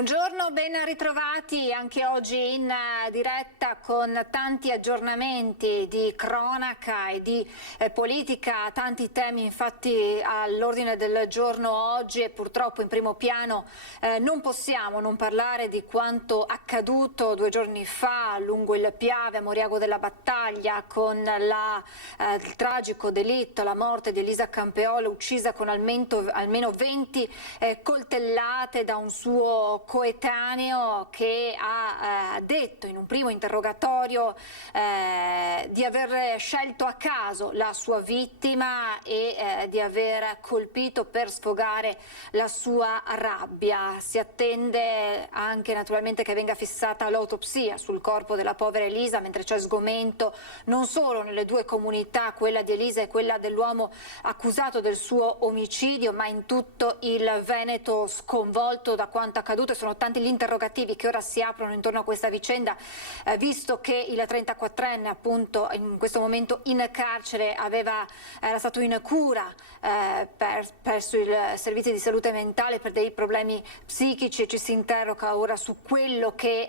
Buongiorno, ben ritrovati anche oggi in diretta con tanti aggiornamenti di cronaca e di politica, tanti temi infatti all'ordine del giorno oggi, e purtroppo in primo piano non possiamo non parlare di quanto accaduto 2 giorni fa lungo il Piave a Moriago della Battaglia, con il tragico delitto, la morte di Elisa Campeolo, uccisa con almeno 20 coltellate da un suo coetaneo, che ha detto in un primo interrogatorio di aver scelto a caso la sua vittima e di aver colpito per sfogare la sua rabbia. Si attende anche naturalmente che venga fissata l'autopsia sul corpo della povera Elisa, mentre c'è sgomento non solo nelle due comunità, quella di Elisa e quella dell'uomo accusato del suo omicidio, ma in tutto il Veneto sconvolto da quanto accaduto. Sono tanti gli interrogativi che ora si aprono intorno a questa vicenda, visto che il 34enne appunto in questo momento in carcere era stato in cura presso il servizio di salute mentale per dei problemi psichici, e ci si interroga ora su quello che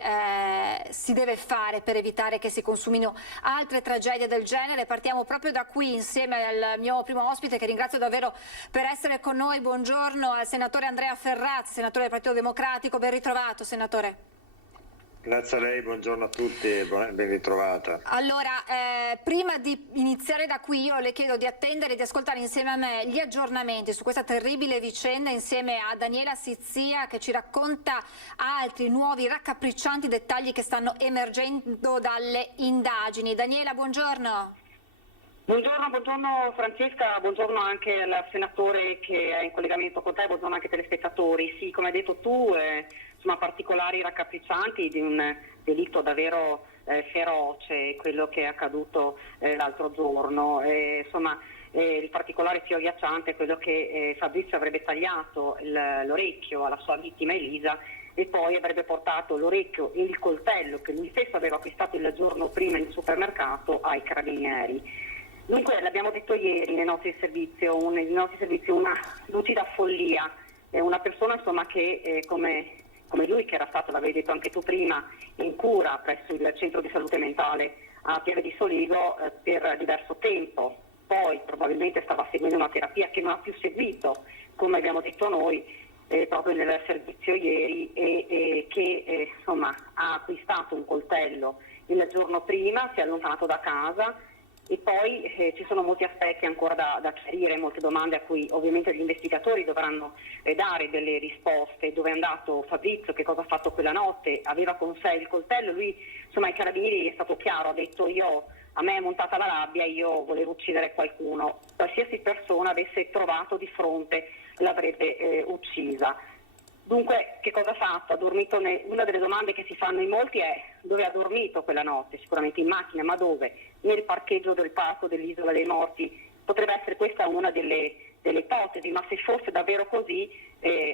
si deve fare per evitare che si consumino altre tragedie del genere. Partiamo proprio da qui insieme al mio primo ospite, che ringrazio davvero per essere con noi. Buongiorno al senatore Andrea Ferrazzi, senatore del Partito Democratico. Ben ritrovato, senatore. Grazie a lei, buongiorno a tutti e ben ritrovata. Allora, prima di iniziare da qui, io le chiedo di attendere e di ascoltare insieme a me gli aggiornamenti su questa terribile vicenda, insieme a Daniela Sizzia, che ci racconta altri nuovi raccapriccianti dettagli che stanno emergendo dalle indagini. Daniela, buongiorno. Buongiorno Francesca, buongiorno anche al senatore che è in collegamento con te, buongiorno anche ai telespettatori. Sì, come hai detto tu, insomma, particolari raccapriccianti di un delitto davvero feroce, quello che è accaduto l'altro giorno. Il particolare più agghiacciante è quello che Fabrizio avrebbe tagliato l'orecchio alla sua vittima Elisa, e poi avrebbe portato l'orecchio e il coltello che lui stesso aveva acquistato il giorno prima in supermercato ai carabinieri. Dunque, l'abbiamo detto ieri nei nostri servizi, una lucida follia, una persona insomma che come lui, che era stato, l'avevi detto anche tu prima, in cura presso il centro di salute mentale a Pieve di Soligo per diverso tempo, poi probabilmente stava seguendo una terapia che non ha più seguito, come abbiamo detto noi proprio nel servizio ieri, e che insomma ha acquistato un coltello il giorno prima, si è allontanato da casa. E poi ci sono molti aspetti ancora da chiarire, molte domande a cui ovviamente gli investigatori dovranno dare delle risposte. Dove è andato Fabrizio, che cosa ha fatto quella notte, aveva con sé il coltello, lui insomma ai carabinieri è stato chiaro, ha detto a me è montata la rabbia, io volevo uccidere qualcuno, qualsiasi persona avesse trovato di fronte l'avrebbe uccisa. Dunque, che cosa ha fatto? Ha dormito una delle domande che si fanno in molti è: dove ha dormito quella notte? Sicuramente in macchina, ma dove? Nel parcheggio del parco dell'Isola dei Morti? Potrebbe essere questa una delle ipotesi, ma se fosse davvero così,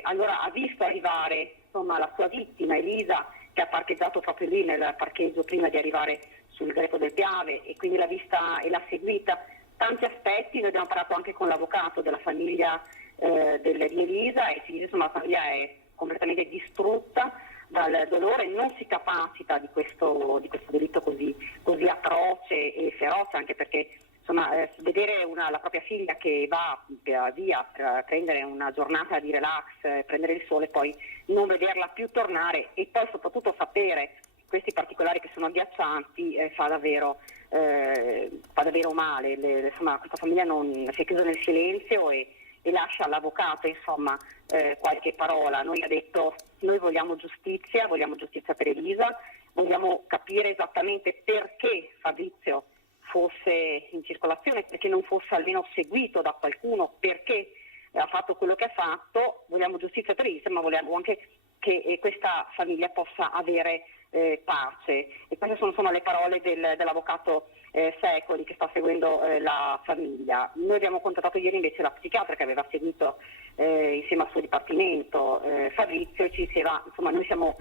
allora ha visto arrivare insomma la sua vittima Elisa, che ha parcheggiato proprio lì nel parcheggio prima di arrivare sul greto del Piave, e quindi l'ha vista e l'ha seguita. Tanti aspetti, noi abbiamo parlato anche con l'avvocato della famiglia di Elisa, e si dice insomma la famiglia è completamente distrutta dal dolore, non si capacita di questo delitto così atroce e feroce, anche perché insomma vedere la propria figlia che va via per prendere una giornata di relax, prendere il sole, poi non vederla più tornare, e poi soprattutto sapere questi particolari che sono agghiaccianti, fa davvero male. Insomma, questa famiglia non si è chiusa nel silenzio e lascia all'avvocato insomma qualche parola. Noi ha detto: noi vogliamo giustizia per Elisa, vogliamo capire esattamente perché Fabrizio fosse in circolazione, perché non fosse almeno seguito da qualcuno, perché ha fatto quello che ha fatto. Vogliamo giustizia per Elisa, ma vogliamo anche che questa famiglia possa avere pace. E queste sono le parole dell'avvocato Secoli, che sta seguendo la famiglia. Noi abbiamo contattato ieri invece la psichiatra che aveva seguito insieme al suo dipartimento Fabrizio, e ci diceva insomma noi siamo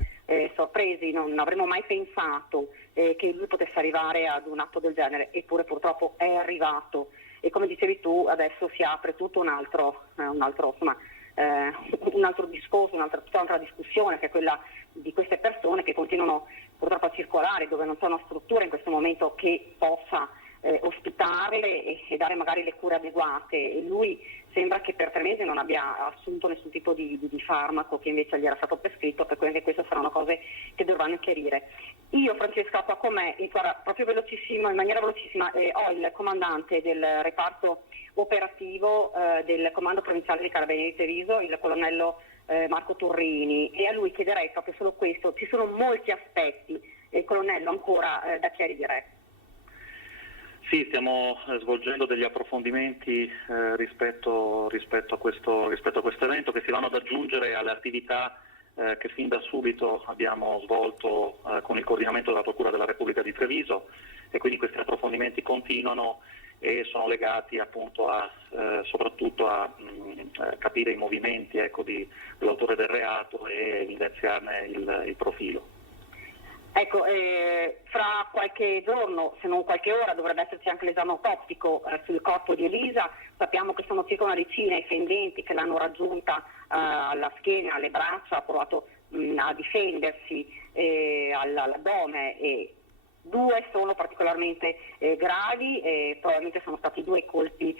sorpresi, non avremmo mai pensato che lui potesse arrivare ad un atto del genere, eppure purtroppo è arrivato. E come dicevi tu, adesso si apre tutto un altro insomma un altro discorso, tutta un'altra discussione, che è quella di queste persone che continuano purtroppo a circolare, dove non c'è una struttura in questo momento che possa ospitarle e dare magari le cure adeguate, e lui sembra che per 3 mesi non abbia assunto nessun tipo di farmaco che invece gli era stato prescritto, per cui anche queste saranno cose che dovranno chiarire. Io, Francesca, qua con me, proprio velocissimo, in maniera velocissima, ho il comandante del reparto operativo del comando provinciale dei Carabinieri di Treviso, il colonnello Marco Turrini, e a lui chiederei proprio solo questo. Ci sono molti aspetti, colonnello, ancora da chiarire. Sì, stiamo svolgendo degli approfondimenti rispetto a questo evento, che si vanno ad aggiungere alle attività che fin da subito abbiamo svolto con il coordinamento della Procura della Repubblica di Treviso, e quindi questi approfondimenti continuano e sono legati appunto soprattutto a capire i movimenti, dell'autore del reato e evidenziarne il profilo. Ecco, fra qualche giorno, se non qualche ora, dovrebbe esserci anche l'esame autoptico sul corpo di Elisa. Sappiamo che sono circa una decina i fendenti che l'hanno raggiunta alla schiena, alle braccia, ha provato a difendersi all'addome, e 2 sono particolarmente gravi, e probabilmente sono stati 2 colpi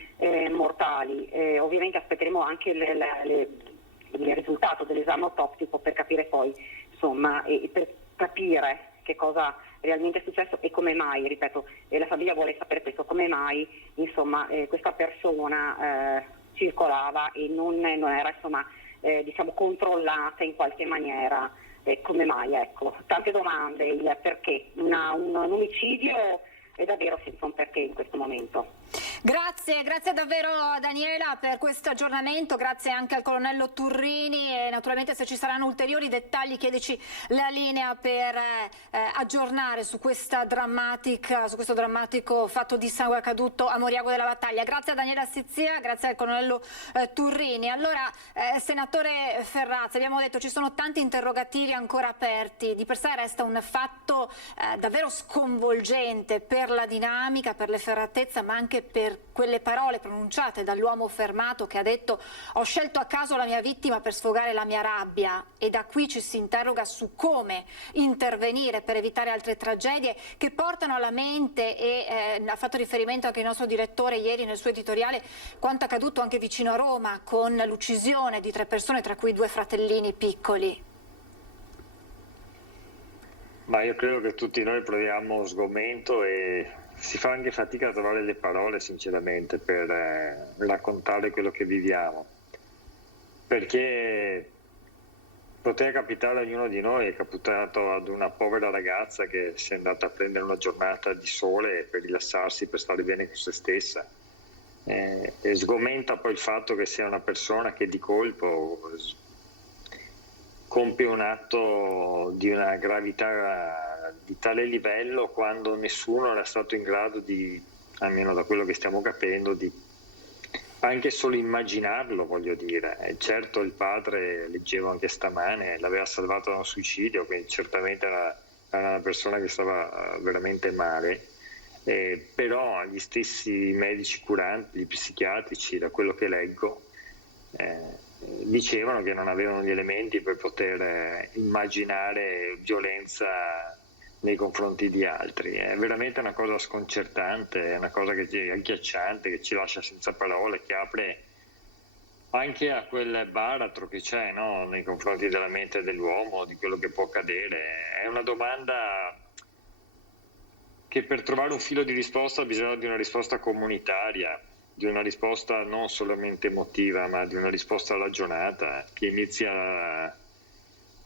mortali. Ovviamente aspetteremo anche il risultato dell'esame autoptico per capire poi, insomma, per capire che cosa realmente è successo e come mai, ripeto, la famiglia vuole sapere questo, come mai insomma questa persona circolava e non era insomma diciamo controllata in qualche maniera, come mai, ecco, tante domande, il perché, un omicidio è davvero senza un perché in questo momento. Grazie davvero Daniela per questo aggiornamento, grazie anche al colonnello Turrini, e naturalmente se ci saranno ulteriori dettagli chiedici la linea per aggiornare su questo drammatico fatto di sangue accaduto a Moriago della Battaglia. Grazie a Daniela Sizia, grazie al colonnello Turrini. Allora, senatore Ferrazzi, abbiamo detto ci sono tanti interrogativi ancora aperti, di per sé resta un fatto davvero sconvolgente per la dinamica, per l'efferatezza, ma anche per quelle parole pronunciate dall'uomo fermato che ha detto: ho scelto a caso la mia vittima per sfogare la mia rabbia, e da qui ci si interroga su come intervenire per evitare altre tragedie che portano alla mente, e ha fatto riferimento anche il nostro direttore ieri nel suo editoriale, quanto accaduto anche vicino a Roma con l'uccisione di 3 persone, tra cui 2 fratellini piccoli. Ma io credo che tutti noi proviamo sgomento e si fa anche fatica a trovare le parole, sinceramente, per raccontare quello che viviamo, perché poteva capitare a ognuno di noi. È capitato ad una povera ragazza che si è andata a prendere una giornata di sole per rilassarsi, per stare bene con se stessa, e sgomenta poi il fatto che sia una persona che di colpo compie un atto di una gravità di tale livello, quando nessuno era stato in grado di, almeno da quello che stiamo capendo, di anche solo immaginarlo, voglio dire. Certo, il padre, leggevo anche stamane, l'aveva salvato da un suicidio, quindi certamente era una persona che stava veramente male, però gli stessi medici curanti, gli psichiatrici, da quello che leggo, dicevano che non avevano gli elementi per poter immaginare violenza nei confronti di altri. È veramente una cosa sconcertante, è una cosa che è agghiacciante, che ci lascia senza parole, che apre anche a quel baratro che c'è, no? Nei confronti della mente dell'uomo, di quello che può accadere. È una domanda che per trovare un filo di risposta ha bisogno di una risposta comunitaria, di una risposta non solamente emotiva, ma di una risposta ragionata, che inizia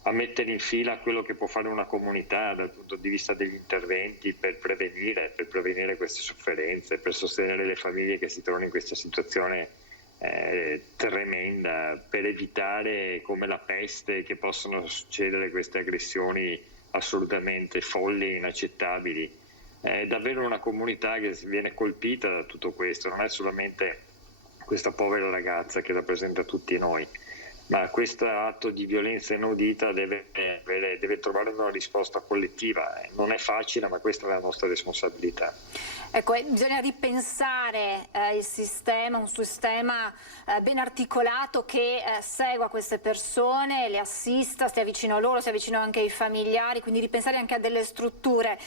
a mettere in fila quello che può fare una comunità dal punto di vista degli interventi per prevenire queste sofferenze, per sostenere le famiglie che si trovano in questa situazione tremenda, per evitare, come la peste, che possono succedere queste aggressioni assolutamente folli e inaccettabili. È davvero una comunità che viene colpita da tutto questo, non è solamente questa povera ragazza che rappresenta tutti noi. ma questo atto di violenza inaudita deve trovare una risposta collettiva. Non è facile, ma questa è la nostra responsabilità. Ecco, bisogna ripensare il sistema, un sistema ben articolato che segua queste persone, le assista, stia vicino a loro, stia vicino anche ai familiari, quindi ripensare anche a delle strutture.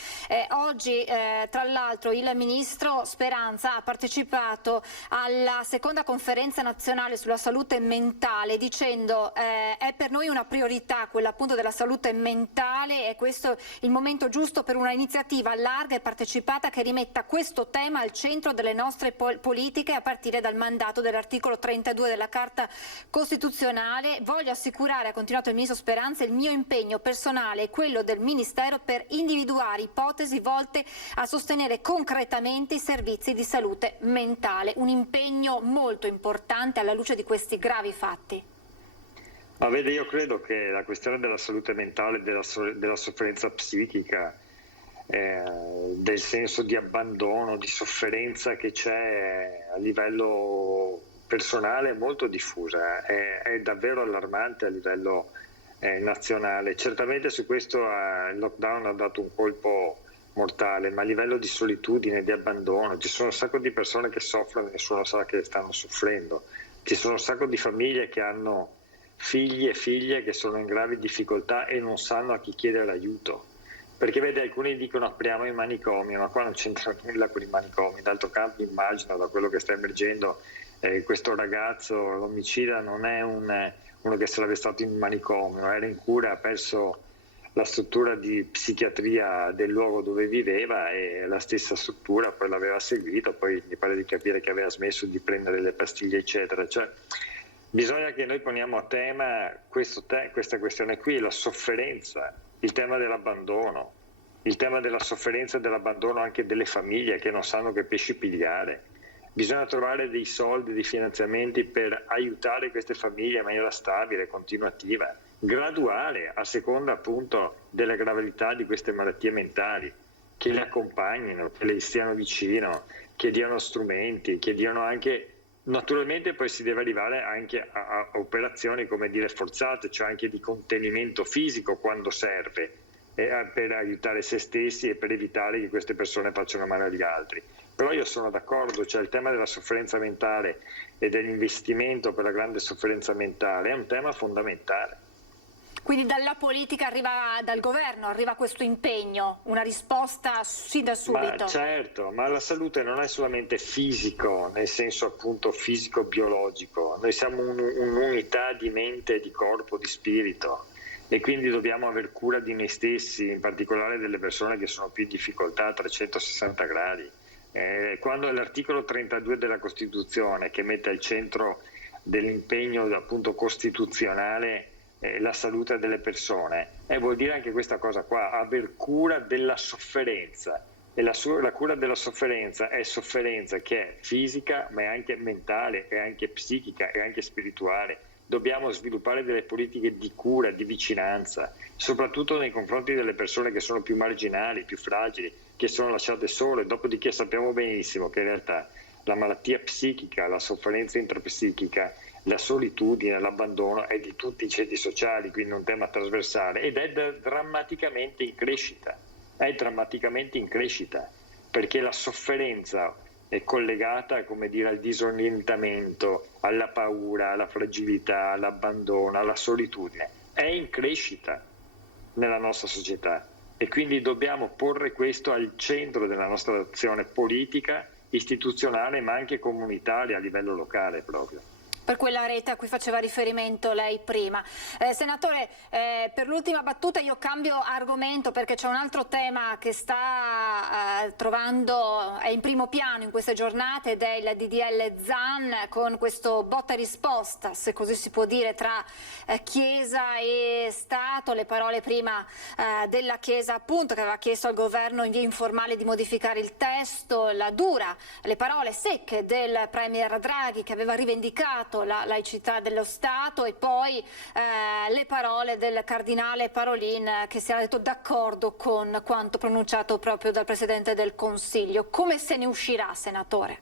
Oggi, tra l'altro, il ministro Speranza ha partecipato alla seconda conferenza nazionale sulla salute mentale dicendo è per noi una priorità quella appunto della salute mentale e questo il momento giusto per una iniziativa larga e partecipata che rimetta questo tema al centro delle nostre politiche a partire dal mandato dell'articolo 32 della Carta Costituzionale. Voglio assicurare, ha continuato il ministro Speranza, il mio impegno personale e quello del Ministero per individuare ipotesi volte a sostenere concretamente i servizi di salute mentale. Un impegno molto importante alla luce di questi gravi fatti. Ma vede, io credo che la questione della salute mentale, della sofferenza psichica, del senso di abbandono, di sofferenza che c'è a livello personale è molto diffusa, è davvero allarmante a livello nazionale. Certamente su questo il lockdown ha dato un colpo mortale, ma a livello di solitudine, di abbandono, ci sono un sacco di persone che soffrono e nessuno sa che stanno soffrendo, ci sono un sacco di famiglie che hanno figli e figlie che sono in gravi difficoltà e non sanno a chi chiedere aiuto. Perché vede, alcuni dicono apriamo i manicomi, ma qua non c'entra nulla con i manicomi. D'altro canto immagino da quello che sta emergendo questo ragazzo, l'omicida non è uno che sarebbe stato in manicomio, era in cura, ha perso la struttura di psichiatria del luogo dove viveva e la stessa struttura poi l'aveva seguito, poi mi pare di capire che aveva smesso di prendere le pastiglie eccetera. Cioè, bisogna che noi poniamo a tema questa questione qui, la sofferenza, il tema dell'abbandono, il tema della sofferenza e dell'abbandono anche delle famiglie che non sanno che pesci pigliare. Bisogna trovare dei soldi, dei finanziamenti per aiutare queste famiglie in maniera stabile, continuativa, graduale, a seconda appunto della gravità di queste malattie mentali, che le accompagnino, che le stiano vicino, che diano strumenti, che diano anche... Naturalmente poi si deve arrivare anche a operazioni, come dire, forzate, cioè anche di contenimento fisico quando serve, per aiutare se stessi e per evitare che queste persone facciano male agli altri. Però io sono d'accordo, cioè il tema della sofferenza mentale e dell'investimento per la grande sofferenza mentale è un tema fondamentale. Quindi dalla politica dal governo arriva questo impegno, una risposta sin da subito. Ma certo, ma la salute non è solamente fisico, nel senso appunto fisico-biologico, noi siamo un'unità di mente, di corpo, di spirito e quindi dobbiamo aver cura di noi stessi, in particolare delle persone che sono più in difficoltà a 360 gradi. Quando è l'articolo 32 della Costituzione che mette al centro dell'impegno appunto costituzionale la salute delle persone, vuol dire anche questa cosa qua, aver cura della sofferenza, e la cura della sofferenza è sofferenza che è fisica ma è anche mentale, è anche psichica, è anche spirituale. Dobbiamo sviluppare delle politiche di cura, di vicinanza, soprattutto nei confronti delle persone che sono più marginali, più fragili, che sono lasciate sole. Dopodiché sappiamo benissimo che in realtà la malattia psichica, la sofferenza intrapsichica, la solitudine, l'abbandono è di tutti i ceti sociali, quindi un tema trasversale ed è drammaticamente in crescita, perché la sofferenza è collegata, come dire, al disorientamento, alla paura, alla fragilità, all'abbandono, alla solitudine, è in crescita nella nostra società e quindi dobbiamo porre questo al centro della nostra azione politica, istituzionale ma anche comunitaria a livello locale proprio. Per quella rete a cui faceva riferimento lei prima. Senatore, per l'ultima battuta io cambio argomento perché c'è un altro tema che è in primo piano in queste giornate ed è il DDL Zan con questo botta e risposta, se così si può dire, tra Chiesa e Stato. Le parole prima della Chiesa appunto che aveva chiesto al governo in via informale di modificare il testo, le parole secche del Premier Draghi che aveva rivendicato la laicità dello Stato e poi le parole del cardinale Parolin che si era detto d'accordo con quanto pronunciato proprio dal Presidente del Consiglio. Come se ne uscirà, senatore?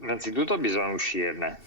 Innanzitutto bisogna uscirne,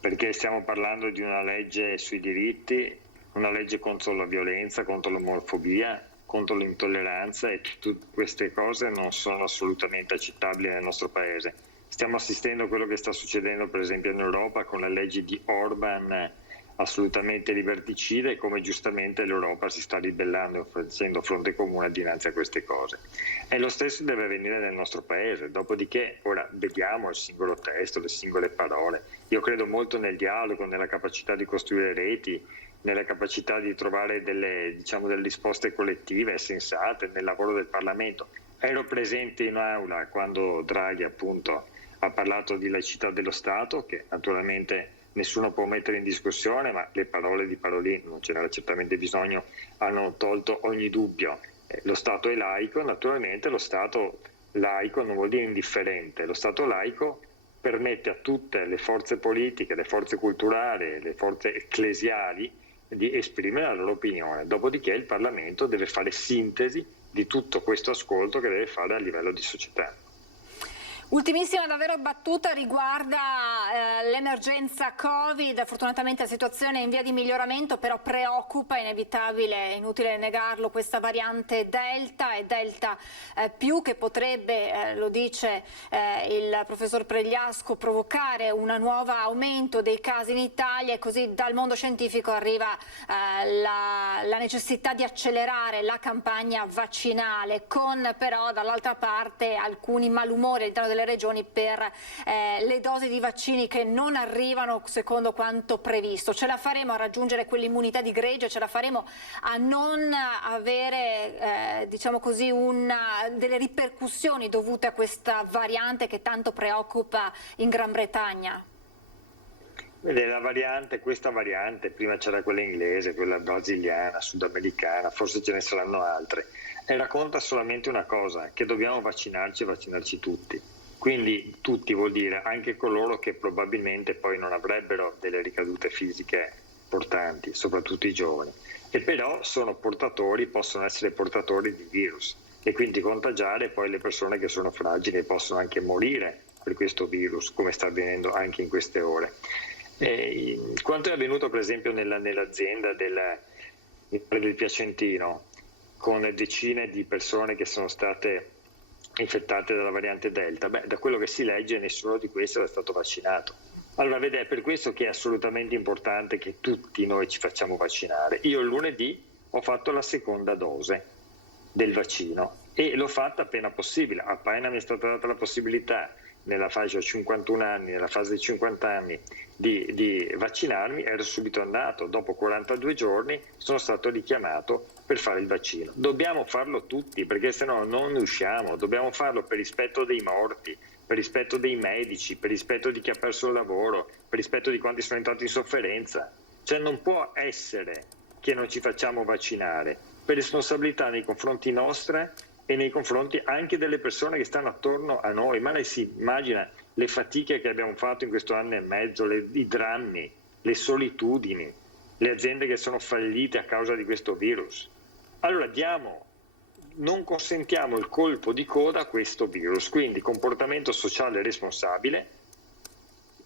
perché stiamo parlando di una legge sui diritti, una legge contro la violenza, contro l'omofobia, contro l'intolleranza, e tutte queste cose non sono assolutamente accettabili nel nostro paese. Stiamo assistendo a quello che sta succedendo per esempio in Europa con le leggi di Orban assolutamente liberticide, e come giustamente l'Europa si sta ribellando, facendo fronte comune dinanzi a queste cose. E lo stesso deve avvenire nel nostro paese. Dopodiché ora vediamo il singolo testo, le singole parole. Io credo molto nel dialogo, nella capacità di costruire reti, nella capacità di trovare delle risposte collettive e sensate nel lavoro del Parlamento. Ero presente in aula quando Draghi appunto ha parlato di laicità dello Stato, che naturalmente nessuno può mettere in discussione, ma le parole di Parolin, non ce n'era certamente bisogno, hanno tolto ogni dubbio. Lo Stato è laico, naturalmente lo Stato laico non vuol dire indifferente, lo Stato laico permette a tutte le forze politiche, le forze culturali, le forze ecclesiali di esprimere la loro opinione, dopodiché il Parlamento deve fare sintesi di tutto questo ascolto che deve fare a livello di società. Ultimissima davvero battuta riguarda l'emergenza Covid. Fortunatamente la situazione è in via di miglioramento, però preoccupa, è inevitabile, è inutile negarlo, questa variante Delta e Delta più, che potrebbe, lo dice il professor Pregliasco, provocare un nuovo aumento dei casi in Italia, e così dal mondo scientifico arriva la necessità di accelerare la campagna vaccinale, con però dall'altra parte alcuni malumori all'interno delle regioni per le dosi di vaccini che non arrivano secondo quanto previsto. Ce la faremo a raggiungere quell'immunità di gregge? Ce la faremo a non avere diciamo così delle ripercussioni dovute a questa variante che tanto preoccupa in Gran Bretagna? Questa variante, prima c'era quella inglese, quella brasiliana, sudamericana, forse ce ne saranno altre, e racconta solamente una cosa, che dobbiamo vaccinarci e vaccinarci tutti. Quindi tutti vuol dire anche coloro che probabilmente poi non avrebbero delle ricadute fisiche importanti, soprattutto i giovani, e però sono portatori, possono essere portatori di virus, e quindi contagiare poi le persone che sono fragili e possono anche morire per questo virus, come sta avvenendo anche in queste ore. Quanto è avvenuto per esempio nell'azienda del Piacentino, con decine di persone che sono state infettate dalla variante Delta, da quello che si legge nessuno di questi era stato vaccinato. Allora vede, è per questo che è assolutamente importante che tutti noi ci facciamo vaccinare. Io il lunedì ho fatto la seconda dose del vaccino e l'ho fatta appena possibile, appena mi è stata data la possibilità nella fascia 51 anni, nella fase dei 50 anni di vaccinarmi, ero subito andato. Dopo 42 giorni sono stato richiamato per fare il vaccino. Dobbiamo farlo tutti, perché se no non ne usciamo. Dobbiamo farlo per rispetto dei morti, per rispetto dei medici, per rispetto di chi ha perso il lavoro, per rispetto di quanti sono entrati in sofferenza. Cioè non può essere che non ci facciamo vaccinare, per responsabilità nei confronti nostre e nei confronti anche delle persone che stanno attorno a noi. Ma lei si immagina le fatiche che abbiamo fatto in questo anno e mezzo, i drammi, le solitudini, le aziende che sono fallite a causa di questo virus. Allora non consentiamo il colpo di coda a questo virus, quindi comportamento sociale responsabile.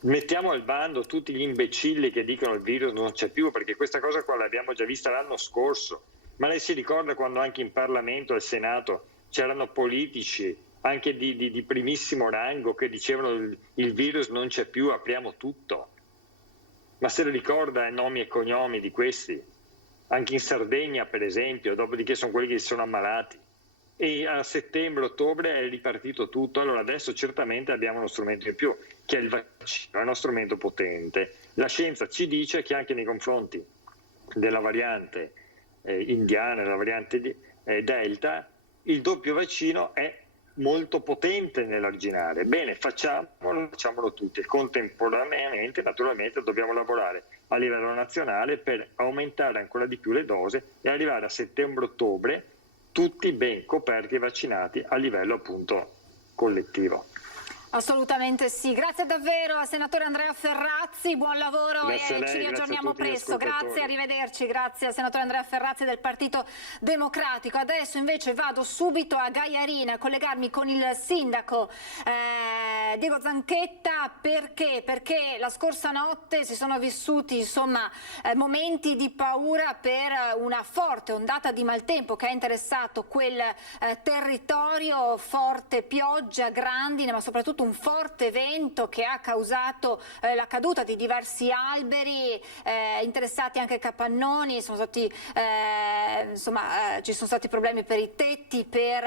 Mettiamo al bando tutti gli imbecilli che dicono il virus non c'è più, perché questa cosa qua l'abbiamo già vista l'anno scorso. Ma lei si ricorda quando anche in Parlamento, al Senato, c'erano politici anche di primissimo rango che dicevano il virus non c'è più, apriamo tutto? Ma se le ricorda i nomi e cognomi di questi? Anche in Sardegna, per esempio, dopodiché sono quelli che si sono ammalati. E a settembre-ottobre è ripartito tutto. Allora adesso certamente abbiamo uno strumento in più, che è il vaccino, è uno strumento potente. La scienza ci dice che anche nei confronti della variante indiana, la variante Delta, il doppio vaccino è molto potente nell'arginare. Bene, facciamolo tutti, e contemporaneamente naturalmente dobbiamo lavorare a livello nazionale per aumentare ancora di più le dosi e arrivare a settembre-ottobre tutti ben coperti e vaccinati a livello appunto collettivo. Assolutamente sì, grazie davvero al senatore Andrea Ferrazzi, buon lavoro e ci riaggiorniamo presto. Grazie, arrivederci, grazie al senatore Andrea Ferrazzi del Partito Democratico. Adesso invece vado subito a Gaiarina a collegarmi con il sindaco Diego Zanchetta, perché? Perché la scorsa notte si sono vissuti momenti di paura per una forte ondata di maltempo che ha interessato quel territorio, forte pioggia, grandine, ma soprattutto un forte vento che ha causato la caduta di diversi alberi, interessati anche capannoni, ci sono stati problemi per i tetti, per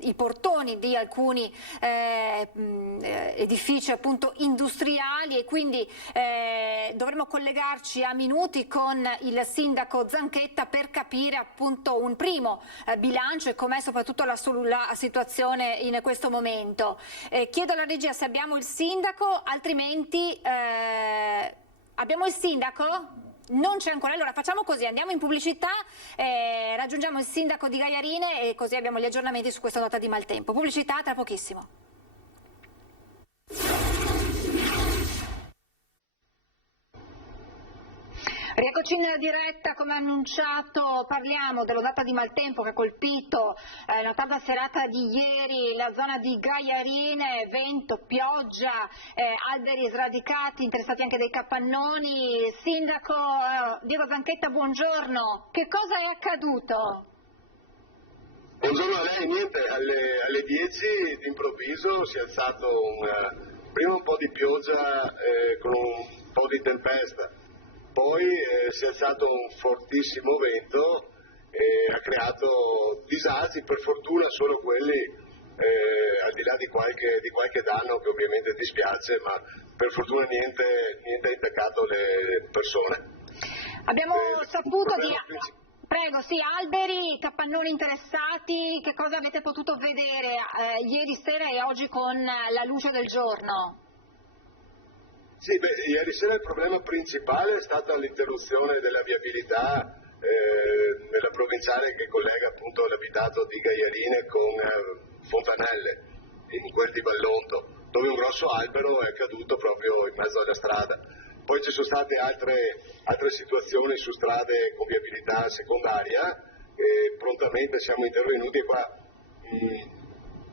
i portoni di alcuni edifici appunto industriali, e quindi dovremo collegarci a minuti con il sindaco Zanchetta per capire appunto un primo bilancio e com'è soprattutto la situazione in questo momento. Chiedo alla regia se abbiamo il sindaco, altrimenti abbiamo il sindaco? Non c'è ancora, allora facciamo così, andiamo in pubblicità, raggiungiamo il sindaco di Gaiarine e così abbiamo gli aggiornamenti su questa nota di maltempo. Pubblicità tra pochissimo. Rieccoci in diretta, come annunciato parliamo dell'ondata di maltempo che ha colpito la tarda serata di ieri la zona di Gaiarine, vento, pioggia, alberi sradicati, interessati anche dei capannoni. Sindaco Diego Zanchetta, buongiorno, che cosa è accaduto? Buongiorno a lei, niente, alle 10 d'improvviso si è alzato prima un po' di pioggia con un po' di tempesta. Poi si è alzato un fortissimo vento e ha creato disagi, per fortuna solo quelli, al di là di qualche danno che ovviamente dispiace, ma per fortuna niente ha intaccato le persone. Abbiamo saputo di... Prego, sì, alberi, capannoni interessati, che cosa avete potuto vedere ieri sera e oggi con la luce del giorno? Sì, ieri sera il problema principale è stata l'interruzione della viabilità nella provinciale che collega appunto l'abitato di Gaiarine con Fontanelle, in quel di Vallonto, dove un grosso albero è caduto proprio in mezzo alla strada. Poi ci sono state altre situazioni su strade con viabilità secondaria e prontamente siamo intervenuti e qua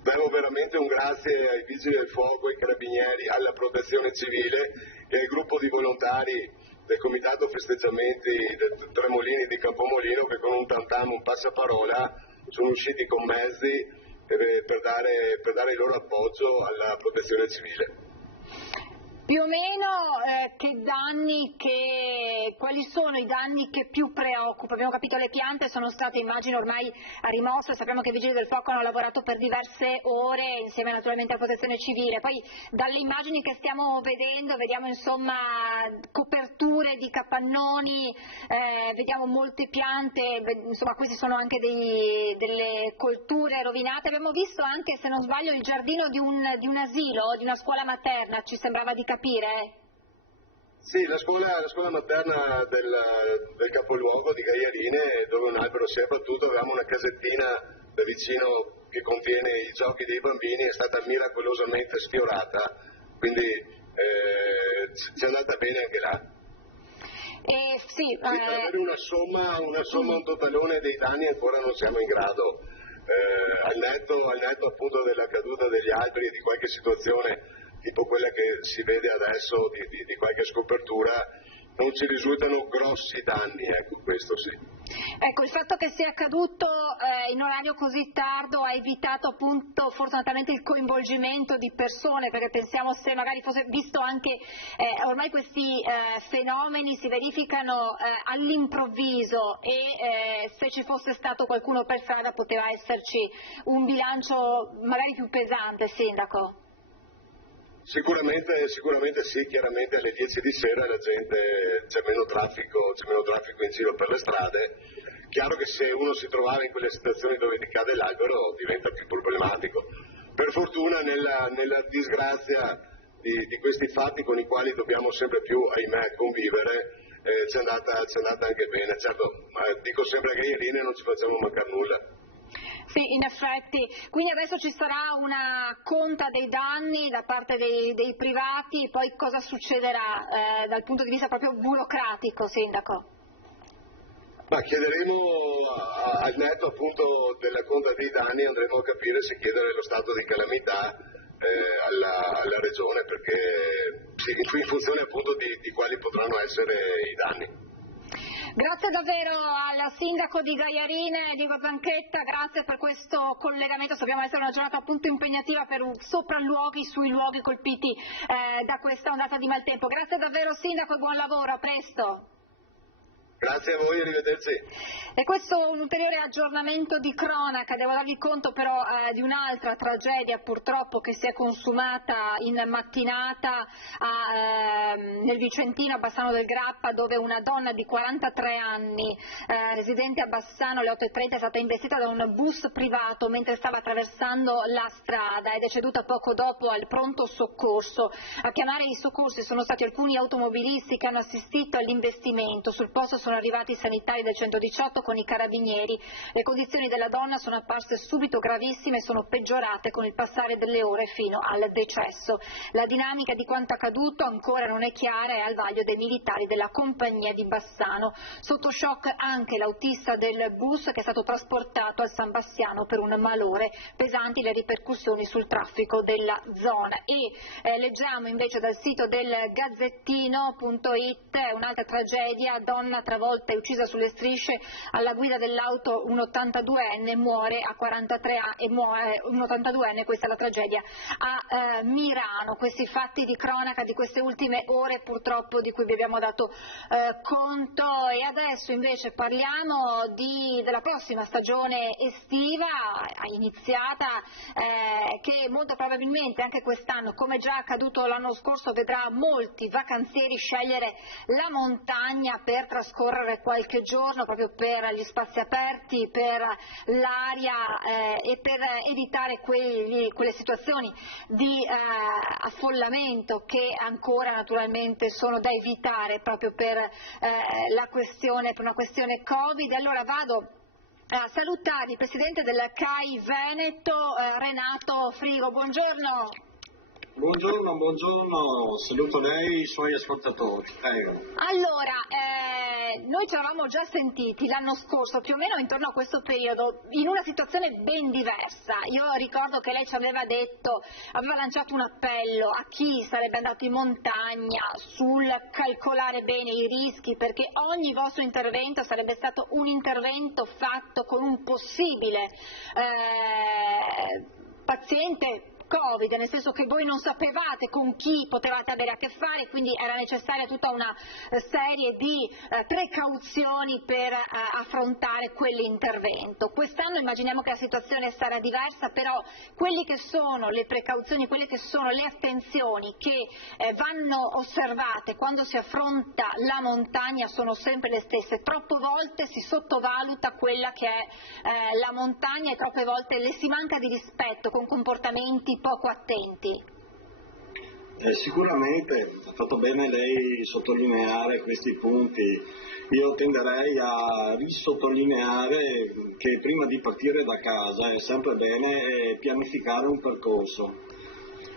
devo veramente un grazie ai vigili del fuoco, ai carabinieri, alla protezione civile e al gruppo di volontari del comitato festeggiamenti del Tremolini di Campomolino che con un tantam, un passaparola sono usciti con mezzi per dare il loro appoggio alla protezione civile. Più o meno quali sono i danni che più preoccupano? Abbiamo capito le piante sono state, immagino, ormai rimosse, sappiamo che i vigili del fuoco hanno lavorato per diverse ore insieme naturalmente alla protezione civile, poi dalle immagini che stiamo vedendo vediamo coperture di capannoni, vediamo molte piante, questi sono anche delle colture rovinate. Abbiamo visto anche, se non sbaglio, il giardino di un asilo, di una scuola materna, ci sembrava di capire? Sì, la scuola materna del capoluogo di Gaiarine, dove un albero si è abbattuto, avevamo una casettina da vicino che contiene i giochi dei bambini, è stata miracolosamente sfiorata, quindi ci è andata bene anche là. Per avere una somma, un totalone dei danni ancora non siamo in grado, al netto appunto della caduta degli alberi e di qualche situazione tipo quella che si vede adesso di qualche scopertura, non ci risultano grossi danni, ecco, questo sì. Ecco, il fatto che sia accaduto in orario così tardo ha evitato appunto fortunatamente il coinvolgimento di persone, perché pensiamo se magari fosse visto anche ormai questi fenomeni si verificano all'improvviso e se ci fosse stato qualcuno per strada poteva esserci un bilancio magari più pesante, Sindaco. Sicuramente sì, chiaramente alle 10 di sera la gente c'è meno traffico in giro per le strade. Chiaro che se uno si trovava in quelle situazioni dove ti cade l'albero diventa più problematico. Per fortuna nella disgrazia di questi fatti con i quali dobbiamo sempre più, ahimè, convivere, c'è andata anche bene. Certo, dico sempre che in linea non ci facciamo mancare nulla. Sì, in effetti. Quindi adesso ci sarà una conta dei danni da parte dei privati e poi cosa succederà dal punto di vista proprio burocratico, Sindaco? Ma chiederemo al netto appunto della conta dei danni, andremo a capire se chiedere lo stato di calamità alla regione, perché in funzione appunto di quali potranno essere i danni. Grazie davvero al sindaco di Gaiarine, Diego Zanchetta, grazie per questo collegamento. Sappiamo essere una giornata appunto impegnativa per sopralluoghi sui luoghi colpiti da questa ondata di maltempo. Grazie davvero sindaco e buon lavoro, a presto. Grazie a voi, arrivederci. E questo è un ulteriore aggiornamento di cronaca. Devo darvi conto però di un'altra tragedia purtroppo che si è consumata in mattinata nel Vicentino, a Bassano del Grappa, dove una donna di 43 anni, residente a Bassano, alle 8:30 è stata investita da un bus privato mentre stava attraversando la strada. È deceduta poco dopo al pronto soccorso. A chiamare i soccorsi sono stati alcuni automobilisti che hanno assistito all'investimento. Sul posto sono arrivati i sanitari del 118 con i carabinieri. Le condizioni della donna sono apparse subito gravissime e sono peggiorate con il passare delle ore fino al decesso. La dinamica di quanto accaduto ancora non è chiara e è al vaglio dei militari della compagnia di Bassano. Sotto shock anche l'autista del bus che è stato trasportato al San Bassiano per un malore. Pesanti le ripercussioni sul traffico della zona. E leggiamo invece dal sito del Gazzettino.it un'altra tragedia, donna travolta e uccisa sulle strisce alla guida dell'auto, un 82enne muore a 43 anni, un 82enne, questa è la tragedia a Mirano. Questi fatti di cronaca di queste ultime ore purtroppo di cui vi abbiamo dato conto. E adesso invece parliamo della prossima stagione estiva iniziata, che molto probabilmente anche quest'anno, come già accaduto l'anno scorso, vedrà molti vacanzieri scegliere la montagna per trascorrere qualche giorno, proprio per gli spazi aperti, per l'aria e per evitare quelle situazioni di affollamento che ancora naturalmente sono da evitare proprio per una questione Covid. Allora vado a salutare il presidente del CAI Veneto, Renato Frigo. Buongiorno. Buongiorno, saluto lei e i suoi ascoltatori. Allora, noi ci eravamo già sentiti l'anno scorso, più o meno intorno a questo periodo, in una situazione ben diversa. Io ricordo che lei ci aveva lanciato un appello a chi sarebbe andato in montagna sul calcolare bene i rischi, perché ogni vostro intervento sarebbe stato un intervento fatto con un possibile paziente Covid, nel senso che voi non sapevate con chi potevate avere a che fare, quindi era necessaria tutta una serie di precauzioni per affrontare quell'intervento. Quest'anno immaginiamo che la situazione sarà diversa, però quelle che sono le precauzioni, quelle che sono le attenzioni che vanno osservate quando si affronta la montagna sono sempre le stesse. Troppe volte si sottovaluta quella che è la montagna e troppe volte le si manca di rispetto con comportamenti poco attenti. Sicuramente ha fatto bene lei sottolineare questi punti. Io tenderei a risottolineare che prima di partire da casa è sempre bene pianificare un percorso,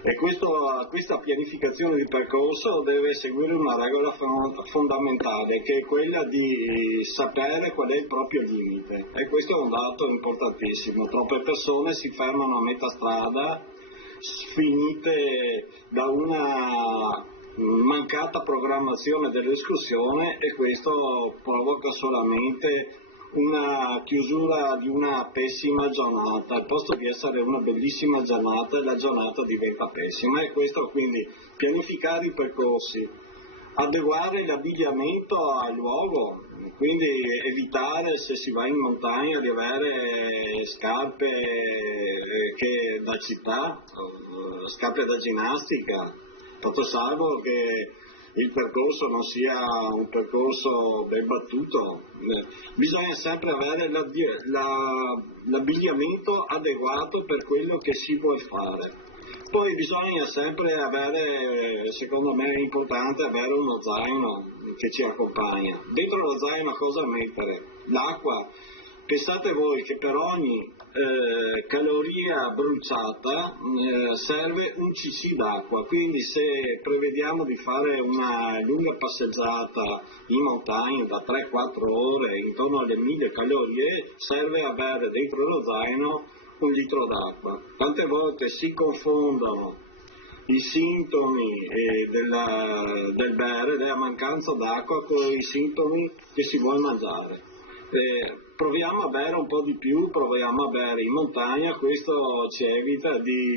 e questa pianificazione di percorso deve seguire una regola fondamentale, che è quella di sapere qual è il proprio limite, e questo è un dato importantissimo. Troppe persone si fermano a metà strada, sfinite da una mancata programmazione dell'escursione, e questo provoca solamente una chiusura di una pessima giornata. Al posto di essere una bellissima giornata, la giornata diventa pessima, e questo quindi pianificare i percorsi, adeguare l'abbigliamento al luogo, quindi evitare, se si va in montagna, di avere scarpe da città, scarpe da ginnastica, fatto salvo che il percorso non sia un percorso ben battuto. Bisogna sempre avere l'abbigliamento adeguato per quello che si vuole fare. Poi bisogna sempre avere, secondo me è importante avere uno zaino che ci accompagna. Dentro lo zaino cosa mettere? L'acqua. Pensate voi che per ogni caloria bruciata serve un cc d'acqua, quindi se prevediamo di fare una lunga passeggiata in montagna da 3-4 ore intorno alle 1000 calorie, serve avere dentro lo zaino un litro d'acqua. Tante volte si confondono i sintomi del bere, della mancanza d'acqua, con i sintomi che si vuole mangiare. Proviamo a bere un po' di più, proviamo a bere in montagna, questo ci evita di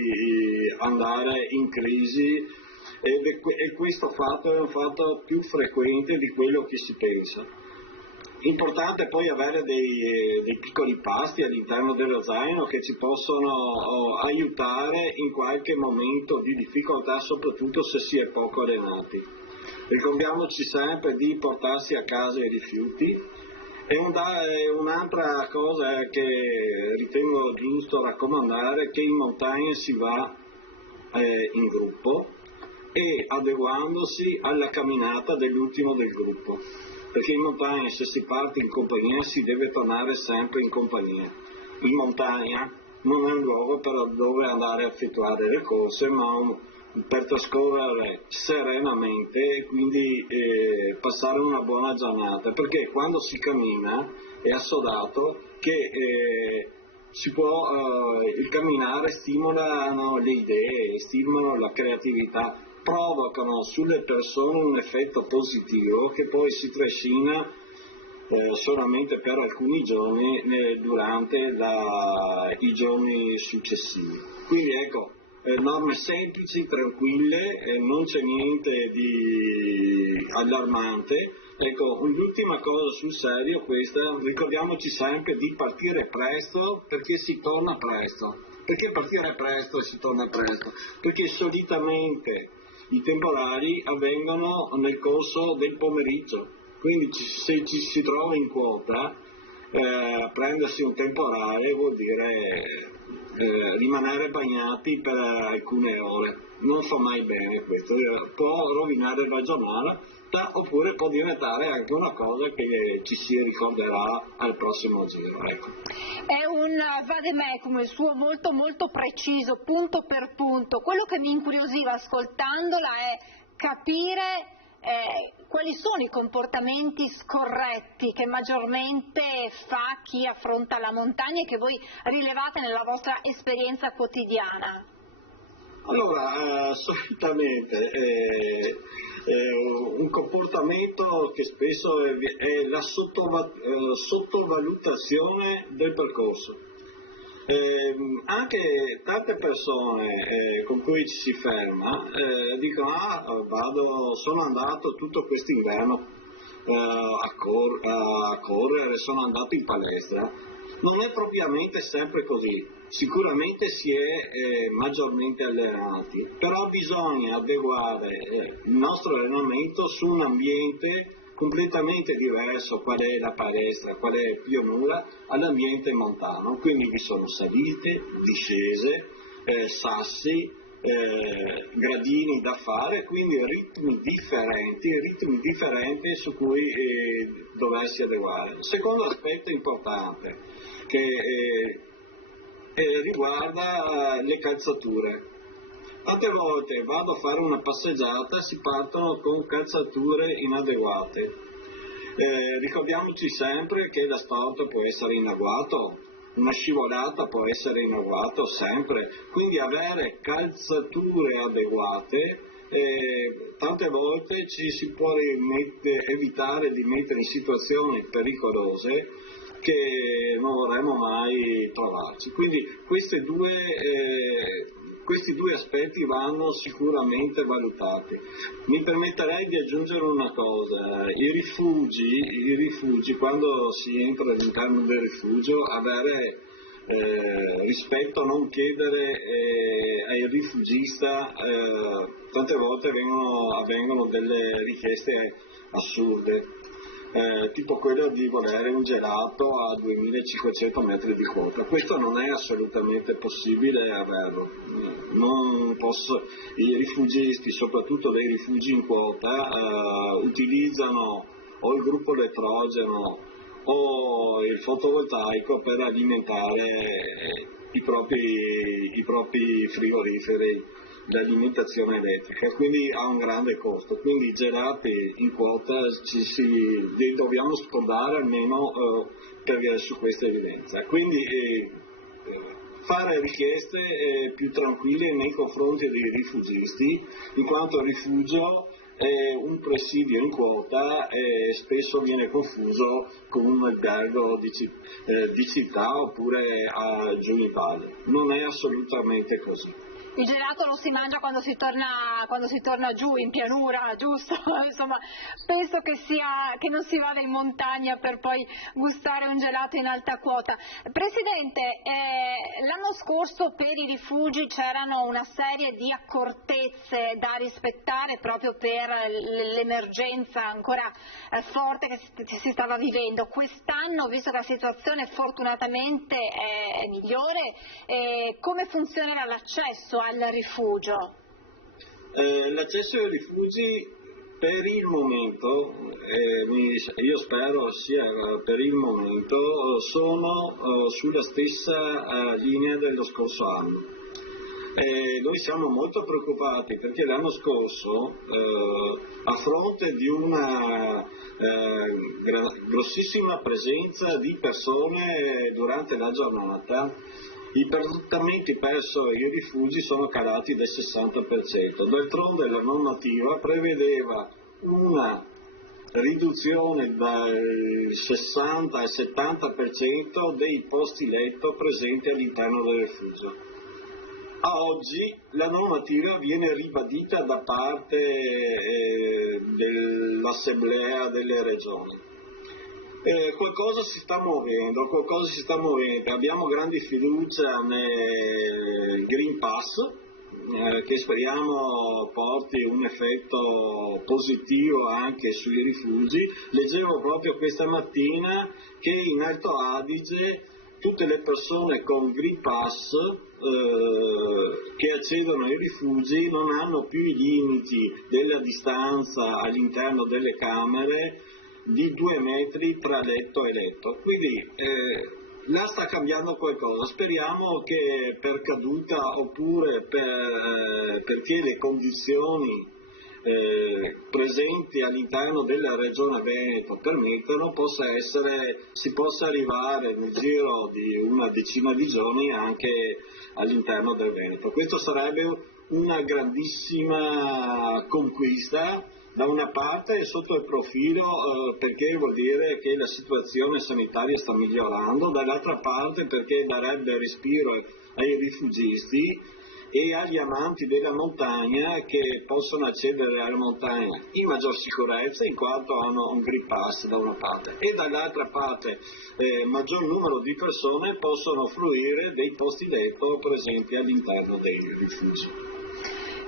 andare in crisi e questo fatto è un fatto più frequente di quello che si pensa. Importante poi avere dei piccoli pasti all'interno dello zaino che ci possono aiutare in qualche momento di difficoltà, soprattutto se si è poco allenati. Ricordiamoci sempre di portarsi a casa i rifiuti. E un'altra cosa che ritengo giusto raccomandare è che in montagna si va in gruppo e adeguandosi alla camminata dell'ultimo del gruppo, perché in montagna se si parte in compagnia si deve tornare sempre in compagnia. In montagna non è un luogo per dove andare a effettuare le corse, ma per trascorrere serenamente e quindi passare una buona giornata, perché quando si cammina è assodato che il camminare stimolano le idee, stimolano la creatività, provocano sulle persone un effetto positivo che poi si trascina solamente per alcuni giorni durante i giorni successivi. Quindi ecco, norme semplici, tranquille, non c'è niente di allarmante. Ecco, l'ultima cosa sul serio questa, ricordiamoci sempre di partire presto perché si torna presto. Perché partire presto e si torna presto? Perché solitamente i temporali avvengono nel corso del pomeriggio, quindi se ci si trova in quota, prendersi un temporale vuol dire rimanere bagnati per alcune ore. Non fa mai bene questo, può rovinare la giornata oppure può diventare anche una cosa che ci si ricorderà al prossimo giro. Ecco. È un vademecum il suo, molto molto preciso, punto per punto. Quello che mi incuriosiva ascoltandola è capire quali sono i comportamenti scorretti che maggiormente fa chi affronta la montagna e che voi rilevate nella vostra esperienza quotidiana. Allora, solitamente un comportamento che spesso è la sottovalutazione del percorso. Anche tante persone con cui ci si ferma dicono sono andato tutto quest'inverno a correre, sono andato in palestra. Non è propriamente sempre così, sicuramente si è maggiormente allenati, però bisogna adeguare il nostro allenamento su un ambiente completamente diverso, qual è la palestra, qual è Pionura, all'ambiente montano, quindi vi sono salite, discese, sassi, gradini da fare, quindi ritmi differenti su cui doversi adeguare. Secondo aspetto importante che riguarda le calzature. Tante volte vado a fare una passeggiata, si partono con calzature inadeguate. Ricordiamoci sempre che da sport può essere in agguato, una scivolata può essere in agguato sempre, quindi avere calzature adeguate, tante volte ci si può evitare di mettere in situazioni pericolose che non vorremmo mai trovarci. Quindi questi due aspetti vanno sicuramente valutati. Mi permetterei di aggiungere una cosa: i rifugi, quando si entra all'interno del rifugio, avere rispetto, non chiedere al rifugista, tante volte avvengono delle richieste assurde, tipo quella di volere un gelato a 2500 metri di quota. Questo non è assolutamente possibile averlo. I rifugisti, soprattutto dei rifugi in quota, utilizzano o il gruppo elettrogeno o il fotovoltaico per alimentare i propri frigoriferi, l'alimentazione elettrica, quindi ha un grande costo. Quindi i gelati in quota li dobbiamo scordare almeno su questa evidenza. Quindi fare richieste più tranquille nei confronti dei rifugisti, in quanto il rifugio è un presidio in quota e spesso viene confuso con un albergo di città oppure giù in valle. Non è assolutamente così. Il gelato lo si mangia quando si torna giù in pianura, giusto? Insomma, penso che non si vada in montagna per poi gustare un gelato in alta quota. Presidente, l'anno scorso per i rifugi c'erano una serie di accortezze da rispettare proprio per l'emergenza ancora forte che si stava vivendo. Quest'anno, visto che la situazione fortunatamente è migliore, come funzionerà l'accesso al rifugio? L'accesso ai rifugi per il momento, io spero sia per il momento, sono sulla stessa linea dello scorso anno. Noi siamo molto preoccupati perché l'anno scorso, a fronte di una grossissima presenza di persone durante la giornata, i pernottamenti presso i rifugi sono calati del 60%. D'altronde la normativa prevedeva una riduzione dal 60 al 70% dei posti letto presenti all'interno del rifugio. A oggi la normativa viene ribadita da parte dell'Assemblea delle Regioni. Qualcosa si sta muovendo, abbiamo grande fiducia nel Green Pass, che speriamo porti un effetto positivo anche sui rifugi. Leggevo proprio questa mattina che in Alto Adige tutte le persone con Green Pass che accedono ai rifugi non hanno più i limiti della distanza all'interno delle camere di 2 metri tra letto e letto, quindi là sta cambiando qualcosa. Speriamo che per caduta oppure perché le condizioni presenti all'interno della regione Veneto permettono, si possa arrivare nel giro di una decina di giorni anche all'interno del Veneto. Questo sarebbe una grandissima conquista, da una parte sotto il profilo perché vuol dire che la situazione sanitaria sta migliorando, dall'altra parte perché darebbe respiro ai rifugisti e agli amanti della montagna, che possono accedere alla montagna in maggior sicurezza in quanto hanno un Green Pass da una parte, e dall'altra parte maggior numero di persone possono fruire dei posti letto presenti all'interno dei rifugi.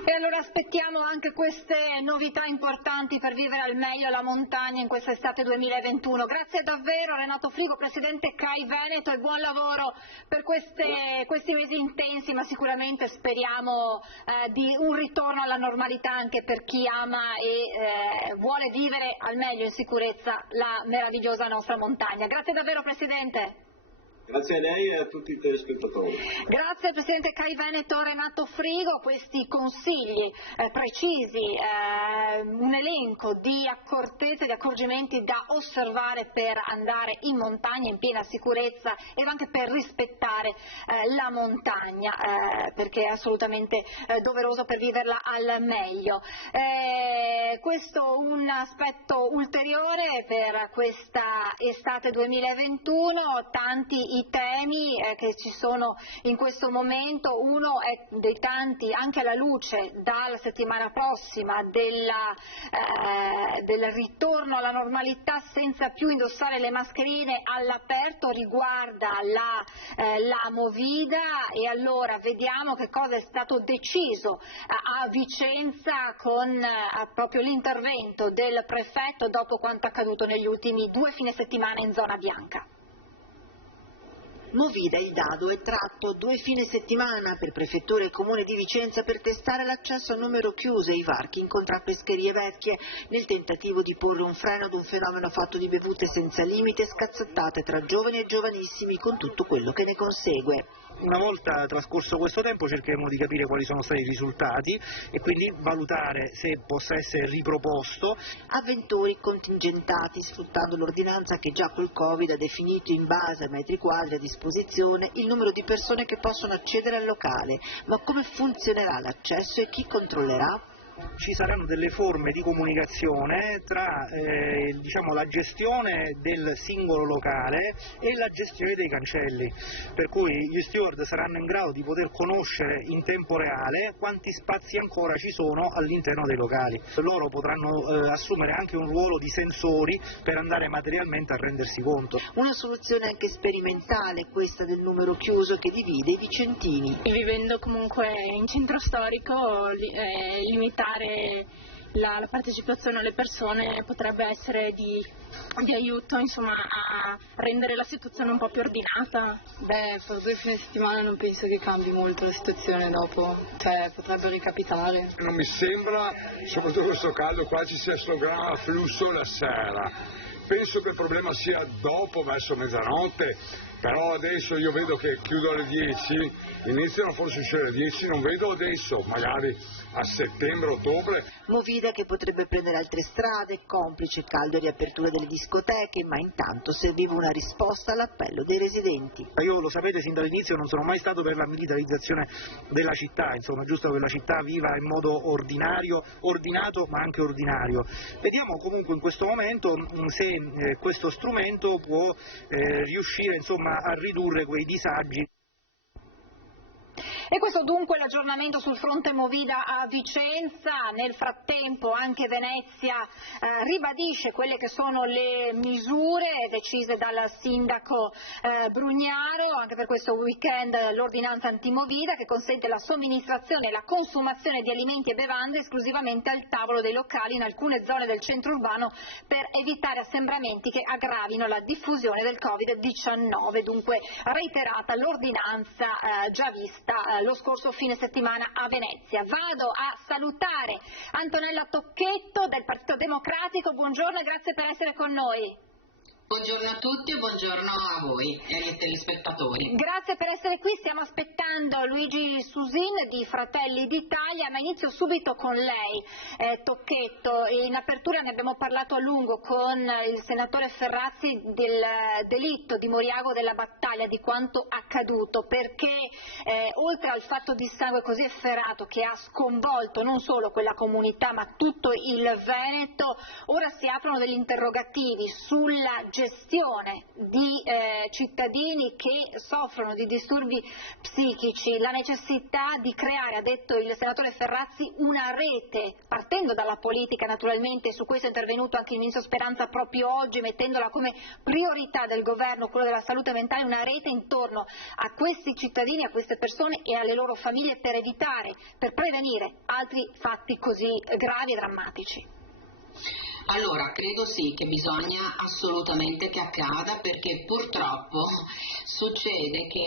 E allora aspettiamo anche queste novità importanti per vivere al meglio la montagna in quest'estate 2021. Grazie davvero Renato Frigo, Presidente CAI Veneto, e buon lavoro per questi mesi intensi, ma sicuramente speriamo di un ritorno alla normalità anche per chi ama e vuole vivere al meglio in sicurezza la meravigliosa nostra montagna. Grazie davvero Presidente. Grazie a lei e a tutti i telespettatori. Grazie al Presidente CAI Veneto Renato Frigo. Questi consigli precisi, un elenco di accortezze, di accorgimenti da osservare per andare in montagna in piena sicurezza e anche per rispettare la montagna, perché è assolutamente doveroso per viverla al meglio. Questo un aspetto ulteriore per questa estate 2021, tanti i temi che ci sono in questo momento. Uno è dei tanti, anche alla luce dalla settimana prossima del ritorno alla normalità senza più indossare le mascherine all'aperto, riguarda la Movida, e allora vediamo che cosa è stato deciso a Vicenza con proprio l'intervento del prefetto dopo quanto accaduto negli ultimi 2 fine settimana in zona bianca. Movida, il dado è tratto 2 fine settimana per Prefettura e Comune di Vicenza per testare l'accesso a numero chiuso ai varchi in contrappescherie vecchie, nel tentativo di porre un freno ad un fenomeno fatto di bevute senza limite e scazzottate tra giovani e giovanissimi, con tutto quello che ne consegue. Una volta trascorso questo tempo cercheremo di capire quali sono stati i risultati e quindi valutare se possa essere riproposto. Avventori contingentati sfruttando l'ordinanza che già col Covid ha definito in base a metri quadri a disposizione disposizione il numero di persone che possono accedere al locale, ma come funzionerà l'accesso e chi controllerà? Ci saranno delle forme di comunicazione tra la gestione del singolo locale e la gestione dei cancelli, per cui gli steward saranno in grado di poter conoscere in tempo reale quanti spazi ancora ci sono all'interno dei locali. Loro potranno assumere anche un ruolo di sensori per andare materialmente a rendersi conto. Una soluzione anche sperimentale questa del numero chiuso che divide i vicentini. Vivendo comunque in centro storico, limitare la partecipazione alle persone potrebbe essere di aiuto, insomma, a rendere la situazione un po' più ordinata. Per 2 fine settimana non penso che cambi molto la situazione dopo, potrebbe ricapitare. Non mi sembra, soprattutto in questo caldo qua, ci sia solo gran afflusso la sera. Penso che il problema sia dopo, verso mezzanotte, però adesso io vedo che chiudo alle 10, iniziano forse a uscire alle 10, non vedo adesso, magari a settembre, ottobre. Movida che potrebbe prendere altre strade, complice il caldo e riapertura delle discoteche, ma intanto serviva una risposta all'appello dei residenti. Io, lo sapete, sin dall'inizio non sono mai stato per la militarizzazione della città, insomma, giusto che la città viva in modo ordinario, ordinato ma anche ordinario. Vediamo comunque in questo momento se questo strumento può riuscire, insomma, a ridurre quei disagi. E questo dunque l'aggiornamento sul fronte Movida a Vicenza. Nel frattempo anche Venezia ribadisce quelle che sono le misure decise dal sindaco Brugnaro. Anche per questo weekend l'ordinanza antimovida che consente la somministrazione e la consumazione di alimenti e bevande esclusivamente al tavolo dei locali in alcune zone del centro urbano per evitare assembramenti che aggravino la diffusione del Covid-19. Dunque reiterata l'ordinanza già vista lo scorso fine settimana a Venezia. Vado a salutare Antonella Tocchetto del Partito Democratico. Buongiorno e grazie per essere con noi. Buongiorno a tutti e buongiorno a voi e ai telespettatori. Grazie per essere qui, stiamo aspettando Luigi Susin di Fratelli d'Italia, ma inizio subito con lei, Tocchetto. In apertura ne abbiamo parlato a lungo con il senatore Ferrazzi del delitto di Moriago della Battaglia, di quanto accaduto, perché oltre al fatto di sangue così efferato che ha sconvolto non solo quella comunità ma tutto il Veneto, ora si aprono degli interrogativi sulla gestione di cittadini che soffrono di disturbi psichici, la necessità di creare, ha detto il senatore Ferrazzi, una rete, partendo dalla politica naturalmente. Su questo è intervenuto anche il ministro Speranza proprio oggi, mettendola come priorità del governo, quello della salute mentale, una rete intorno a questi cittadini, a queste persone e alle loro famiglie per evitare, per prevenire altri fatti così gravi e drammatici. Allora, credo sì che bisogna assolutamente che accada, perché purtroppo succede che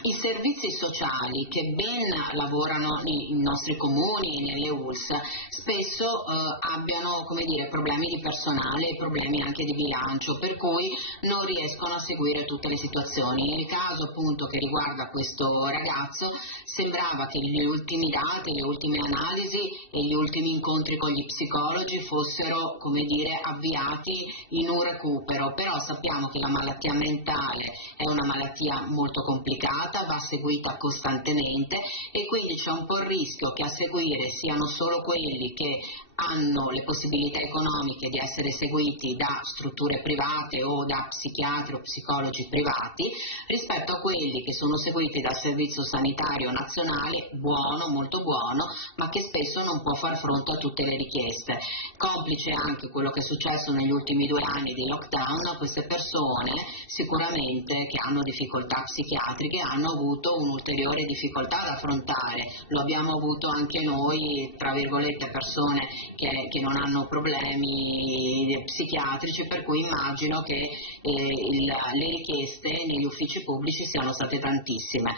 i servizi sociali che ben lavorano nei nostri comuni e nelle ULSS spesso abbiano, come dire, problemi di personale e problemi anche di bilancio, per cui non riescono a seguire tutte le situazioni. Nel caso appunto che riguarda questo ragazzo sembrava che gli ultimi dati, le ultime analisi e gli ultimi incontri con gli psicologi fossero, come dire, avviati in un recupero, però sappiamo che la malattia mentale è una malattia molto complicata, va seguita costantemente e quindi c'è un po' il rischio che a seguire siano solo quelli che hanno le possibilità economiche di essere seguiti da strutture private o da psichiatri o psicologi privati, rispetto a quelli che sono seguiti dal Servizio Sanitario Nazionale, buono, molto buono, ma che spesso non può far fronte a tutte le richieste. Complice anche quello che è successo negli ultimi 2 anni di lockdown, queste persone sicuramente che hanno difficoltà psichiatriche hanno avuto un'ulteriore difficoltà da affrontare. Lo abbiamo avuto anche noi, tra virgolette, persone che non hanno problemi psichiatrici, per cui immagino che le richieste negli uffici pubblici siano state tantissime.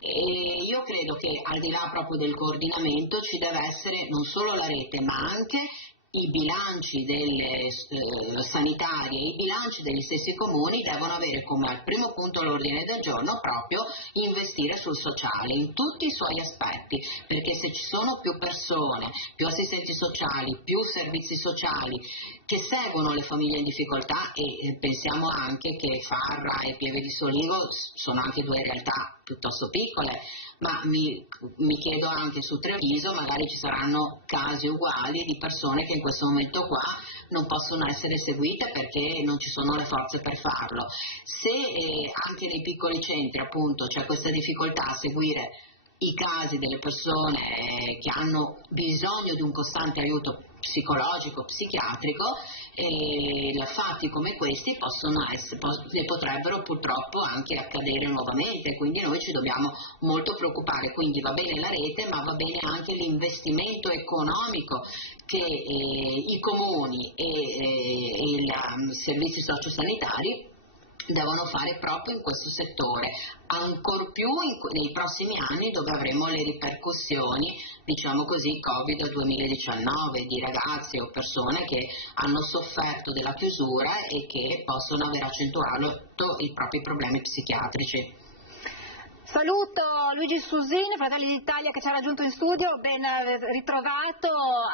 E io credo che al di là proprio del coordinamento ci deve essere non solo la rete ma anche i bilanci delle sanitarie, i bilanci degli stessi comuni devono avere come al primo punto l'ordine del giorno proprio investire sul sociale in tutti i suoi aspetti, perché se ci sono più persone, più assistenti sociali, più servizi sociali che seguono le famiglie in difficoltà, e pensiamo anche che Farra e Pieve di Soligo sono anche due realtà piuttosto piccole, ma mi chiedo anche su Treviso magari ci saranno casi uguali di persone che in questo momento qua non possono essere seguite perché non ci sono le forze per farlo. Se anche nei piccoli centri appunto c'è questa difficoltà a seguire i casi delle persone che hanno bisogno di un costante aiuto psicologico, psichiatrico, e fatti come questi ne potrebbero purtroppo anche accadere nuovamente, quindi noi ci dobbiamo molto preoccupare. Quindi va bene la rete, ma va bene anche l'investimento economico che i comuni e i servizi sociosanitari devono fare proprio in questo settore, ancor più nei prossimi anni dove avremo le ripercussioni, diciamo così, Covid 2019, di ragazzi o persone che hanno sofferto della chiusura e che possono aver accentuato i propri problemi psichiatrici. Saluto Luigi Susini, Fratelli d'Italia, che ci ha raggiunto in studio, ben ritrovato.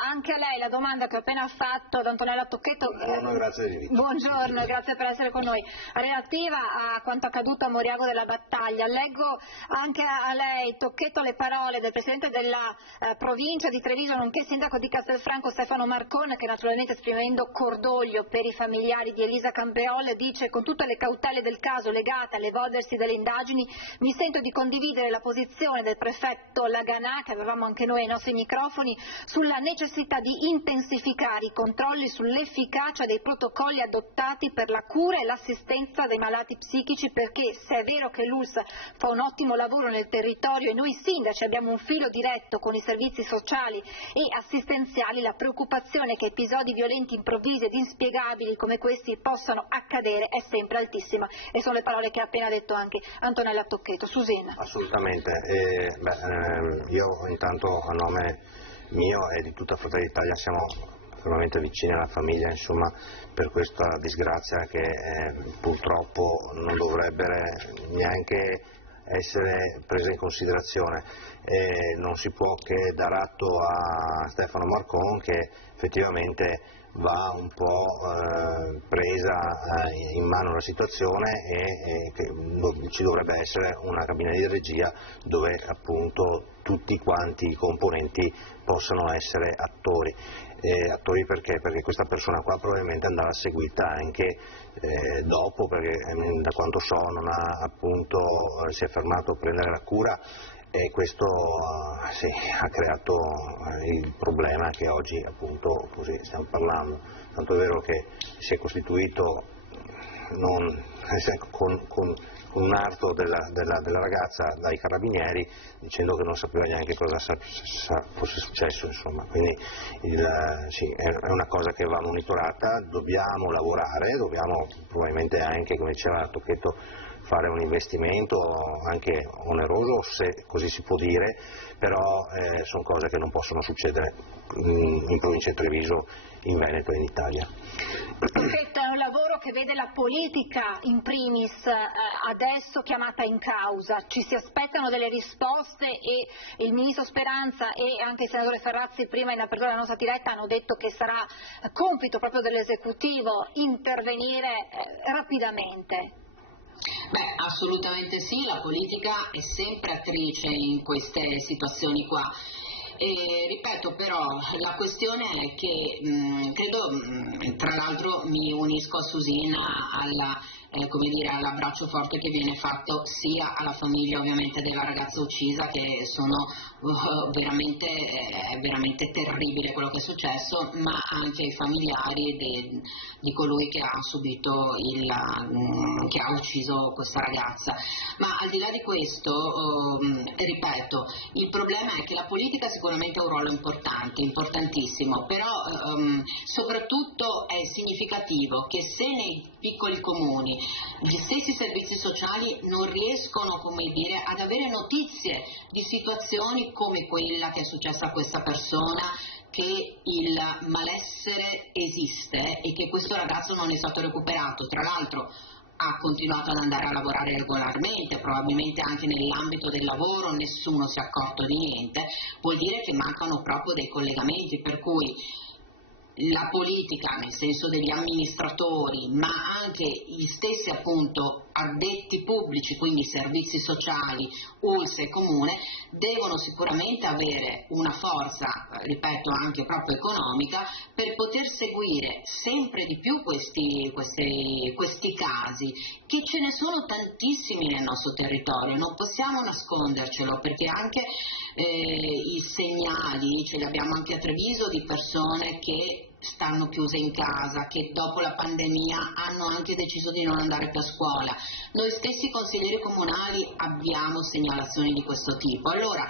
Anche a lei la domanda che ho appena fatto ad Antonella Tocchetto. Buongiorno, grazie dell'invito. Buongiorno, grazie per essere con noi. Relativa a quanto accaduto a Moriago della Battaglia, leggo anche a lei, Tocchetto, le parole del presidente della provincia di Treviso, nonché sindaco di Castelfranco Stefano Marcon, che naturalmente esprimendo cordoglio per i familiari di Elisa Campeol, dice: con tutte le cautele del caso legate all'evolversi delle indagini, mi sento di condividere la posizione del prefetto Laganà, che avevamo anche noi ai nostri microfoni, sulla necessità di intensificare i controlli sull'efficacia dei protocolli adottati per la cura e l'assistenza dei malati psichici, perché se è vero che l'ULSS fa un ottimo lavoro nel territorio e noi sindaci abbiamo un filo diretto con i servizi sociali e assistenziali, la preoccupazione che episodi violenti improvvisi ed inspiegabili come questi possano accadere è sempre altissima, e sono le parole che ha appena detto anche Antonella Tocchetto. Susina. Assolutamente, io intanto a nome mio e di tutta Fratelli d'Italia siamo estremamente vicini alla famiglia, insomma, per questa disgrazia che purtroppo non dovrebbe neanche essere presa in considerazione. Non si può che dar atto a Stefano Marcon che effettivamente va un po' presa in mano la situazione e che ci dovrebbe essere una cabina di regia dove appunto tutti quanti i componenti possano essere attori. Attori perché? Perché questa persona qua probabilmente andrà seguita anche dopo, perché da quanto so non ha appunto, si è fermato a prendere la cura, e questo sì, ha creato il problema che oggi appunto così stiamo parlando. Tanto è vero che si è costituito con un arto della ragazza dai carabinieri dicendo che non sapeva neanche cosa fosse successo, insomma. Quindi sì, è una cosa che va monitorata, dobbiamo lavorare, dobbiamo probabilmente anche, come diceva Tocchetto, fare un investimento anche oneroso, se così si può dire, però sono cose che non possono succedere in provincia di Treviso, in Veneto e in Italia. Questo è un lavoro che vede la politica in primis adesso chiamata in causa. Ci si aspettano delle risposte e il ministro Speranza e anche il senatore Ferrazzi prima in apertura della nostra diretta hanno detto che sarà compito proprio dell'esecutivo intervenire rapidamente. Beh, assolutamente sì, la politica è sempre attrice in queste situazioni qua. E ripeto, però la questione è che credo, tra l'altro mi unisco a Susina all'abbraccio forte che viene fatto sia alla famiglia ovviamente della ragazza uccisa, che sono veramente terribile quello che è successo, ma anche ai familiari di colui che ha subito che ha ucciso questa ragazza. Ma al di là di questo, ripeto, il problema è che la politica sicuramente ha un ruolo importante, importantissimo, però soprattutto è significativo che se nei piccoli comuni gli stessi servizi sociali non riescono, come dire, ad avere notizie di situazioni come quella che è successa a questa persona, che il malessere esiste e che questo ragazzo non è stato recuperato, tra l'altro ha continuato ad andare a lavorare regolarmente, probabilmente anche nell'ambito del lavoro nessuno si è accorto di niente, vuol dire che mancano proprio dei collegamenti, per cui la politica, nel senso degli amministratori, ma anche gli stessi appunto addetti pubblici, quindi servizi sociali, ULSS e comune, devono sicuramente avere una forza, ripeto, anche proprio economica, per poter seguire sempre di più questi casi, che ce ne sono tantissimi nel nostro territorio, non possiamo nascondercelo, perché anche i segnali ce li abbiamo anche a Treviso di persone che stanno chiuse in casa, che dopo la pandemia hanno anche deciso di non andare più a scuola. Noi stessi consiglieri comunali abbiamo segnalazioni di questo tipo. Allora,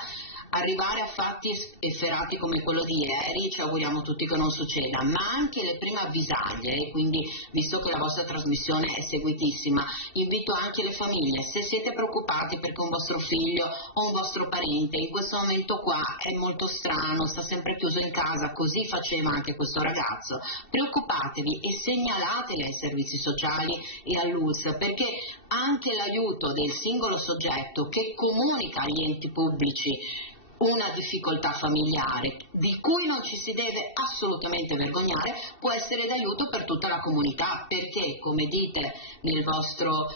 arrivare a fatti efferati come quello di ieri ci auguriamo tutti che non succeda, ma anche le prime avvisaglie, quindi visto che la vostra trasmissione è seguitissima, invito anche le famiglie, se siete preoccupati perché un vostro figlio o un vostro parente in questo momento qua è molto strano, sta sempre chiuso in casa, così faceva anche questo ragazzo, preoccupatevi e segnalateli ai servizi sociali e all'ULSS, perché anche l'aiuto del singolo soggetto che comunica agli enti pubblici una difficoltà familiare di cui non ci si deve assolutamente vergognare può essere d'aiuto per tutta la comunità, perché come dite nel vostro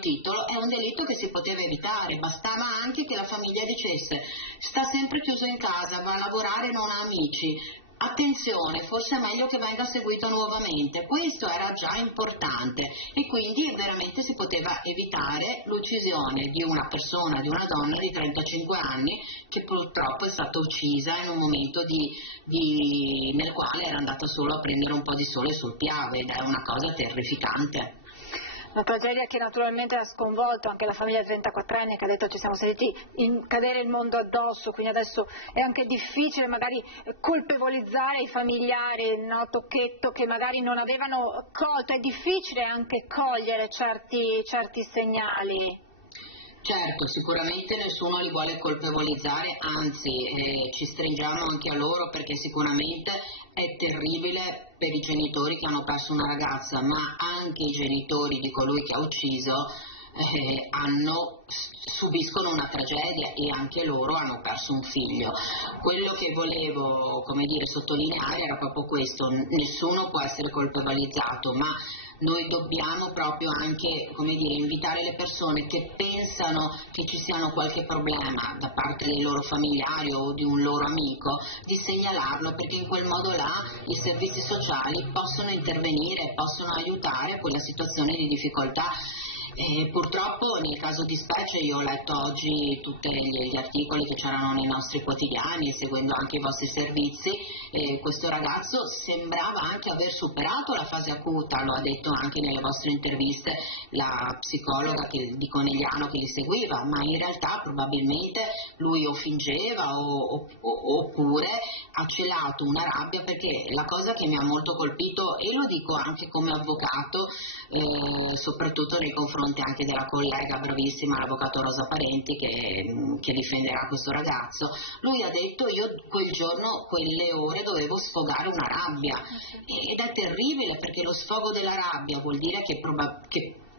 titolo è un delitto che si poteva evitare, bastava anche che la famiglia dicesse sta sempre chiuso in casa, va a lavorare, non ha amici. Attenzione, forse è meglio che venga seguito nuovamente, questo era già importante e quindi veramente si poteva evitare l'uccisione di una persona, di una donna di 35 anni che purtroppo è stata uccisa in un momento nel quale era andata solo a prendere un po' di sole sul Piave ed è una cosa terrificante. Una tragedia che naturalmente ha sconvolto anche la famiglia di 34 anni che ha detto ci siamo sentiti cadere il mondo addosso, quindi adesso è anche difficile magari colpevolizzare i familiari, no, Tocchetto, che magari non avevano colto, è difficile anche cogliere certi segnali. Certo, sicuramente nessuno li vuole colpevolizzare, anzi ci stringiamo anche a loro perché sicuramente è terribile per i genitori che hanno perso una ragazza, ma anche i genitori di colui che ha ucciso subiscono una tragedia e anche loro hanno perso un figlio. Quello che volevo, sottolineare era proprio questo, nessuno può essere colpevolizzato, ma noi dobbiamo proprio anche, invitare le persone che pensano che ci siano qualche problema da parte dei loro familiari o di un loro amico, di segnalarlo, perché in quel modo là i servizi sociali possono intervenire, possono aiutare a quella situazione di difficoltà. Purtroppo nel caso di specie io ho letto oggi tutti gli articoli che c'erano nei nostri quotidiani, seguendo anche i vostri servizi, questo ragazzo sembrava anche aver superato la fase acuta, lo ha detto anche nelle vostre interviste la psicologa di Conegliano che li seguiva, ma in realtà probabilmente lui o fingeva oppure ha celato una rabbia, perché la cosa che mi ha molto colpito, e lo dico anche come avvocato, soprattutto nei confronti anche della collega bravissima, l'avvocato Rosa Parenti che difenderà questo ragazzo, lui ha detto io quel giorno, quelle ore dovevo sfogare una rabbia ed è terribile, perché lo sfogo della rabbia vuol dire che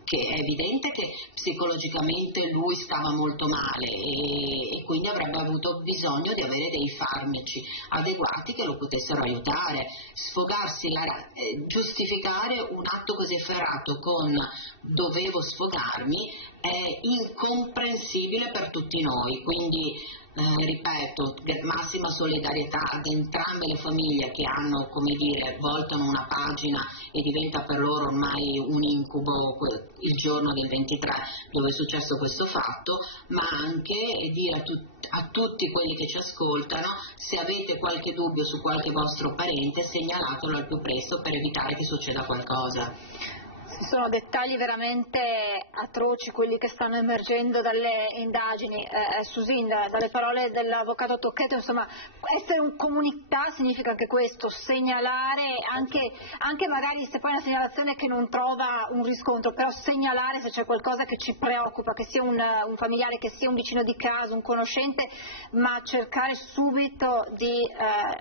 è evidente che psicologicamente lui stava molto male e quindi avrebbe avuto bisogno di avere dei farmaci adeguati che lo potessero aiutare. Giustificare un atto così efferato con dovevo sfogarmi è incomprensibile per tutti noi, quindi ripeto, massima solidarietà ad entrambe le famiglie che hanno, voltano una pagina e diventa per loro ormai un incubo il giorno del 23 dove è successo questo fatto, ma anche dire a tutti quelli che ci ascoltano, se avete qualche dubbio su qualche vostro parente, segnalatelo al più presto per evitare che succeda qualcosa. Sono dettagli veramente atroci quelli che stanno emergendo dalle indagini. Susin, dalle parole dell'avvocato Tocchetto, insomma, essere un comunità significa anche questo, segnalare anche magari se poi è una segnalazione che non trova un riscontro, però segnalare se c'è qualcosa che ci preoccupa, che sia un familiare, che sia un vicino di casa, un conoscente, ma cercare subito di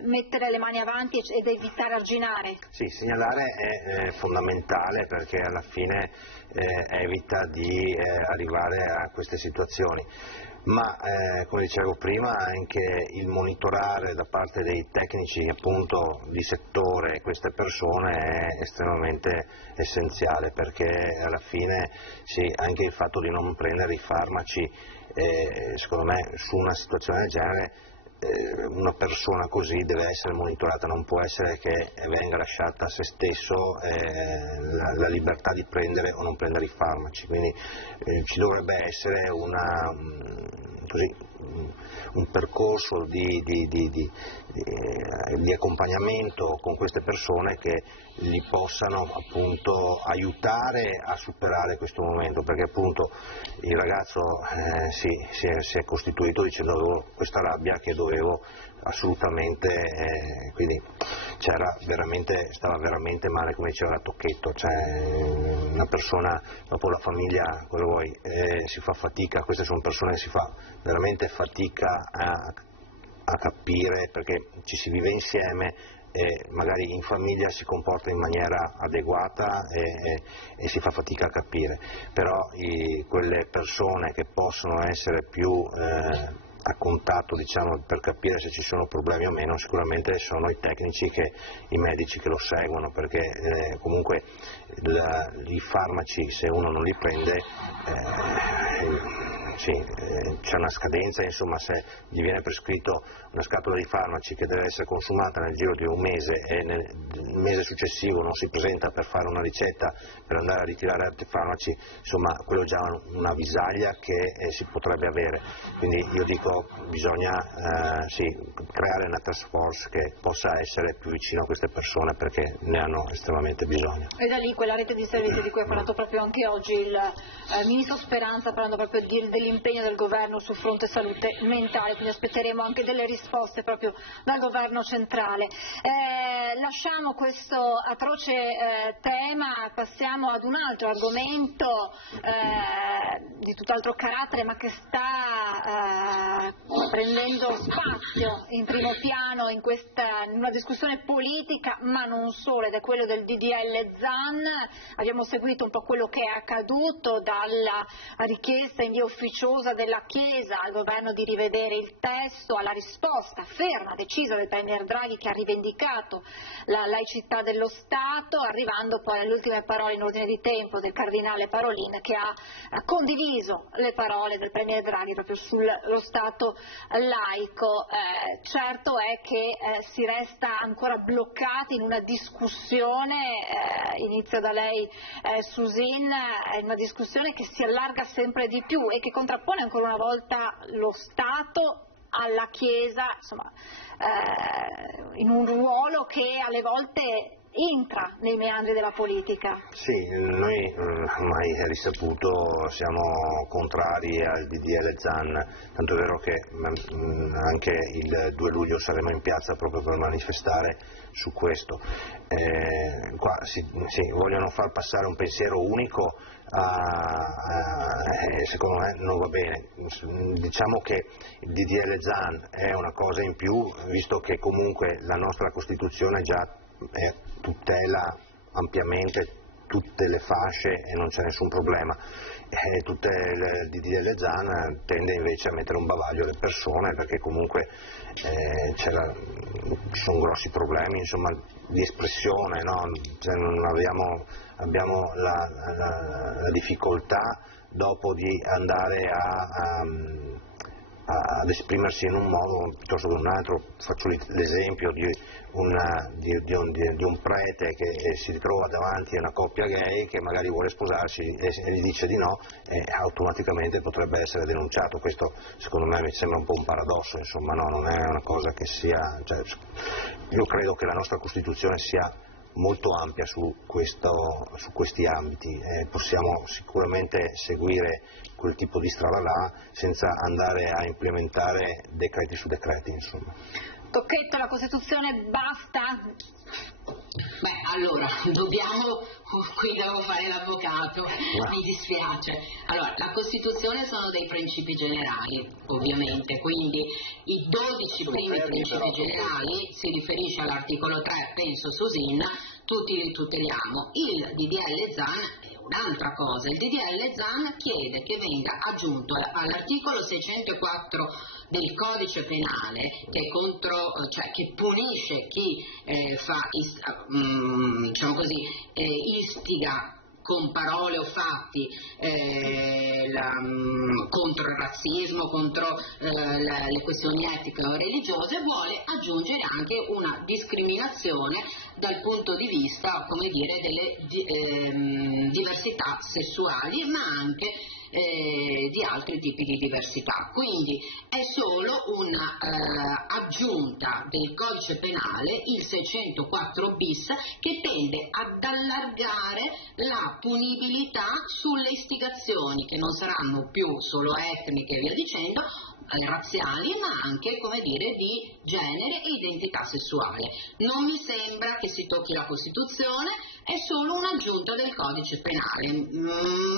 mettere le mani avanti ed evitare arginare. Sì, segnalare è fondamentale, perché alla fine evita di arrivare a queste situazioni. Ma come dicevo prima, anche il monitorare da parte dei tecnici appunto di settore queste persone è estremamente essenziale, perché alla fine sì, anche il fatto di non prendere i farmaci, secondo me su una situazione del genere una persona così deve essere monitorata, non può essere che venga lasciata a se stesso la libertà di prendere o non prendere i farmaci, quindi ci dovrebbe essere un percorso di accompagnamento con queste persone che li possano appunto aiutare a superare questo momento, perché appunto il ragazzo si è costituito dicendo avevo questa rabbia che dovevo assolutamente, quindi stava veramente male, come diceva la Tocchetto, cioè una persona, dopo la famiglia, quello vuoi, si fa fatica, queste sono persone che si fa veramente fatica a capire, perché ci si vive insieme e magari in famiglia si comporta in maniera adeguata e si fa fatica a capire, però quelle persone che possono essere più a contatto, diciamo, per capire se ci sono problemi o meno, sicuramente sono i tecnici, i medici che lo seguono, perché comunque i farmaci, se uno non li prende, c'è una scadenza, insomma, se gli viene prescritto una scatola di farmaci che deve essere consumata nel giro di un mese e nel mese successivo non si presenta per fare una ricetta per andare a ritirare altri farmaci, insomma, quello è già una visaglia che si potrebbe avere. Quindi io dico bisogna creare una task force che possa essere più vicino a queste persone, perché ne hanno estremamente bisogno. E da lì quella rete di servizi di cui ha parlato proprio anche oggi il Ministro Speranza, parlando proprio dell'impegno del governo sul fronte salute mentale, quindi aspetteremo anche delle risposte proprio dal governo centrale. Lasciamo questo atroce tema, passiamo ad un altro argomento di tutt'altro carattere, ma che sta prendendo spazio in primo piano in una discussione politica, ma non solo, ed è quello del DDL Zan. Abbiamo seguito un po' quello che è accaduto, dalla richiesta in via ufficiosa della Chiesa al governo di rivedere il testo, alla risposta ferma, decisa del Premier Draghi, che ha rivendicato la laicità dello Stato, arrivando poi alle ultime parole in ordine di tempo del Cardinale Parolin, che ha condiviso le parole del Premier Draghi proprio sullo Stato laico. Certo è che si resta ancora bloccati in una discussione, inizio da lei Susin, una discussione che si allarga sempre di più e che contrappone ancora una volta lo Stato alla Chiesa, insomma, in un ruolo che alle volte entra nei meandri della politica. Sì, noi ormai è risaputo, siamo contrari al DDL Zan, tanto è vero che anche il 2 luglio saremo in piazza proprio per manifestare su questo. Qua vogliono far passare un pensiero unico, secondo me non va bene. Diciamo che il DDL Zan è una cosa in più, visto che comunque la nostra Costituzione già tutela ampiamente tutte le fasce e non c'è nessun problema. Il DDL Zan tende invece a mettere un bavaglio alle persone, perché comunque ci sono grossi problemi, insomma, di espressione, no? Cioè, abbiamo la difficoltà dopo di andare ad esprimersi in un modo piuttosto che un altro. Faccio l'esempio di un prete che si ritrova davanti a una coppia gay che magari vuole sposarsi e gli dice di no, e automaticamente potrebbe essere denunciato. Questo secondo me mi sembra un po' un paradosso, insomma, no? Non è una cosa che sia, cioè, io credo che la nostra Costituzione sia molto ampia su questi ambiti, possiamo sicuramente seguire quel tipo di strada là senza andare a implementare decreti su decreti, insomma. Tocchetto, la Costituzione basta? Beh, allora, qui devo fare l'avvocato, mi dispiace. Allora, la Costituzione sono dei principi generali, ovviamente, quindi i 12 primi principi generali, si riferisce all'articolo 3, penso Susin, tutti li tuteliamo. Il DDL Zan è un'altra cosa, il DDL Zan chiede che venga aggiunto all'articolo 604 del codice penale che punisce chi diciamo così, istiga con parole o fatti contro il razzismo, contro le questioni etiche o religiose, vuole aggiungere anche una discriminazione dal punto di vista, come dire, delle diversità sessuali, ma anche di altri tipi di diversità. Quindi è solo un'aggiunta del codice penale, il 604 bis, che tende ad allargare la punibilità sulle istigazioni, che non saranno più solo etniche e via dicendo, razziali, ma anche, come dire, di genere e identità sessuale. Non mi sembra che si tocchi la Costituzione, è solo un'aggiunta del codice penale.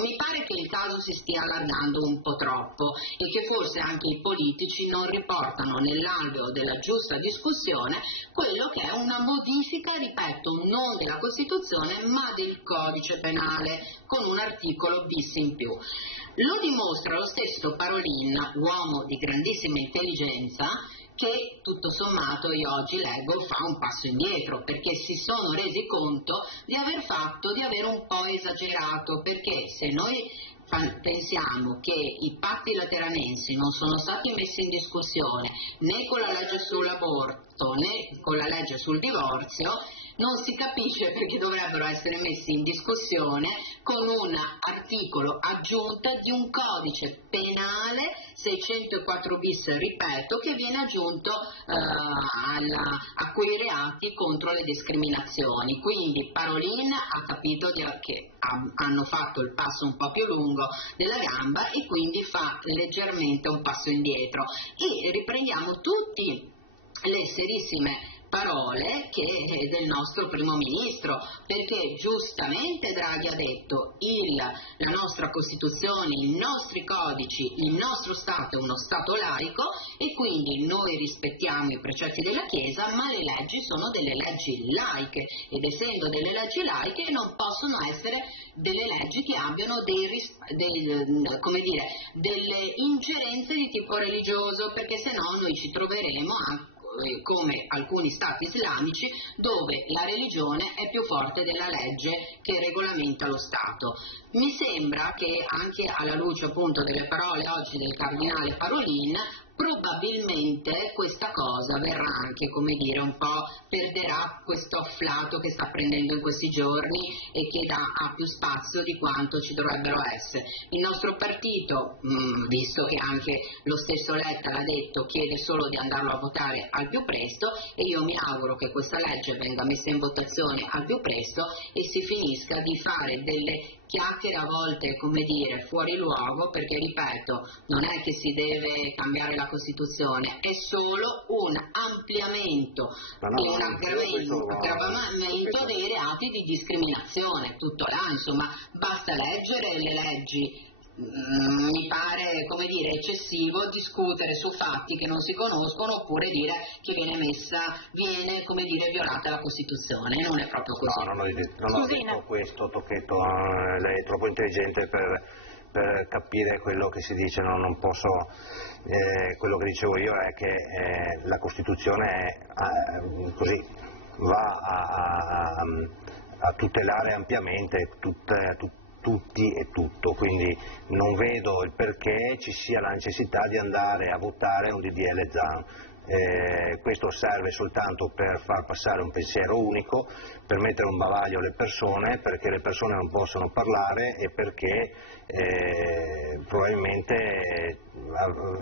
Mi pare che il caso si stia allargando un po' troppo e che forse anche i politici non riportano nell'alveo della giusta discussione quello che è una modifica, ripeto, non della Costituzione ma del codice penale, con un articolo bis in più. Lo dimostra lo stesso Parolin, uomo di grandissima intelligenza, che tutto sommato io oggi leggo fa un passo indietro, perché si sono resi conto di aver un po' esagerato, perché se noi pensiamo che i patti lateranensi non sono stati messi in discussione né con la legge sull'aborto né con la legge sul divorzio, non si capisce perché dovrebbero essere messi in discussione con un articolo aggiunta di un codice penale 604 bis, ripeto, che viene aggiunto a quei reati contro le discriminazioni. Quindi Parolin ha capito che hanno fatto il passo un po' più lungo della gamba e quindi fa leggermente un passo indietro. E riprendiamo tutti le serissime parole del nostro primo ministro, perché giustamente Draghi ha detto la nostra Costituzione, i nostri codici, il nostro Stato è uno Stato laico e quindi noi rispettiamo i precetti della Chiesa, ma le leggi sono delle leggi laiche ed essendo delle leggi laiche non possono essere delle leggi che abbiano delle ingerenze di tipo religioso, perché sennò noi ci troveremo come alcuni stati islamici dove la religione è più forte della legge che regolamenta lo Stato. Mi sembra che anche alla luce appunto delle parole oggi del cardinale Parolin, probabilmente questa cosa verrà anche, come dire, un po' perderà questo afflato che sta prendendo in questi giorni e che ha più spazio di quanto ci dovrebbero essere. Il nostro partito, visto che anche lo stesso Letta l'ha detto, chiede solo di andarlo a votare al più presto e io mi auguro che questa legge venga messa in votazione al più presto e si finisca di fare delle chiacchiere a volte, come dire, fuori luogo, perché ripeto, non è che si deve cambiare la Costituzione, è solo un ampliamento e un aggravamento dei reati di discriminazione, tutto là, insomma, basta leggere le leggi. Mi pare, come dire, eccessivo discutere su fatti che non si conoscono oppure dire che viene, come dire, violata la Costituzione. Non è proprio così. No, non ho detto questo, Tocchetto, lei è troppo intelligente per capire quello che si dice, no, non posso, quello che dicevo io è che la Costituzione così va a tutelare ampiamente tutti e tutto, quindi non vedo il perché ci sia la necessità di andare a votare un DDL Zan. Questo serve soltanto per far passare un pensiero unico, per mettere un bavaglio alle persone, perché le persone non possono parlare e perché probabilmente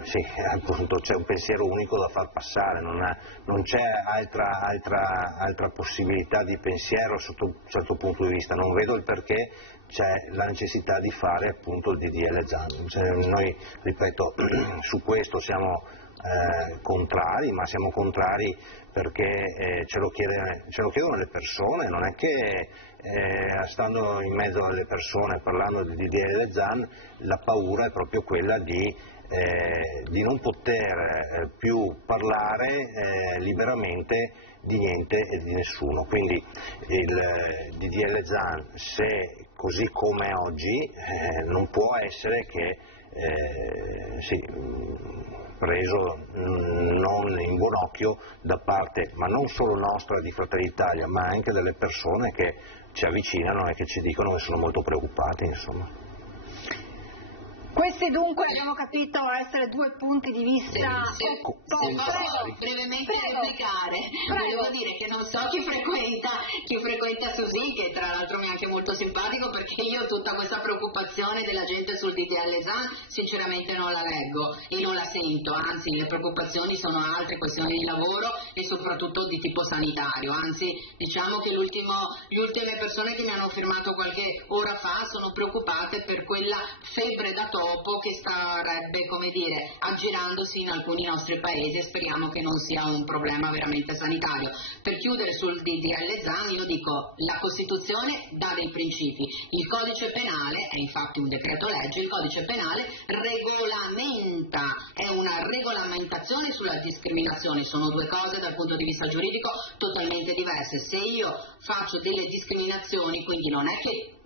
sì, appunto, c'è un pensiero unico da far passare, non c'è altra possibilità di pensiero sotto un certo punto di vista, non vedo il perché c'è la necessità di fare appunto il DDL Zan. Noi, ripeto, su questo siamo contrari, ma siamo contrari perché ce lo chiedono le persone, non è che stando in mezzo alle persone parlando di DDL Zan la paura è proprio quella di non poter più parlare liberamente di niente e di nessuno. Quindi il DDL Zan, se così come è oggi, non può essere che preso non in buon occhio da parte, ma non solo nostra di Fratelli d'Italia, ma anche delle persone che ci avvicinano e che ci dicono che sono molto preoccupati, insomma. Questi dunque abbiamo capito essere due punti di vista brevemente replicare. Volevo dire che non so chi frequenta Susin, che tra l'altro mi è anche molto simpatico, perché io tutta questa preoccupazione della gente sul DDL Zan sinceramente non la leggo e non la sento, anzi le preoccupazioni sono altre, questioni di lavoro e soprattutto di tipo sanitario, anzi diciamo che le ultime persone che mi hanno firmato qualche ora fa sono preoccupate per quella febbre da topo che starebbe, come dire, aggirandosi in alcuni nostri paesi, e speriamo che non sia un problema veramente sanitario. Per chiudere sul DDL Zan, io dico, la Costituzione dà dei principi, il codice penale è infatti un decreto legge, il codice penale regolamenta, è una regolamentazione sulla discriminazione, sono due cose dal punto di vista giuridico totalmente diverse. Se io faccio delle discriminazioni, quindi non è che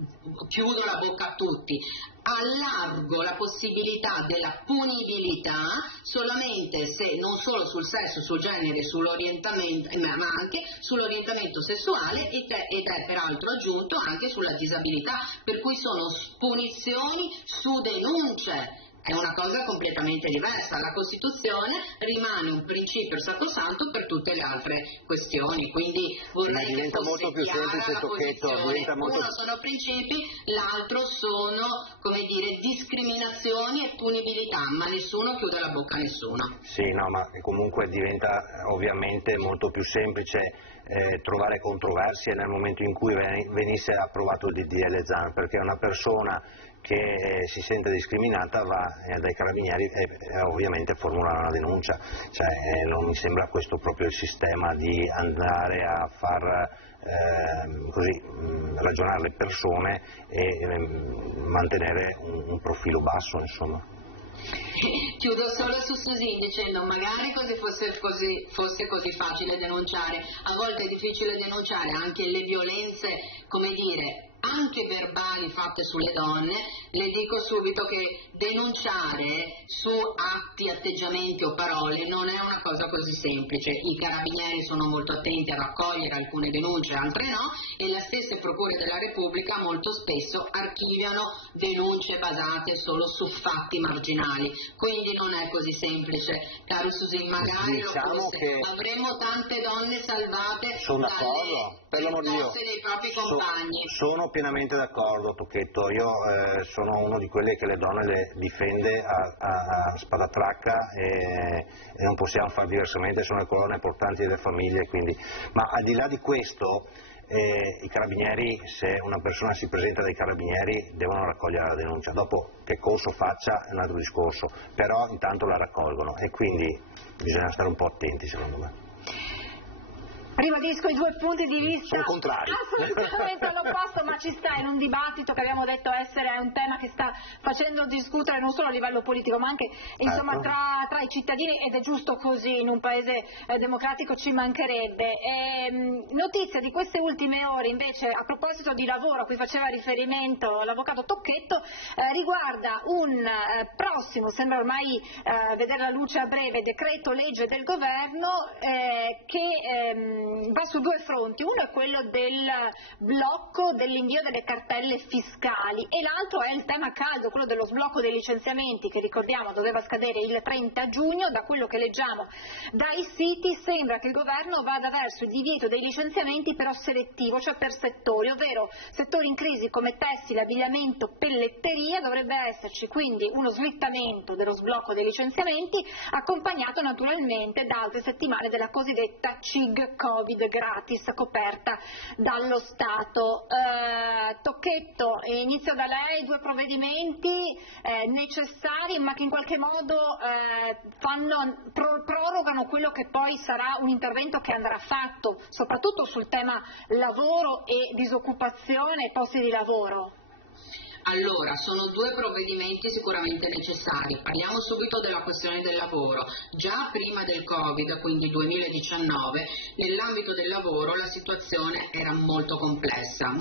chiudo la bocca a tutti, allargo la possibilità della punibilità solamente se non solo sul sesso, sul genere, sull'orientamento, ma anche sull'orientamento sessuale ed è peraltro aggiunto anche sulla disabilità, per cui sono punizioni su denunce. È una cosa completamente diversa, la Costituzione rimane un principio sacrosanto per tutte le altre questioni, quindi vorrei che fosse molto più semplice, Uno sono principi, l'altro sono, come dire, discriminazioni e punibilità, ma nessuno chiude la bocca a nessuno. Sì, no, ma comunque diventa ovviamente molto più semplice trovare controversie nel momento in cui venisse approvato il DDL Zan, perché una persona che si sente discriminata va dai carabinieri e ovviamente formula una denuncia, non mi sembra questo proprio il sistema di andare a far ragionare le persone e mantenere un profilo basso, insomma. Chiudo solo su Susin dicendo magari fosse così facile denunciare, a volte è difficile denunciare anche le violenze, come dire, anche verbali fatte sulle donne. Le dico subito che denunciare su atti, atteggiamenti o parole non è una cosa così semplice. I carabinieri sono molto attenti a raccogliere alcune denunce, altre no, e le stesse procure della Repubblica molto spesso archiviano denunce basate solo su fatti marginali, quindi non è così semplice, caro Susin, magari avremo tante donne salvate dalle forze dei propri compagni. Sono pienamente d'accordo, Tocchetto, io sono uno di quelli che le donne le difende a spadatracca e non possiamo fare diversamente, sono le colonne portanti delle famiglie, quindi. Ma al di là di questo i carabinieri, se una persona si presenta dai carabinieri devono raccogliere la denuncia, dopo che corso faccia è un altro discorso, però intanto la raccolgono e quindi bisogna stare un po' attenti, secondo me. Ribadisco i due punti di vista assolutamente all'opposto, ma ci sta in un dibattito che abbiamo detto essere un tema che sta facendo discutere non solo a livello politico ma anche insomma tra i cittadini, ed è giusto così, in un paese democratico ci mancherebbe. Notizia di queste ultime ore invece a proposito di lavoro a cui faceva riferimento l'avvocato Tocchetto, riguarda un prossimo, sembra ormai vedere la luce a breve, decreto legge del governo che va su due fronti. Uno è quello del blocco dell'invio delle cartelle fiscali e l'altro è il tema caldo, quello dello sblocco dei licenziamenti, che ricordiamo doveva scadere il 30 giugno. Da quello che leggiamo dai siti sembra che il governo vada verso il divieto dei licenziamenti però selettivo, cioè per settori, ovvero settori in crisi come tessile, abbigliamento, pelletteria. Dovrebbe esserci quindi uno slittamento dello sblocco dei licenziamenti accompagnato naturalmente da altre settimane della cosiddetta CIG Covid gratis coperta dallo Stato. Tocchetto, inizio da lei, 2 provvedimenti necessari ma che in qualche modo prorogano quello che poi sarà un intervento che andrà fatto soprattutto sul tema lavoro e disoccupazione e posti di lavoro. Allora, sono 2 provvedimenti sicuramente necessari. Parliamo subito della questione del lavoro. Già prima del Covid, quindi 2019, nell'ambito del lavoro la situazione era molto complessa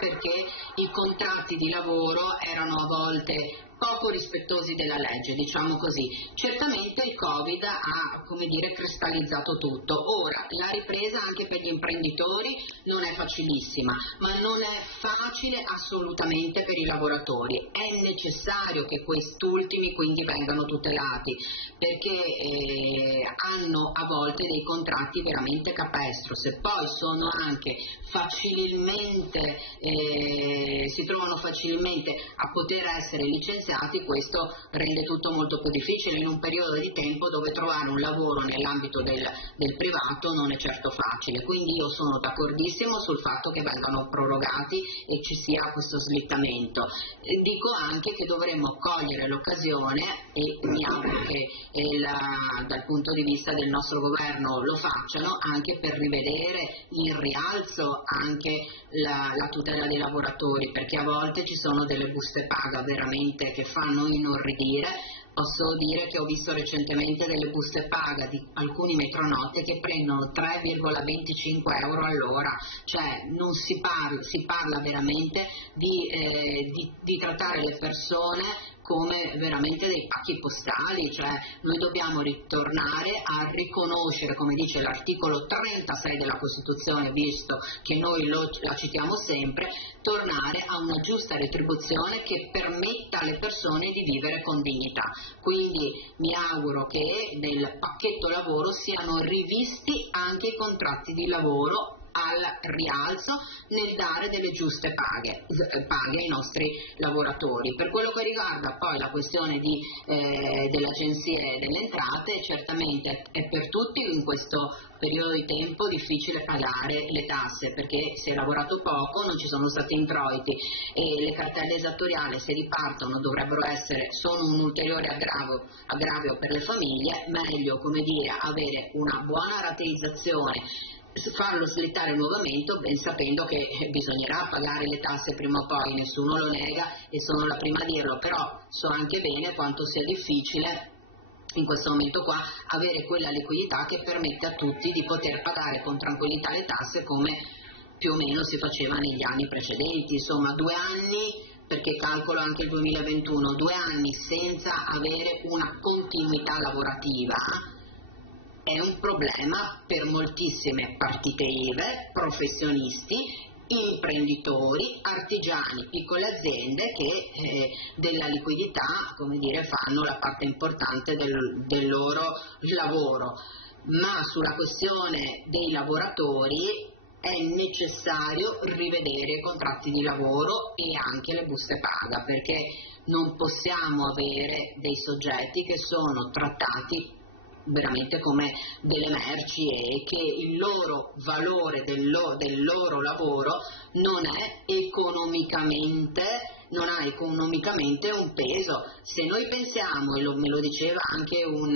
perché i contratti di lavoro erano a volte poco rispettosi della legge, diciamo così. Certamente il Covid ha, cristallizzato tutto. Ora, la ripresa anche per gli imprenditori non è facilissima, ma non è facile assolutamente per i lavoratori. È necessario che quest'ultimi quindi vengano tutelati, perché hanno a volte dei contratti veramente capestro. Se poi sono anche si trovano facilmente a poter essere licenziati, questo rende tutto molto più difficile in un periodo di tempo dove trovare un lavoro nell'ambito del privato non è certo facile. Quindi io sono d'accordissimo sul fatto che vengano prorogati e ci sia questo slittamento. Dico anche che dovremmo cogliere l'occasione, e mi auguro che dal punto di vista del nostro governo lo facciano, anche per rivedere in rialzo anche la tutela dei lavoratori, perché a volte ci sono delle buste paga veramente che fanno inorridire. Posso dire che ho visto recentemente delle buste paga di alcuni metronotte che prendono 3,25 euro all'ora, cioè non si parla veramente di trattare le persone come veramente dei pacchi postali, cioè noi dobbiamo ritornare a riconoscere, come dice l'articolo 36 della Costituzione, visto che noi la citiamo sempre, tornare a una giusta retribuzione che permetta alle persone di vivere con dignità. Quindi mi auguro che nel pacchetto lavoro siano rivisti anche i contratti di lavoro al rialzo nel dare delle giuste paghe ai nostri lavoratori. Per quello che riguarda poi la questione delle agenzie delle entrate, certamente è per tutti in questo periodo di tempo difficile pagare le tasse, perché si è lavorato poco, non ci sono stati introiti e le cartelle esattoriali, se ripartono, sono un ulteriore aggravio per le famiglie. Meglio avere una buona rateizzazione, farlo slittare nuovamente, ben sapendo che bisognerà pagare le tasse prima o poi, nessuno lo nega e sono la prima a dirlo, però so anche bene quanto sia difficile in questo momento qua avere quella liquidità che permette a tutti di poter pagare con tranquillità le tasse come più o meno si faceva negli anni precedenti. Insomma, 2 anni, perché calcolo anche il 2021, 2 anni senza avere una continuità lavorativa è un problema per moltissime partite IVA, professionisti, imprenditori, artigiani, piccole aziende che della liquidità, fanno la parte importante del loro lavoro. Ma sulla questione dei lavoratori è necessario rivedere i contratti di lavoro e anche le buste paga, perché non possiamo avere dei soggetti che sono trattati veramente come delle merci e che il loro valore del loro lavoro non ha economicamente un peso. Se noi pensiamo, e me lo diceva anche un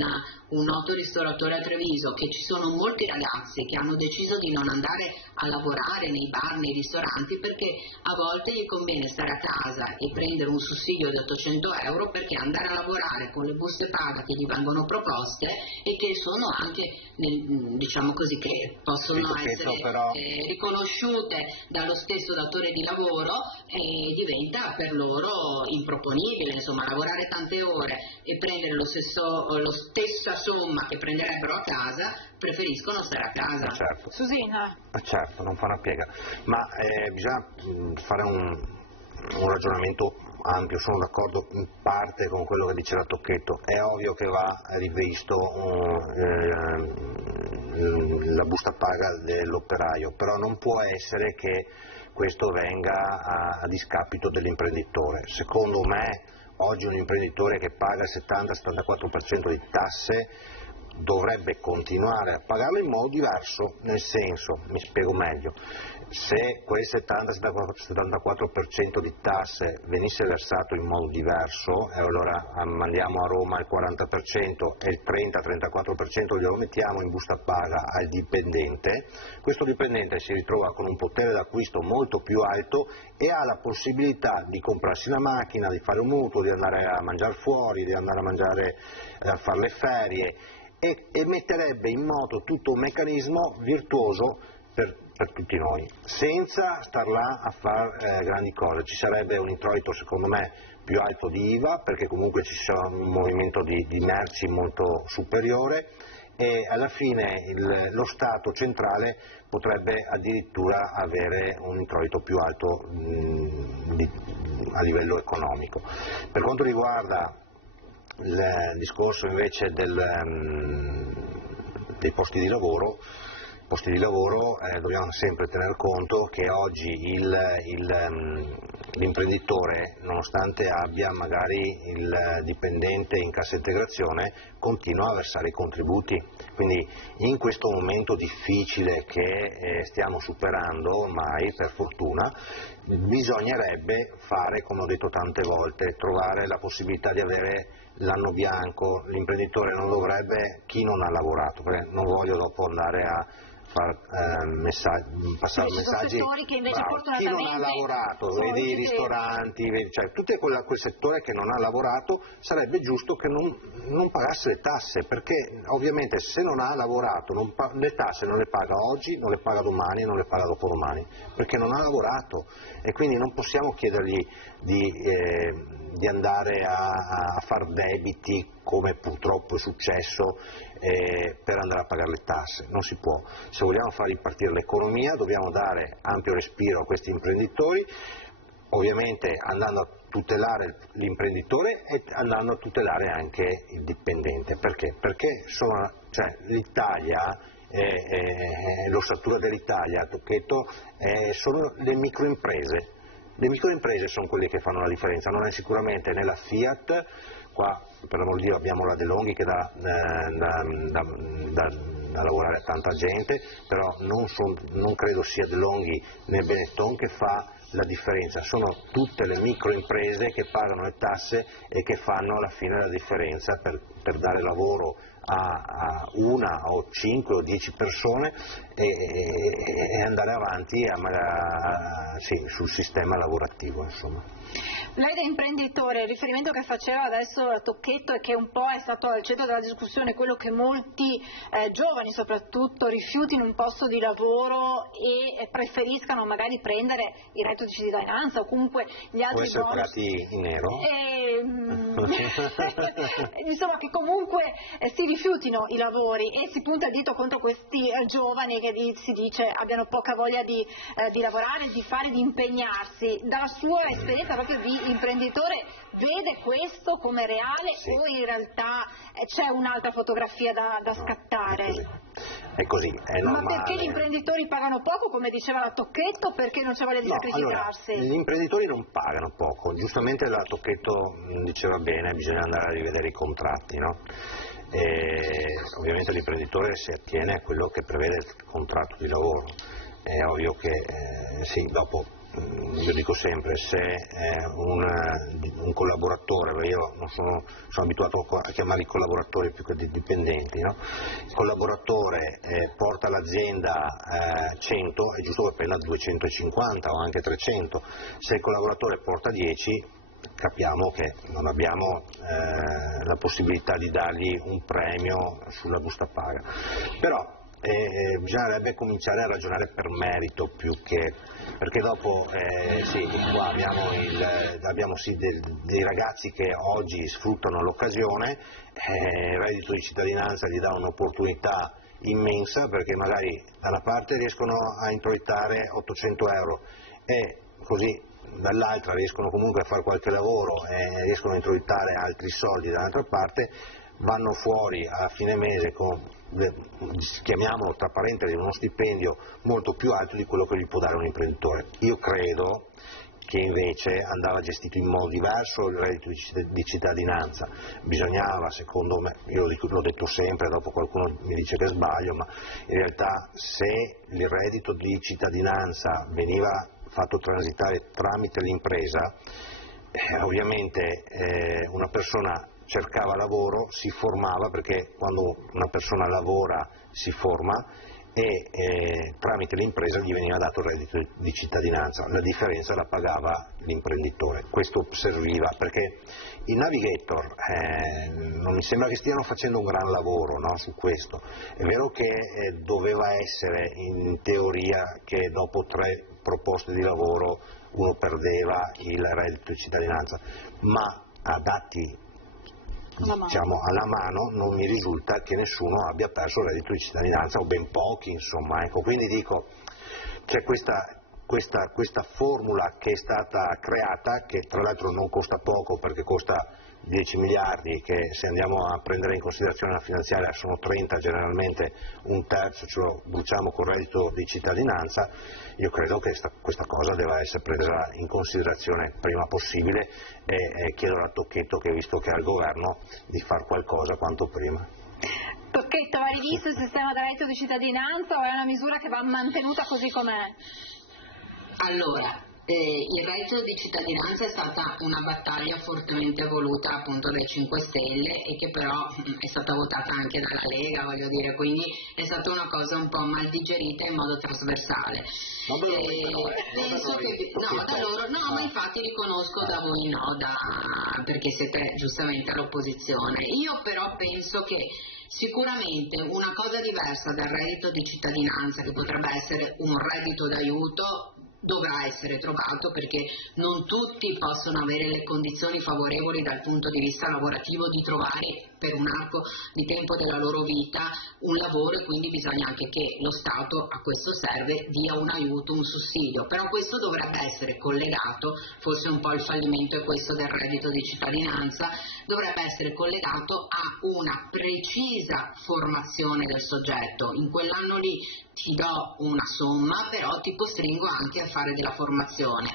noto ristoratore a Treviso, che ci sono molti ragazzi che hanno deciso di non andare a lavorare nei bar, nei ristoranti, perché a volte gli conviene stare a casa e prendere un sussidio di 800 euro, perché andare a lavorare con le buste paga che gli vengono proposte e che sono anche, che possono essere riconosciute dallo stesso datore di lavoro, e diventa per loro improponibile, lavorare tante ore e prendere la stessa somma che prenderebbero a casa, preferiscono stare a casa. Certo. Susina. Certo, non fa una piega, ma bisogna fare un ragionamento ampio. Sono d'accordo in parte con quello che diceva Tocchetto. È ovvio che va rivisto la busta paga dell'operaio, però non può essere che questo venga a discapito dell'imprenditore. Secondo me oggi un imprenditore che paga il 70-74% di tasse dovrebbe continuare a pagarlo in modo diverso, nel senso, mi spiego meglio, se quel 70-74% di tasse venisse versato in modo diverso, e allora mandiamo a Roma il 40% e il 30-34% glielo mettiamo in busta paga al dipendente, questo dipendente si ritrova con un potere d'acquisto molto più alto e ha la possibilità di comprarsi una macchina, di fare un mutuo, di andare a mangiare fuori, di andare a mangiare, a fare le ferie, e metterebbe in moto tutto un meccanismo virtuoso per tutti noi, senza star là a fare grandi cose. Ci sarebbe un introito secondo me più alto di IVA, perché comunque ci sarà un movimento di merci molto superiore, e alla fine lo Stato centrale potrebbe addirittura avere un introito più alto a livello economico. Per quanto riguarda il discorso invece dei posti di lavoro, dobbiamo sempre tener conto che oggi l'imprenditore, nonostante abbia magari il dipendente in cassa integrazione, continua a versare i contributi, quindi in questo momento difficile che stiamo superando ormai, per fortuna, bisognerebbe fare, come ho detto tante volte, trovare la possibilità di avere l'anno bianco. L'imprenditore non dovrebbe, chi non ha lavorato, perché non voglio dopo andare a passare messaggi, che invece chi non ha lavorato, vedi i ristoranti, cioè tutto quel settore che non ha lavorato, sarebbe giusto che non pagasse le tasse, perché ovviamente se non ha lavorato le tasse non le paga oggi, non le paga domani, non le paga dopodomani, perché non ha lavorato, e quindi non possiamo chiedergli di andare a far debiti, come purtroppo è successo, per andare a pagare le tasse. Non si può. Se vogliamo far ripartire l'economia dobbiamo dare ampio respiro a questi imprenditori, ovviamente andando a tutelare l'imprenditore e andando a tutelare anche il dipendente. Perché? Perché l'Italia, l'ossatura dell'Italia, a Tocchetto, sono le microimprese. Le microimprese sono quelle che fanno la differenza, non è sicuramente nella Fiat. Qua per l'amor di Dio abbiamo la De Longhi che dà da lavorare a tanta gente, però non credo sia De Longhi né Benetton che fa la differenza, sono tutte le microimprese che pagano le tasse e che fanno alla fine la differenza per dare lavoro a una o 5 o 10 persone e andare avanti sul sistema lavorativo, insomma. Lei da imprenditore, il riferimento che faceva adesso a Tocchetto è che un po' è stato al centro della discussione quello che molti giovani soprattutto rifiutino un posto di lavoro e preferiscano magari prendere il reddito di cittadinanza o comunque gli altri bonus. Può essere pagati in nero? Insomma, che comunque si rifiutino i lavori, e si punta il dito contro questi giovani che si dice abbiano poca voglia di lavorare, di fare, di impegnarsi. Dalla sua esperienza proprio di imprenditore, vede questo come reale, sì, o in realtà c'è un'altra fotografia da scattare? È così, è normale. Ma perché gli imprenditori pagano poco, come diceva la Tocchetto, perché non c'è voglia di sacrificarsi? Allora, gli imprenditori non pagano poco, giustamente la Tocchetto diceva bene, bisogna andare a rivedere i contratti, no? Ovviamente l'imprenditore si attiene a quello che prevede il contratto di lavoro, è ovvio che sì, dopo io dico sempre, se un collaboratore, io non sono abituato a chiamare i collaboratori più che dei dipendenti, no? Il collaboratore porta l'azienda 100, è giusto che prenda 250 o anche 300, se il collaboratore porta 10 capiamo che non abbiamo la possibilità di dargli un premio sulla busta paga, però bisognerebbe cominciare a ragionare per merito più che, perché dopo sì, qua abbiamo sì dei ragazzi che oggi sfruttano l'occasione, il reddito di cittadinanza gli dà un'opportunità immensa, perché magari da una parte riescono a introitare 800 euro e così dall'altra riescono comunque a fare qualche lavoro e riescono a introitare altri soldi dall'altra parte, vanno fuori a fine mese con, chiamiamolo tra parentesi, uno stipendio molto più alto di quello che gli può dare un imprenditore. Io credo che invece andava gestito in modo diverso il reddito di cittadinanza. Bisognava, secondo me, io l'ho detto sempre, dopo qualcuno mi dice che sbaglio, ma in realtà se il reddito di cittadinanza veniva fatto transitare tramite l'impresa, ovviamente una persona cercava lavoro, si formava, perché quando una persona lavora si forma, e tramite l'impresa gli veniva dato il reddito di cittadinanza, la differenza la pagava l'imprenditore. Questo serviva perché i navigator non mi sembra che stiano facendo un gran lavoro, no, su questo. È vero che doveva essere in teoria che dopo 3 proposte di lavoro uno perdeva il reddito di cittadinanza, ma a dati alla mano non mi risulta che nessuno abbia perso il reddito di cittadinanza, o ben pochi, insomma, ecco. Quindi dico, c'è questa formula che è stata creata, che tra l'altro non costa poco, perché costa 10 miliardi, che se andiamo a prendere in considerazione la finanziaria sono 30, generalmente un terzo ce lo bruciamo con il reddito di cittadinanza. Io credo che questa cosa debba essere presa in considerazione prima possibile, e chiedo a Tocchetto, che visto che è al governo, di far qualcosa quanto prima. Tocchetto, hai rivisto il sistema del reddito di cittadinanza o è una misura che va mantenuta così com'è? Allora, il reddito di cittadinanza è stata una battaglia fortemente voluta appunto dai 5 Stelle, e che però è stata votata anche dalla Lega, voglio dire, quindi è stata una cosa un po' mal digerita in modo trasversale. Penso che da loro no, ma infatti riconosco da voi perché siete giustamente all'opposizione. Io però penso che sicuramente una cosa diversa dal reddito di cittadinanza, che potrebbe essere un reddito d'aiuto, dovrà essere trovato, perché non tutti possono avere le condizioni favorevoli dal punto di vista lavorativo di trovare per un arco di tempo della loro vita un lavoro, e quindi bisogna anche che lo Stato, a questo serve, dia un aiuto, un sussidio. Però questo dovrebbe essere collegato, forse un po' il fallimento è questo del reddito di cittadinanza, dovrebbe essere collegato a una precisa formazione del soggetto. In quell'anno lì ti do una somma, però ti costringo anche a fare della formazione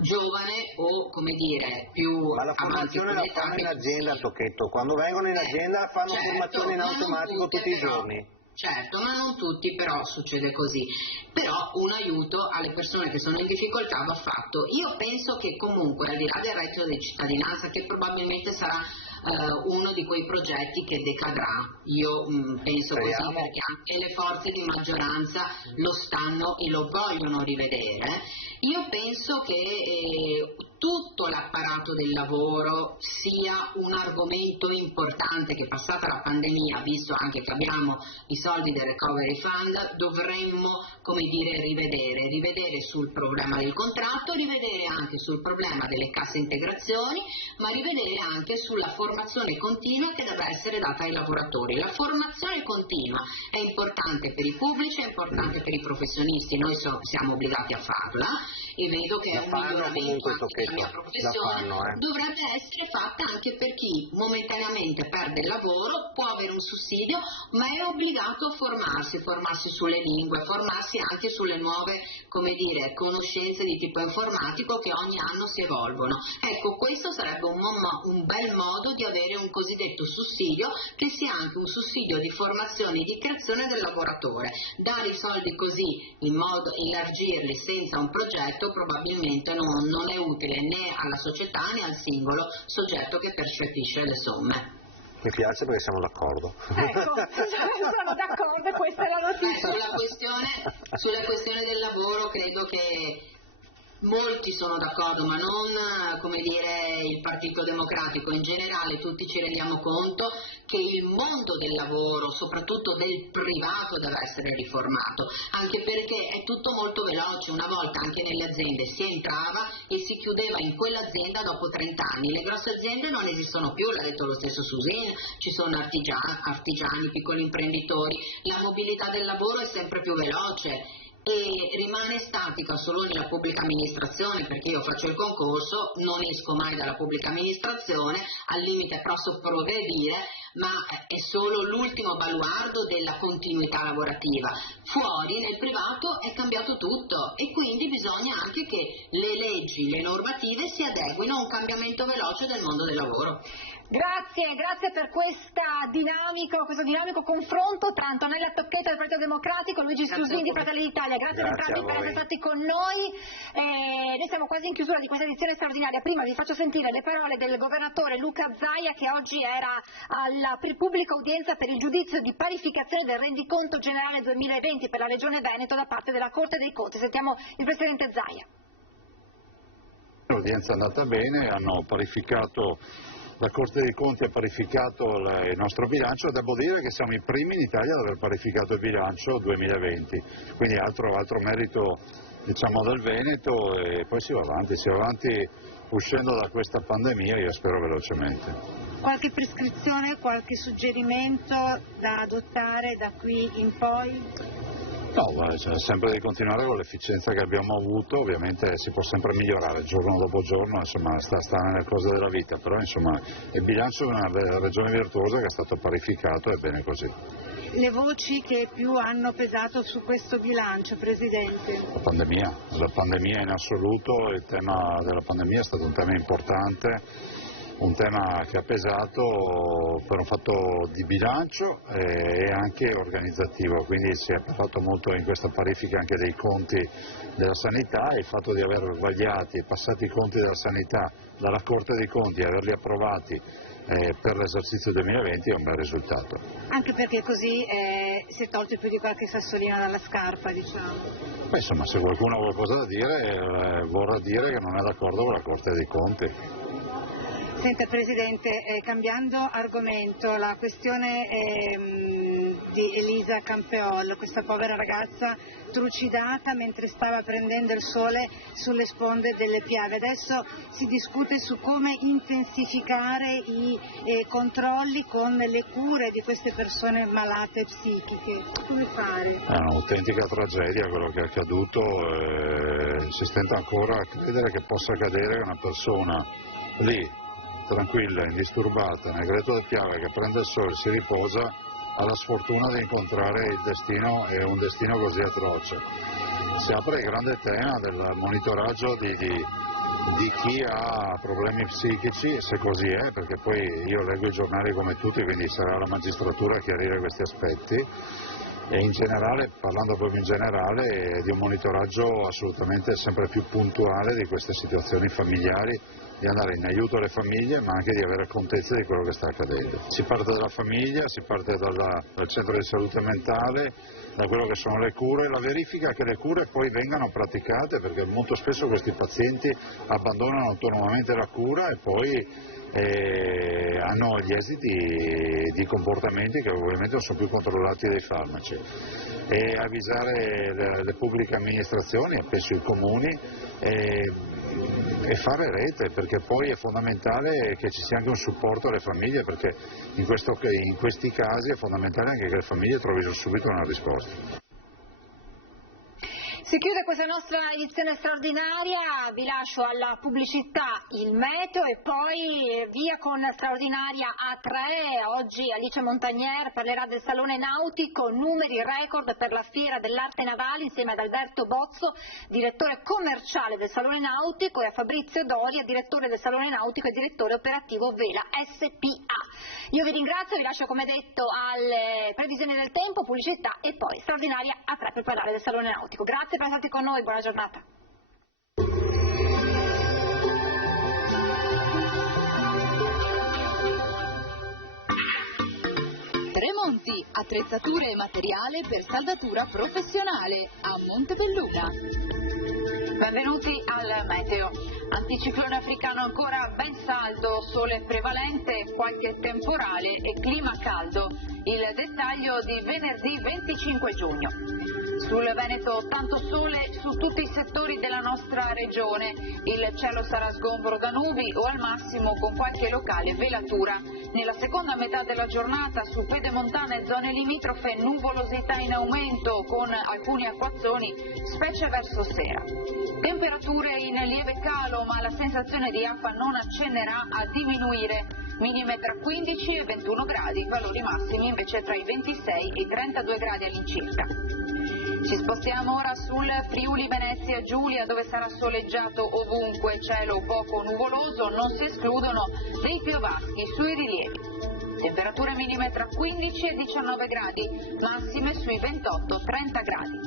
giovane o, come dire, più ma la formazione la fanno in azienda, Tocchetto, quando vengono in azienda fanno formazione in automatico tutti i giorni. Certo, ma non tutti, però succede così. Però un aiuto alle persone che sono in difficoltà va fatto. Io penso che comunque, al di là del reddito di cittadinanza, che probabilmente sarà uno di quei progetti che decadrà, io penso così, perché anche le forze di maggioranza lo stanno e lo vogliono rivedere. Io penso che tutto l'apparato del lavoro sia un argomento importante, che passata la pandemia, visto anche che abbiamo i soldi del Recovery Fund, dovremmo, come dire, rivedere sul problema del contratto, rivedere anche sul problema delle casse integrazioni, ma rivedere anche sulla formazione continua che deve essere data ai lavoratori. La formazione continua è importante per i pubblici, è importante per i professionisti, noi siamo obbligati a farla, e vedo che è un miglioramento anche della mia professione. Dovrebbe essere fatta anche per chi momentaneamente perde il lavoro, può avere un sussidio, ma è obbligato a formarsi sulle lingue, formarsi anche sulle nuove, come dire, conoscenze di tipo informatico che ogni anno si evolvono. Ecco, questo sarebbe un bel modo di avere un cosiddetto sussidio, che sia anche un sussidio di formazione e di creazione del lavoratore. Dare i soldi così, in modo elargirli senza un progetto, probabilmente non è utile né alla società né al singolo soggetto che percepisce le somme. Mi piace perché siamo d'accordo. Ecco, sono d'accordo, questa è la notizia. Sulla questione del lavoro credo che molti sono d'accordo, ma non, come dire, il Partito Democratico. In generale tutti ci rendiamo conto che il mondo del lavoro, soprattutto del privato, deve essere riformato, anche perché è tutto molto veloce. Una volta anche nelle aziende si entrava e si chiudeva in quell'azienda dopo 30 anni. Le grosse aziende non esistono più, l'ha detto lo stesso Susin, ci sono artigiani, piccoli imprenditori, la mobilità del lavoro è sempre più veloce e rimane statica solo nella pubblica amministrazione, perché io faccio il concorso, non esco mai dalla pubblica amministrazione, al limite posso progredire, ma è solo l'ultimo baluardo della continuità lavorativa. Fuori, nel privato, è cambiato tutto e quindi bisogna anche che le leggi, le normative si adeguino a un cambiamento veloce del mondo del lavoro. Grazie per questo dinamico confronto tra Antonella Tocchetta del Partito Democratico e Luigi Stusini di Fratelli d'Italia. Grazie ad entrambi per essere stati con noi. Noi siamo quasi in chiusura di questa edizione straordinaria. Prima vi faccio sentire le parole del governatore Luca Zaia, che oggi era alla pubblica udienza per il giudizio di parificazione del rendiconto generale 2020 per la Regione Veneto da parte della Corte dei Conti. Sentiamo il Presidente Zaia. L'udienza è andata bene, hanno parificato. La Corte dei Conti ha parificato il nostro bilancio, devo dire che siamo i primi in Italia ad aver parificato il bilancio 2020, quindi altro merito del Veneto, e poi si va avanti uscendo da questa pandemia, io spero velocemente. Qualche prescrizione, qualche suggerimento da adottare da qui in poi? No, c'è sempre di continuare con l'efficienza che abbiamo avuto, ovviamente si può sempre migliorare giorno dopo giorno, insomma sta nelle cose della vita, però insomma il bilancio è una regione virtuosa che è stato parificato e bene così. Le voci che più hanno pesato su questo bilancio, Presidente? La pandemia in assoluto, il tema della pandemia è stato un tema importante, un tema che ha pesato per un fatto di bilancio e anche organizzativo, quindi si è parlato molto in questa parifica anche dei conti della sanità, e il fatto di aver vagliati e passati i conti della sanità dalla Corte dei Conti e averli approvati per l'esercizio 2020 è un bel risultato. Anche perché così si è tolto più di qualche sassolina dalla scarpa, diciamo. Beh, insomma, se qualcuno ha qualcosa da dire vorrà dire che non è d'accordo con la Corte dei Conti. Senta Presidente, cambiando argomento, la questione di Elisa Campeolo, questa povera ragazza trucidata mentre stava prendendo il sole sulle sponde delle Piave. Adesso si discute su come intensificare i controlli con le cure di queste persone malate psichiche. Come fare? È un'autentica tragedia quello che è accaduto, si stenta ancora a credere che possa accadere che una persona lì, tranquilla, indisturbata, nel greto del Piave, che prende il sole, si riposa, ha la sfortuna di incontrare il destino, e un destino così atroce. Si apre il grande tema del monitoraggio di chi ha problemi psichici, se così è, perché poi io leggo i giornali come tutti, quindi sarà la magistratura a chiarire questi aspetti, e in generale, parlando proprio in generale, di un monitoraggio assolutamente sempre più puntuale di queste situazioni familiari, di andare in aiuto alle famiglie, ma anche di avere contezza di quello che sta accadendo. Si parte dalla famiglia, si parte dal centro di salute mentale, da quello che sono le cure, la verifica che le cure poi vengano praticate, perché molto spesso questi pazienti abbandonano autonomamente la cura e poi hanno gli esiti di comportamenti che ovviamente non sono più controllati dai farmaci, e avvisare le pubbliche amministrazioni, penso i comuni, e fare rete, perché poi è fondamentale che ci sia anche un supporto alle famiglie, perché in questi casi è fondamentale anche che le famiglie trovino subito una risposta. Si chiude questa nostra edizione straordinaria, vi lascio alla pubblicità il meteo e poi via con straordinaria A3. Oggi Alice Montagnier parlerà del Salone Nautico, numeri record per la Fiera dell'Arte Navale, insieme ad Alberto Bozzo, direttore commerciale del Salone Nautico, e a Fabrizio Doria, direttore del Salone Nautico e direttore operativo Vela SPA. Io vi ringrazio, vi lascio come detto alle previsioni del tempo, pubblicità e poi straordinaria A3 per parlare del Salone Nautico. Grazie per essere stati con noi, buona giornata. Tremonti, attrezzature e materiale per saldatura professionale a Montebelluna. Benvenuti al meteo. Anticiclone africano ancora ben saldo, sole prevalente, qualche temporale e clima caldo. Il dettaglio di venerdì 25 giugno. Sul Veneto tanto sole su tutti i settori della nostra regione. Il cielo sarà sgombro da nubi o al massimo con qualche locale velatura. Nella seconda metà della giornata su pedemontane e zone limitrofe nuvolosità in aumento con alcuni acquazzoni, specie verso sera. Temperature in lieve calo, ma la sensazione di acqua non accennerà a diminuire. minime tra 15 e 21 gradi, valori massimi invece tra i 26 e i 32 gradi all'incirca. Ci spostiamo ora sul Friuli Venezia Giulia, dove sarà soleggiato ovunque, cielo poco nuvoloso, non si escludono dei piovaschi sui rilievi. Temperature minime tra 15 e 19 gradi, massime sui 28-30 gradi.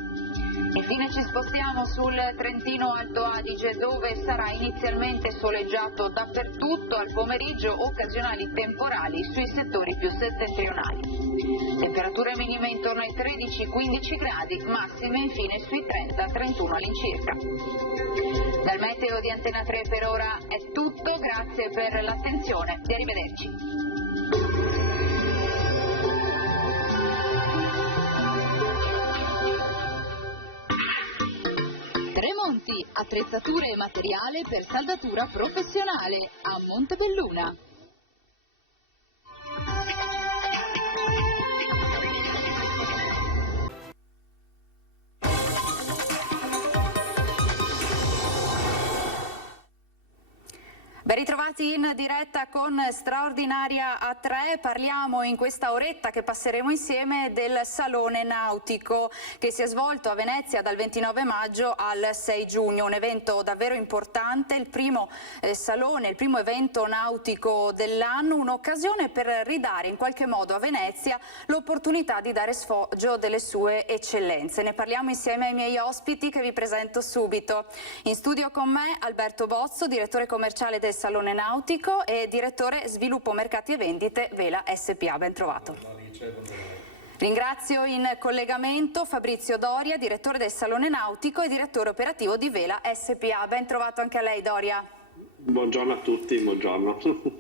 Infine ci spostiamo sul Trentino Alto Adige, dove sarà inizialmente soleggiato dappertutto, al pomeriggio occasionali temporali sui settori più settentrionali. Temperature minime intorno ai 13-15 gradi, massime infine sui 30-31 all'incirca. Dal meteo di Antena 3 per ora è tutto, grazie per l'attenzione e arrivederci. Tremonti, attrezzature e materiale per saldatura professionale a Montebelluna. Ben ritrovati in diretta con Straordinaria A3, parliamo in questa oretta che passeremo insieme del Salone Nautico che si è svolto a Venezia dal 29 maggio al 6 giugno, un evento davvero importante, il primo salone, il primo evento nautico dell'anno, un'occasione per ridare in qualche modo a Venezia l'opportunità di dare sfoggio delle sue eccellenze. Ne parliamo insieme ai miei ospiti che vi presento subito. In studio con me Alberto Bozzo, direttore commerciale del Salone Nautico e direttore sviluppo mercati e vendite Vela SPA. Ben trovato. Ringrazio in collegamento Fabrizio Doria, direttore del Salone Nautico e direttore operativo di Vela SPA. Ben trovato anche a lei, Doria. Buongiorno a tutti, buongiorno.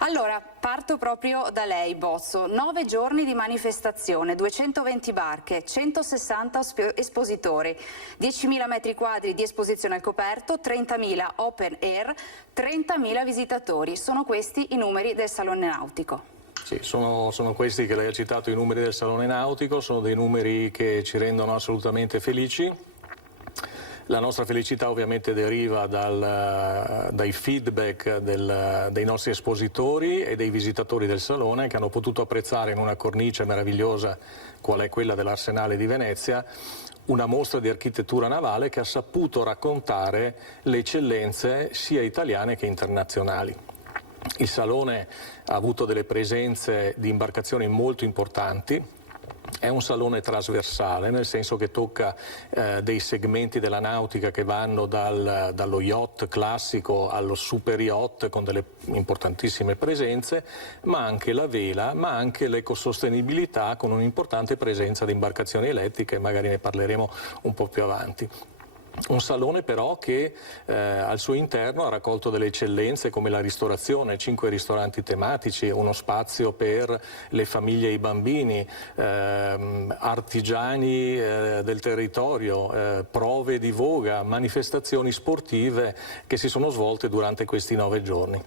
Allora, parto proprio da lei, Bozzo. 9 giorni di manifestazione, 220 barche, 160 espositori, 10.000 metri quadri di esposizione al coperto, 30.000 open air, 30.000 visitatori. Sono questi i numeri del Salone Nautico. Sì, sono questi che lei ha citato, i numeri del Salone Nautico, sono dei numeri che ci rendono assolutamente felici. La nostra felicità ovviamente deriva dai feedback dei nostri espositori e dei visitatori del Salone che hanno potuto apprezzare in una cornice meravigliosa qual è quella dell'Arsenale di Venezia una mostra di architettura navale che ha saputo raccontare le eccellenze sia italiane che internazionali. Il Salone ha avuto delle presenze di imbarcazioni molto importanti. È un salone trasversale, nel senso che tocca dei segmenti della nautica che vanno dallo yacht classico allo super yacht con delle importantissime presenze, ma anche la vela, ma anche l'ecosostenibilità con un'importante presenza di imbarcazioni elettriche, magari ne parleremo un po' più avanti. Un salone però che al suo interno ha raccolto delle eccellenze come la ristorazione, 5 ristoranti tematici, uno spazio per le famiglie e i bambini, artigiani del territorio, prove di voga, manifestazioni sportive che si sono svolte durante questi 9 giorni.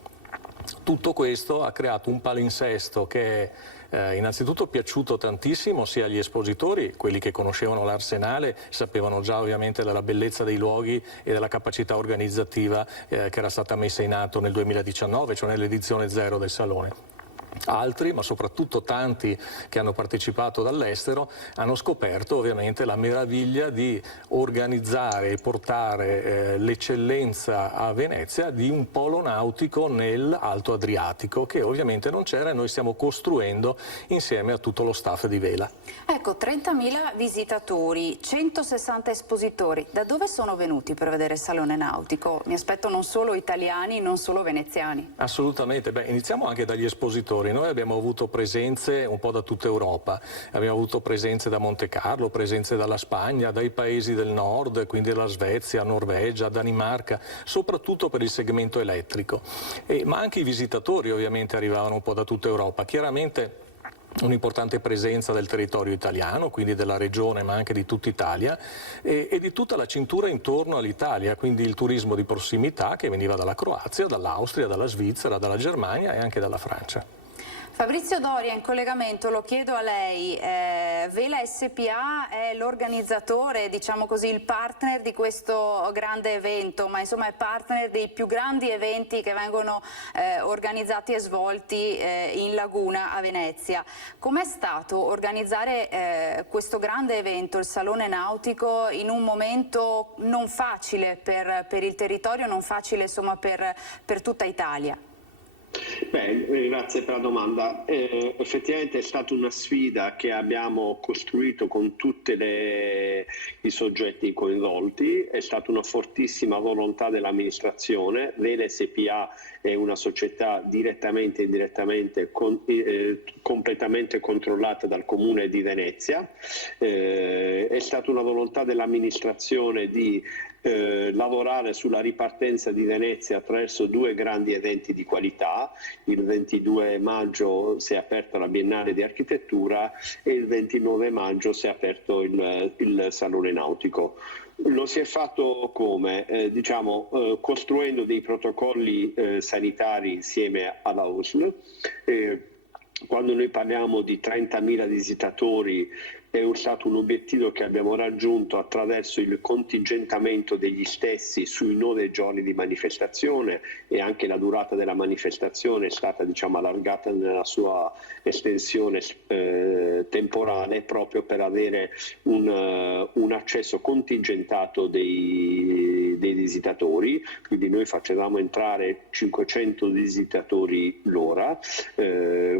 Tutto questo ha creato un palinsesto che innanzitutto piaciuto tantissimo sia agli espositori, quelli che conoscevano l'Arsenale, sapevano già ovviamente della bellezza dei luoghi e della capacità organizzativa che era stata messa in atto nel 2019, cioè nell'edizione 0 del Salone. Altri, ma soprattutto tanti che hanno partecipato dall'estero, hanno scoperto ovviamente la meraviglia di organizzare e portare l'eccellenza a Venezia di un polo nautico nell'Alto Adriatico, che ovviamente non c'era e noi stiamo costruendo insieme a tutto lo staff di Vela. Ecco, 30.000 visitatori, 160 espositori. Da dove sono venuti per vedere il Salone Nautico? Mi aspetto non solo italiani, non solo veneziani. Assolutamente, iniziamo anche dagli espositori. Noi abbiamo avuto presenze un po' da tutta Europa, abbiamo avuto presenze da Monte Carlo, presenze dalla Spagna, dai paesi del nord, quindi dalla Svezia, Norvegia, Danimarca, soprattutto per il segmento elettrico. Ma anche i visitatori ovviamente arrivavano un po' da tutta Europa. Chiaramente un'importante presenza del territorio italiano, quindi della regione ma anche di tutta Italia e di tutta la cintura intorno all'Italia, quindi il turismo di prossimità che veniva dalla Croazia, dall'Austria, dalla Svizzera, dalla Germania e anche dalla Francia. Fabrizio Doria in collegamento, lo chiedo a lei, Vela SPA è l'organizzatore, diciamo così, il partner di questo grande evento, ma insomma è partner dei più grandi eventi che vengono organizzati e svolti in laguna a Venezia. Com'è stato organizzare questo grande evento, il Salone Nautico, in un momento non facile per il territorio, non facile insomma per tutta Italia? Beh, grazie per la domanda. Effettivamente è stata una sfida che abbiamo costruito con tutti i soggetti coinvolti, è stata una fortissima volontà dell'amministrazione. Vela SPA è una società direttamente e indirettamente completamente controllata dal Comune di Venezia, è stata una volontà dell'amministrazione di lavorare sulla ripartenza di Venezia attraverso 2 grandi eventi di qualità. Il 22 maggio si è aperta la Biennale di Architettura e il 29 maggio si è aperto il Salone Nautico. Lo si è fatto come? Costruendo dei protocolli sanitari insieme alla USL. Quando noi parliamo di 30.000 visitatori è stato un obiettivo che abbiamo raggiunto attraverso il contingentamento degli stessi sui 9 giorni di manifestazione, e anche la durata della manifestazione è stata allargata nella sua estensione temporale, proprio per avere un accesso contingentato dei visitatori. Quindi noi facevamo entrare 500 visitatori l'ora,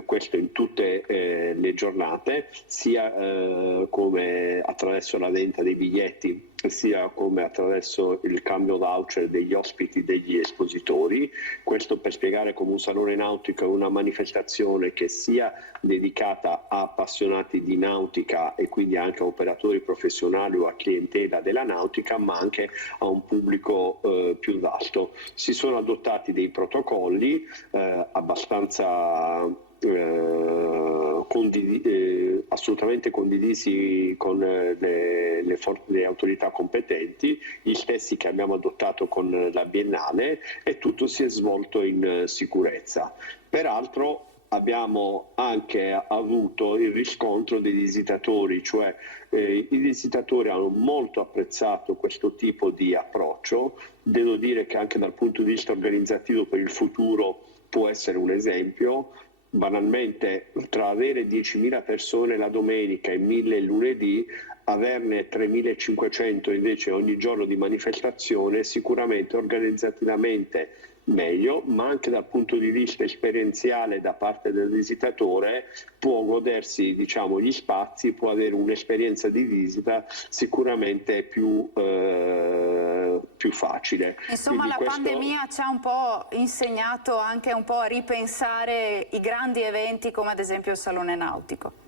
questo in tutte le giornate, sia come attraverso la vendita dei biglietti, sia come attraverso il cambio voucher degli ospiti, degli espositori. Questo per spiegare come un salone nautico è una manifestazione che sia dedicata a appassionati di nautica e quindi anche a operatori professionali o a clientela della nautica, ma anche a un pubblico più vasto. Si sono adottati dei protocolli abbastanza assolutamente condivisi con le autorità competenti, gli stessi che abbiamo adottato con la Biennale, e tutto si è svolto in sicurezza. Peraltro abbiamo anche avuto il riscontro dei visitatori, cioè i visitatori hanno molto apprezzato questo tipo di approccio. Devo dire che anche dal punto di vista organizzativo per il futuro può essere un esempio. Banalmente, tra avere 10.000 persone la domenica e 1.000 il lunedì, averne 3.500 invece ogni giorno di manifestazione, sicuramente organizzativamente meglio, ma anche dal punto di vista esperienziale da parte del visitatore può godersi gli spazi, può avere un'esperienza di visita sicuramente più facile. Insomma, quindi la pandemia ci ha un po' insegnato anche un po' a ripensare i grandi eventi come ad esempio il Salone Nautico.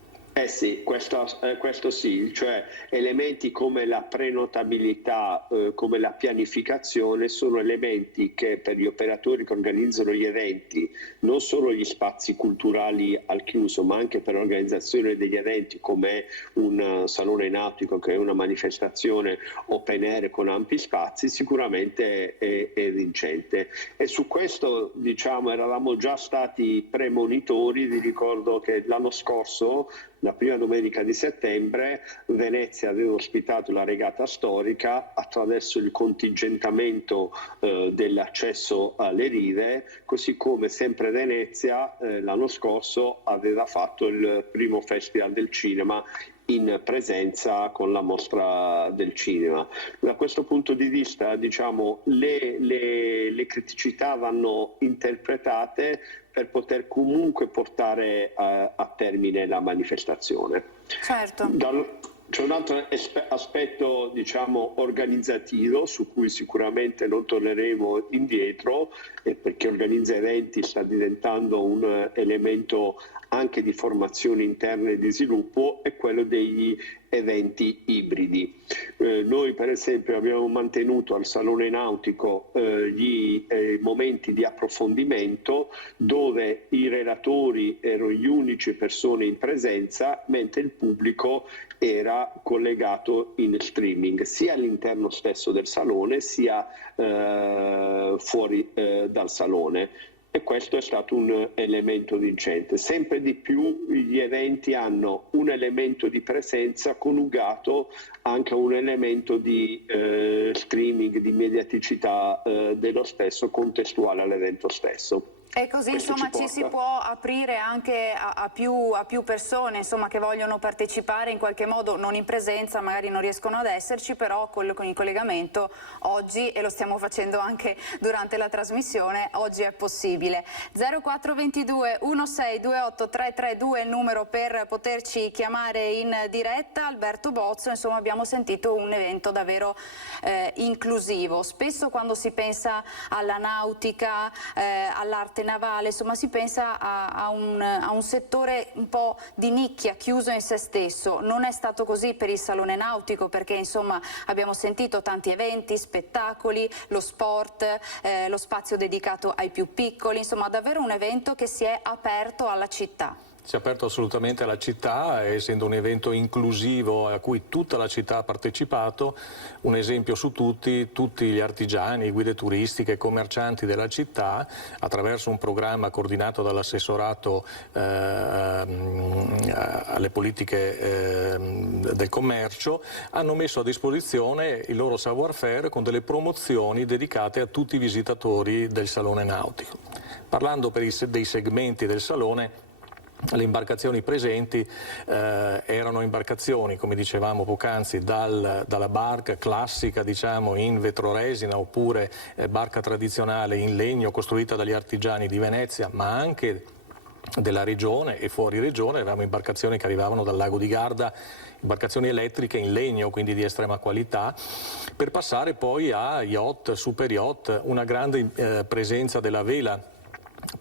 Sì, questo sì, cioè elementi come la prenotabilità, come la pianificazione sono elementi che per gli operatori che organizzano gli eventi, non solo gli spazi culturali al chiuso, ma anche per l'organizzazione degli eventi come un salone nautico, che è una manifestazione open air con ampi spazi, sicuramente è vincente. E su questo eravamo già stati premonitori. Vi ricordo che l'anno scorso, la prima domenica di settembre, Venezia aveva ospitato la regata storica attraverso il contingentamento dell'accesso alle rive, così come sempre Venezia l'anno scorso aveva fatto il primo Festival del Cinema in presenza con la mostra del cinema. Da questo punto di vista le criticità vanno interpretate per poter comunque portare a termine la manifestazione. Certo. C'è un altro aspetto organizzativo su cui sicuramente non torneremo indietro, perché organizza eventi sta diventando un elemento anche di formazione interna e di sviluppo, è quello degli eventi ibridi. Noi per esempio abbiamo mantenuto al Salone Nautico gli momenti di approfondimento dove i relatori erano gli unici persone in presenza, mentre il pubblico era collegato in streaming sia all'interno stesso del salone sia fuori dal salone. e questo è stato un elemento vincente. Sempre di più gli eventi hanno un elemento di presenza coniugato anche a un elemento di streaming, di mediaticità dello stesso, contestuale all'evento stesso. E così insomma ci si può aprire anche a più persone insomma, che vogliono partecipare in qualche modo, non in presenza, magari non riescono ad esserci, però con il collegamento oggi, e lo stiamo facendo anche durante la trasmissione, oggi è possibile. 0422 1628 332 è il numero per poterci chiamare in diretta. Alberto Bozzo, insomma abbiamo sentito un evento davvero inclusivo. Spesso quando si pensa alla nautica, all'arte navale, insomma si pensa a un settore un po' di nicchia, chiuso in se stesso. Non è stato così per il Salone Nautico, perché insomma abbiamo sentito tanti eventi, spettacoli, lo sport, lo spazio dedicato ai più piccoli, insomma davvero un evento che si è aperto alla città. Si è aperto assolutamente alla città, essendo un evento inclusivo a cui tutta la città ha partecipato. Un esempio su tutti gli artigiani, guide turistiche e commercianti della città, attraverso un programma coordinato dall'assessorato alle politiche del commercio, hanno messo a disposizione il loro savoir-faire con delle promozioni dedicate a tutti i visitatori del Salone Nautico. Parlando dei segmenti del Salone, le imbarcazioni presenti erano imbarcazioni, come dicevamo poc'anzi, dalla barca classica, diciamo, in vetroresina, oppure barca tradizionale in legno costruita dagli artigiani di Venezia, ma anche della regione e fuori regione. Avevamo imbarcazioni che arrivavano dal lago di Garda, imbarcazioni elettriche in legno, quindi di estrema qualità, per passare poi a yacht, super yacht, una grande presenza della vela.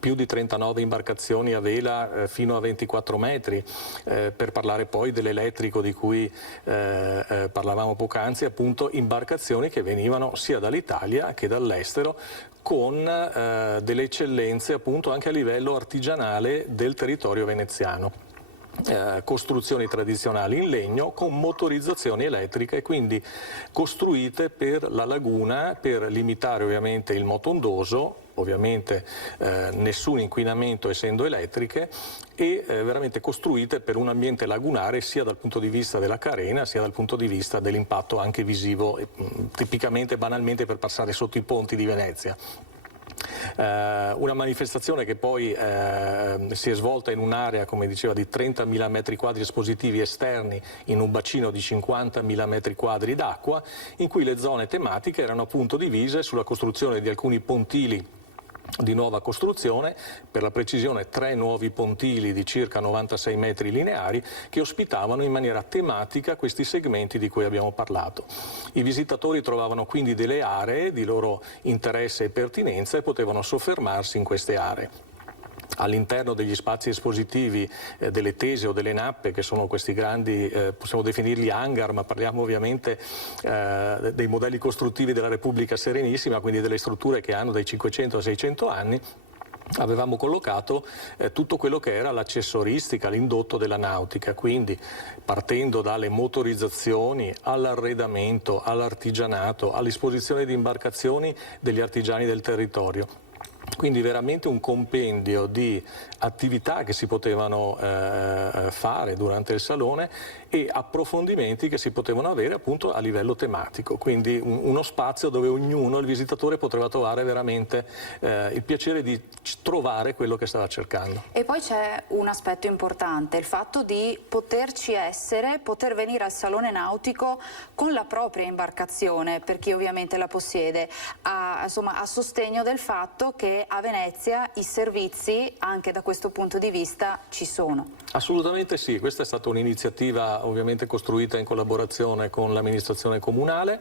Più di 39 imbarcazioni a vela fino a 24 metri, per parlare poi dell'elettrico di cui parlavamo poc'anzi, appunto imbarcazioni che venivano sia dall'Italia che dall'estero, con delle eccellenze appunto anche a livello artigianale del territorio veneziano. Costruzioni tradizionali in legno con motorizzazioni elettriche, quindi costruite per la laguna per limitare ovviamente il moto ondoso, ovviamente nessun inquinamento essendo elettriche, e veramente costruite per un ambiente lagunare sia dal punto di vista della carena sia dal punto di vista dell'impatto anche visivo, tipicamente banalmente per passare sotto i ponti di Venezia. Una manifestazione che poi si è svolta in un'area, come diceva, di 30.000 metri quadri espositivi esterni in un bacino di 50.000 metri quadri d'acqua, in cui le zone tematiche erano appunto divise sulla costruzione di alcuni pontili di nuova costruzione, per la precisione 3 nuovi pontili di circa 96 metri lineari che ospitavano in maniera tematica questi segmenti di cui abbiamo parlato. I visitatori trovavano quindi delle aree di loro interesse e pertinenza e potevano soffermarsi in queste aree. All'interno degli spazi espositivi delle tese o delle nappe, che sono questi grandi, possiamo definirli hangar, ma parliamo ovviamente dei modelli costruttivi della Repubblica Serenissima, quindi delle strutture che hanno dai 500 ai 600 anni, avevamo collocato tutto quello che era l'accessoristica, l'indotto della nautica, quindi partendo dalle motorizzazioni all'arredamento, all'artigianato, all'esposizione di imbarcazioni degli artigiani del territorio. Quindi veramente un compendio di attività che si potevano fare durante il salone e approfondimenti che si potevano avere appunto a livello tematico, quindi uno spazio dove ognuno, il visitatore, poteva trovare veramente il piacere di trovare quello che stava cercando. E poi c'è un aspetto importante, il fatto di poterci essere, poter venire al Salone Nautico con la propria imbarcazione, per chi ovviamente la possiede, insomma, a sostegno del fatto che a Venezia i servizi anche da questo punto di vista ci sono. Assolutamente sì, questa è stata un'iniziativa ovviamente costruita in collaborazione con l'amministrazione comunale,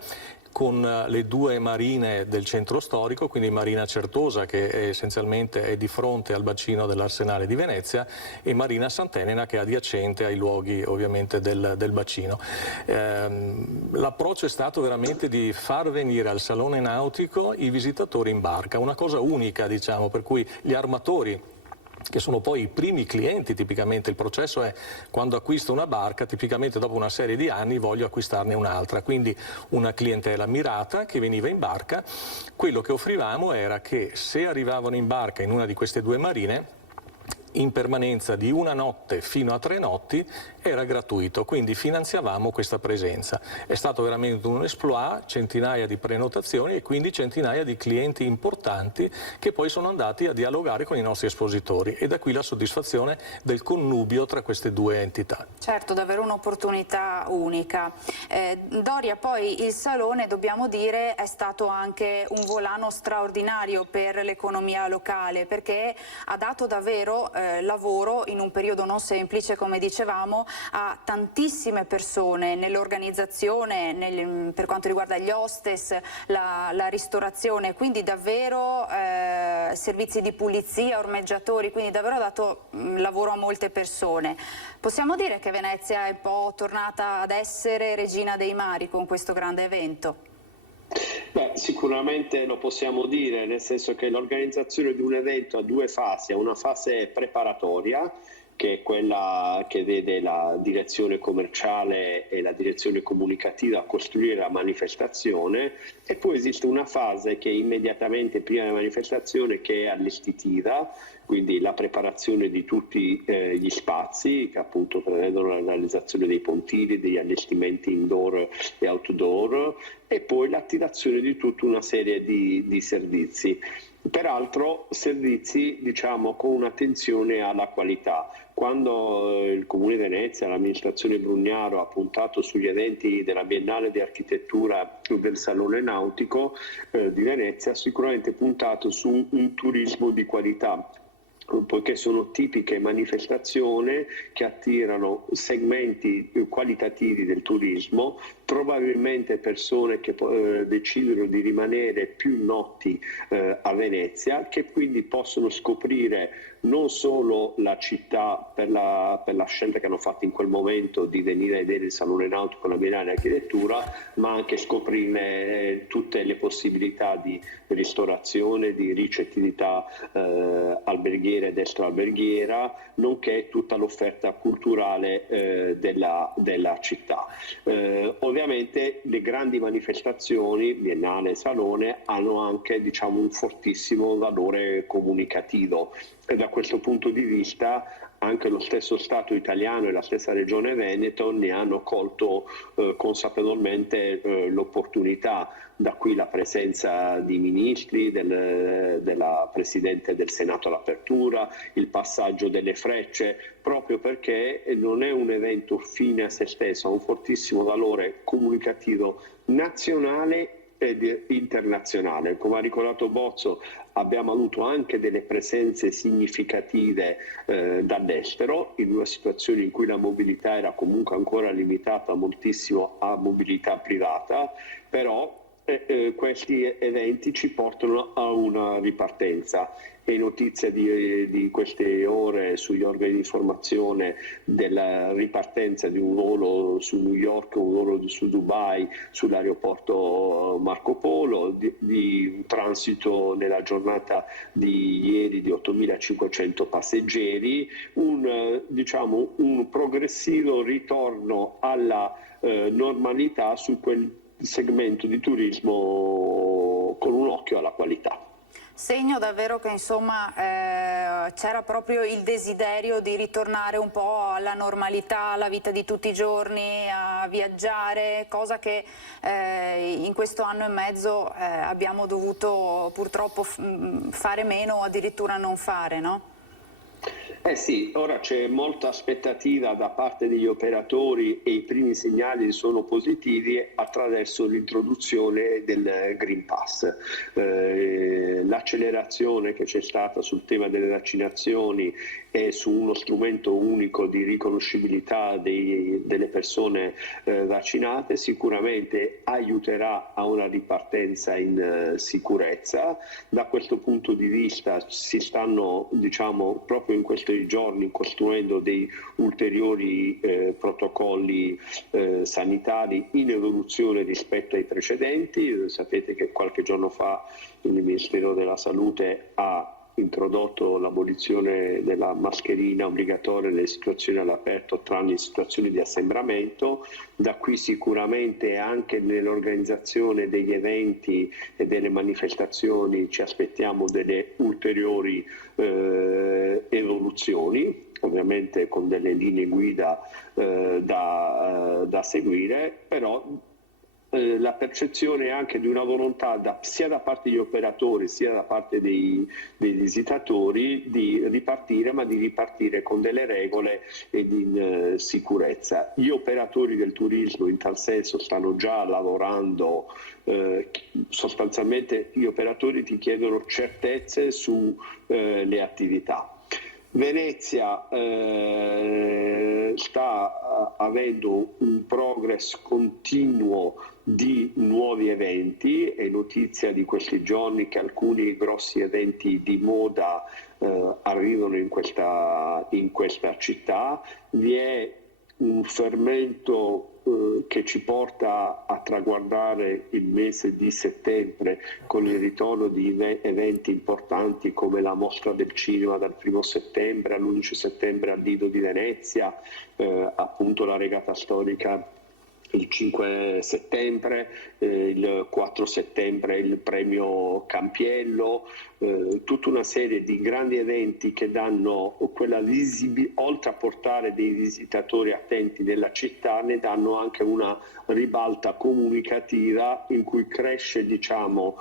con le 2 marine del centro storico, quindi Marina Certosa, che essenzialmente è di fronte al bacino dell'Arsenale di Venezia, e Marina Sant'Elena, che è adiacente ai luoghi ovviamente del bacino. L'approccio è stato veramente di far venire al Salone Nautico i visitatori in barca, una cosa unica, diciamo, per cui gli armatori che sono poi i primi clienti. Tipicamente il processo è: quando acquisto una barca, tipicamente dopo una serie di anni voglio acquistarne un'altra, quindi una clientela mirata che veniva in barca. Quello che offrivamo era che se arrivavano in barca in una di queste 2 marine, in permanenza di 1 notte fino a 3 notti era gratuito, quindi finanziavamo questa presenza. È stato veramente un exploit, centinaia di prenotazioni e quindi centinaia di clienti importanti che poi sono andati a dialogare con i nostri espositori, e da qui la soddisfazione del connubio tra queste 2 entità. Certo, davvero un'opportunità unica. Doria, poi il Salone, dobbiamo dire, è stato anche un volano straordinario per l'economia locale, perché ha dato davvero lavoro in un periodo non semplice, come dicevamo, a tantissime persone nell'organizzazione, per quanto riguarda gli hostess, la ristorazione, quindi davvero servizi di pulizia, ormeggiatori, quindi davvero ha dato lavoro a molte persone. Possiamo dire che Venezia è un po' tornata ad essere regina dei mari con questo grande evento? Beh, sicuramente lo possiamo dire, nel senso che l'organizzazione di un evento ha 2 fasi: ha una fase preparatoria, che è quella che vede la direzione commerciale e la direzione comunicativa costruire la manifestazione, e poi esiste una fase che è immediatamente prima della manifestazione, che è allestitiva, quindi la preparazione di tutti gli spazi che appunto prevedono la realizzazione dei pontili, degli allestimenti indoor e outdoor, e poi l'attivazione di tutta una serie di servizi. Peraltro servizi, diciamo, con un'attenzione alla qualità. Quando il Comune di Venezia, l'amministrazione Brugnaro ha puntato sugli eventi della Biennale di Architettura del Salone Nautico di Venezia, ha sicuramente puntato su un turismo di qualità, poiché sono tipiche manifestazioni che attirano segmenti qualitativi del turismo, probabilmente persone che decidono di rimanere più notti a Venezia, che quindi possono scoprire non solo la città per la scelta che hanno fatto in quel momento di venire a vedere il Salone Nautico, la Biennale di Architettura, ma anche scoprire tutte le possibilità di ristorazione, di ricettività alberghiera ed extraalberghiera, nonché tutta l'offerta culturale della città. Ovviamente le grandi manifestazioni, Biennale e Salone, hanno anche, diciamo, un fortissimo valore comunicativo, e da questo punto di vista anche lo stesso Stato italiano e la stessa Regione Veneto ne hanno colto consapevolmente l'opportunità. Da qui la presenza di ministri, della Presidente del Senato all'apertura, il passaggio delle frecce, proprio perché non è un evento fine a se stesso, ha un fortissimo valore comunicativo nazionale ed internazionale. Come ha ricordato Bozzo, abbiamo avuto anche delle presenze significative dall'estero, in una situazione in cui la mobilità era comunque ancora limitata moltissimo a mobilità privata, però questi eventi ci portano a una ripartenza. È notizia di queste ore sugli organi di informazione della ripartenza di un volo su New York, un volo su Dubai, sull'aeroporto Marco Polo, di un transito nella giornata di ieri di 8.500 passeggeri, un progressivo ritorno alla normalità su quel segmento di turismo con un occhio alla qualità. Segno davvero che insomma c'era proprio il desiderio di ritornare un po' alla normalità, alla vita di tutti i giorni, a viaggiare, cosa che in questo anno e mezzo abbiamo dovuto purtroppo fare meno o addirittura non fare, no? Eh sì, ora c'è molta aspettativa da parte degli operatori e i primi segnali sono positivi attraverso l'introduzione del Green Pass. L'accelerazione che c'è stata sul tema delle vaccinazioni e su uno strumento unico di riconoscibilità delle persone vaccinate sicuramente aiuterà a una ripartenza in sicurezza. Da questo punto di vista si stanno, diciamo, proprio in questi giorni costruendo dei ulteriori protocolli sanitari in evoluzione rispetto ai precedenti. Sapete che qualche giorno fa il Ministero della Salute ha introdotto l'abolizione della mascherina obbligatoria nelle situazioni all'aperto, tranne in situazioni di assembramento. Da qui sicuramente anche nell'organizzazione degli eventi e delle manifestazioni ci aspettiamo delle ulteriori evoluzioni, ovviamente con delle linee guida da seguire, però la percezione anche di una volontà sia da parte degli operatori sia da parte dei visitatori di ripartire, ma di ripartire con delle regole ed in sicurezza. Gli operatori del turismo in tal senso stanno già lavorando, sostanzialmente gli operatori ti chiedono certezze sulle attività. Venezia sta avendo un progress continuo di nuovi eventi, è notizia di questi giorni che alcuni grossi eventi di moda arrivano in questa città. Vi è un fermento che ci porta a traguardare il mese di settembre con il ritorno di eventi importanti come la Mostra del Cinema dal 1° settembre all'11 settembre al Lido di Venezia, appunto la regata storica il 5 settembre, il 4 settembre il premio Campiello, tutta una serie di grandi eventi che danno quella visibilità, oltre a portare dei visitatori attenti nella città, ne danno anche una ribalta comunicativa in cui cresce, diciamo,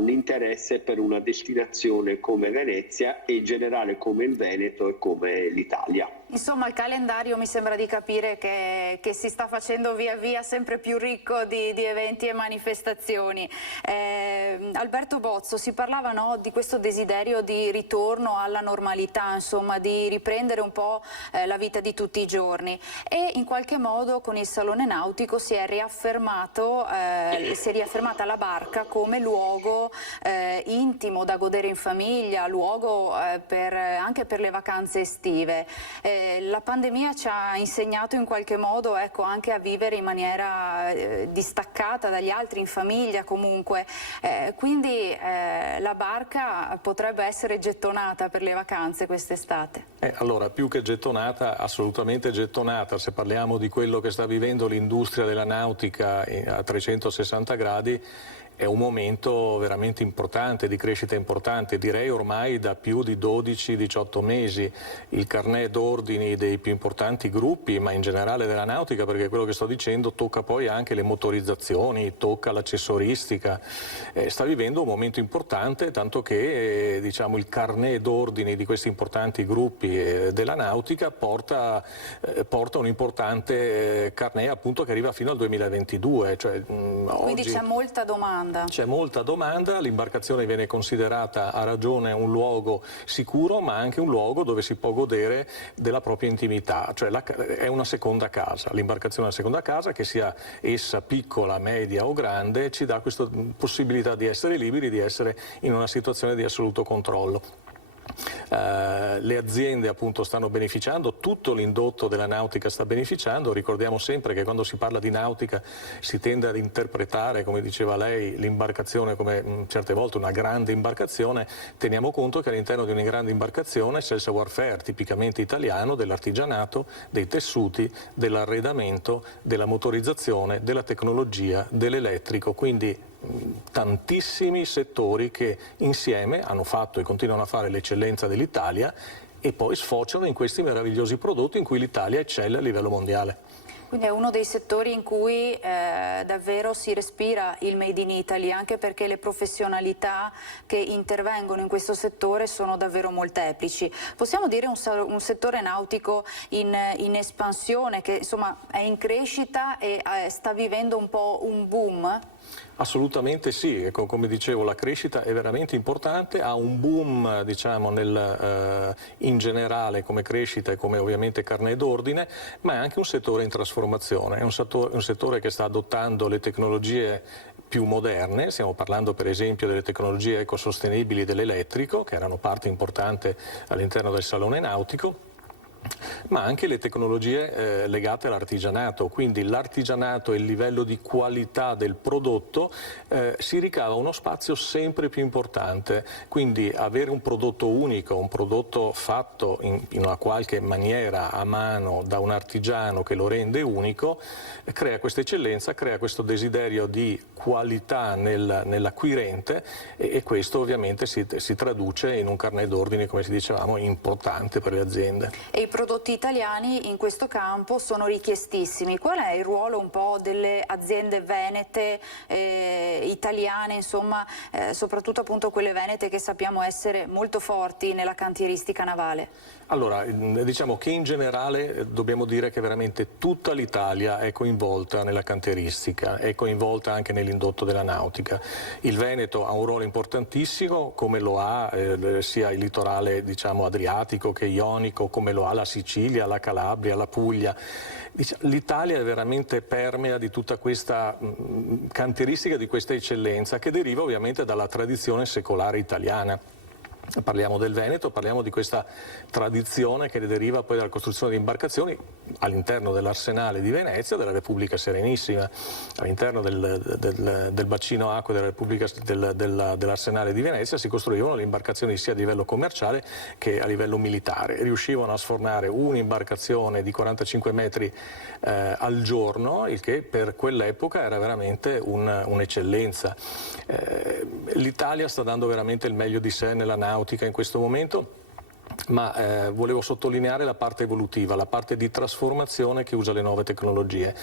l'interesse per una destinazione come Venezia e in generale come il Veneto e come l'Italia. Insomma, il calendario mi sembra di capire che si sta facendo via via sempre più ricco di eventi e manifestazioni. Alberto Bozzo, si parlava, no, di questo desiderio di ritorno alla normalità, insomma, di riprendere un po' la vita di tutti i giorni, e in qualche modo con il Salone Nautico si è riaffermata la barca come luogo intimo da godere in famiglia, luogo anche per le vacanze estive. La pandemia ci ha insegnato in qualche modo, ecco, anche a vivere in maniera distaccata dagli altri, in famiglia comunque, quindi la barca potrebbe essere gettonata per le vacanze quest'estate. Allora, più che gettonata, assolutamente gettonata. Se parliamo di quello che sta vivendo l'industria della nautica a 360 gradi, è un momento veramente importante, di crescita importante, direi ormai da più di 12-18 mesi. Il carnet d'ordini dei più importanti gruppi, ma in generale della nautica, perché quello che sto dicendo tocca poi anche le motorizzazioni, tocca l'accessoristica, sta vivendo un momento importante, tanto che diciamo, il carnet d'ordini di questi importanti gruppi della nautica porta un importante carnet, appunto, che arriva fino al 2022. Cioè, quindi oggi c'è molta domanda. C'è molta domanda, l'imbarcazione viene considerata a ragione un luogo sicuro, ma anche un luogo dove si può godere della propria intimità, cioè è una seconda casa. L'imbarcazione è una seconda casa, che sia essa piccola, media o grande, ci dà questa possibilità di essere liberi, di essere in una situazione di assoluto controllo. Le aziende appunto stanno beneficiando, tutto l'indotto della nautica sta beneficiando. Ricordiamo sempre che quando si parla di nautica si tende ad interpretare, come diceva lei, l'imbarcazione come certe volte una grande imbarcazione. Teniamo conto che all'interno di una grande imbarcazione c'è il savoir-faire tipicamente italiano dell'artigianato, dei tessuti, dell'arredamento, della motorizzazione, della tecnologia, dell'elettrico, quindi tantissimi settori che insieme hanno fatto e continuano a fare l'eccellenza dell'Italia e poi sfociano in questi meravigliosi prodotti in cui l'Italia eccelle a livello mondiale. Quindi è uno dei settori in cui davvero si respira il Made in Italy, anche perché le professionalità che intervengono in questo settore sono davvero molteplici. Possiamo dire un settore nautico in espansione, che insomma è in crescita e sta vivendo un po' un boom? Assolutamente sì, ecco, come dicevo, la crescita è veramente importante, ha un boom, diciamo, in generale come crescita e come ovviamente carnet d'ordine, ma è anche un settore in trasformazione, è un settore che sta adottando le tecnologie più moderne. Stiamo parlando per esempio delle tecnologie ecosostenibili dell'elettrico, che erano parte importante all'interno del Salone Nautico. ma anche le tecnologie legate all'artigianato, quindi l'artigianato e il livello di qualità del prodotto si ricava uno spazio sempre più importante, quindi avere un prodotto unico, un prodotto fatto in una qualche maniera a mano da un artigiano che lo rende unico, crea questa eccellenza, crea questo desiderio di qualità nell'acquirente e questo ovviamente si traduce in un carnet d'ordine, come si dicevamo, importante per le aziende. E i prodotti italiani in questo campo sono richiestissimi. Qual è il ruolo un po' delle aziende venete, italiane, insomma, soprattutto appunto quelle venete che sappiamo essere molto forti nella cantieristica navale? Allora, diciamo che in generale dobbiamo dire che veramente tutta l'Italia è coinvolta nella cantieristica, è coinvolta anche nell'indotto della nautica. Il Veneto ha un ruolo importantissimo, come lo ha sia il litorale, diciamo, adriatico che ionico, come lo ha la Sicilia, la Calabria, la Puglia. L'Italia è veramente permea di tutta questa cantieristica, di questa eccellenza che deriva ovviamente dalla tradizione secolare italiana. Parliamo del Veneto, parliamo di questa tradizione che deriva poi dalla costruzione di imbarcazioni all'interno dell'arsenale di Venezia, della Repubblica Serenissima, all'interno del bacino acque dell'arsenale di Venezia si costruivano le imbarcazioni sia a livello commerciale che a livello militare. Riuscivano a sfornare un'imbarcazione di 45 metri al giorno, il che per quell'epoca era veramente un'eccellenza. L'Italia sta dando veramente il meglio di sé nella nautica in questo momento, ma volevo sottolineare la parte evolutiva, la parte di trasformazione che usa le nuove tecnologie.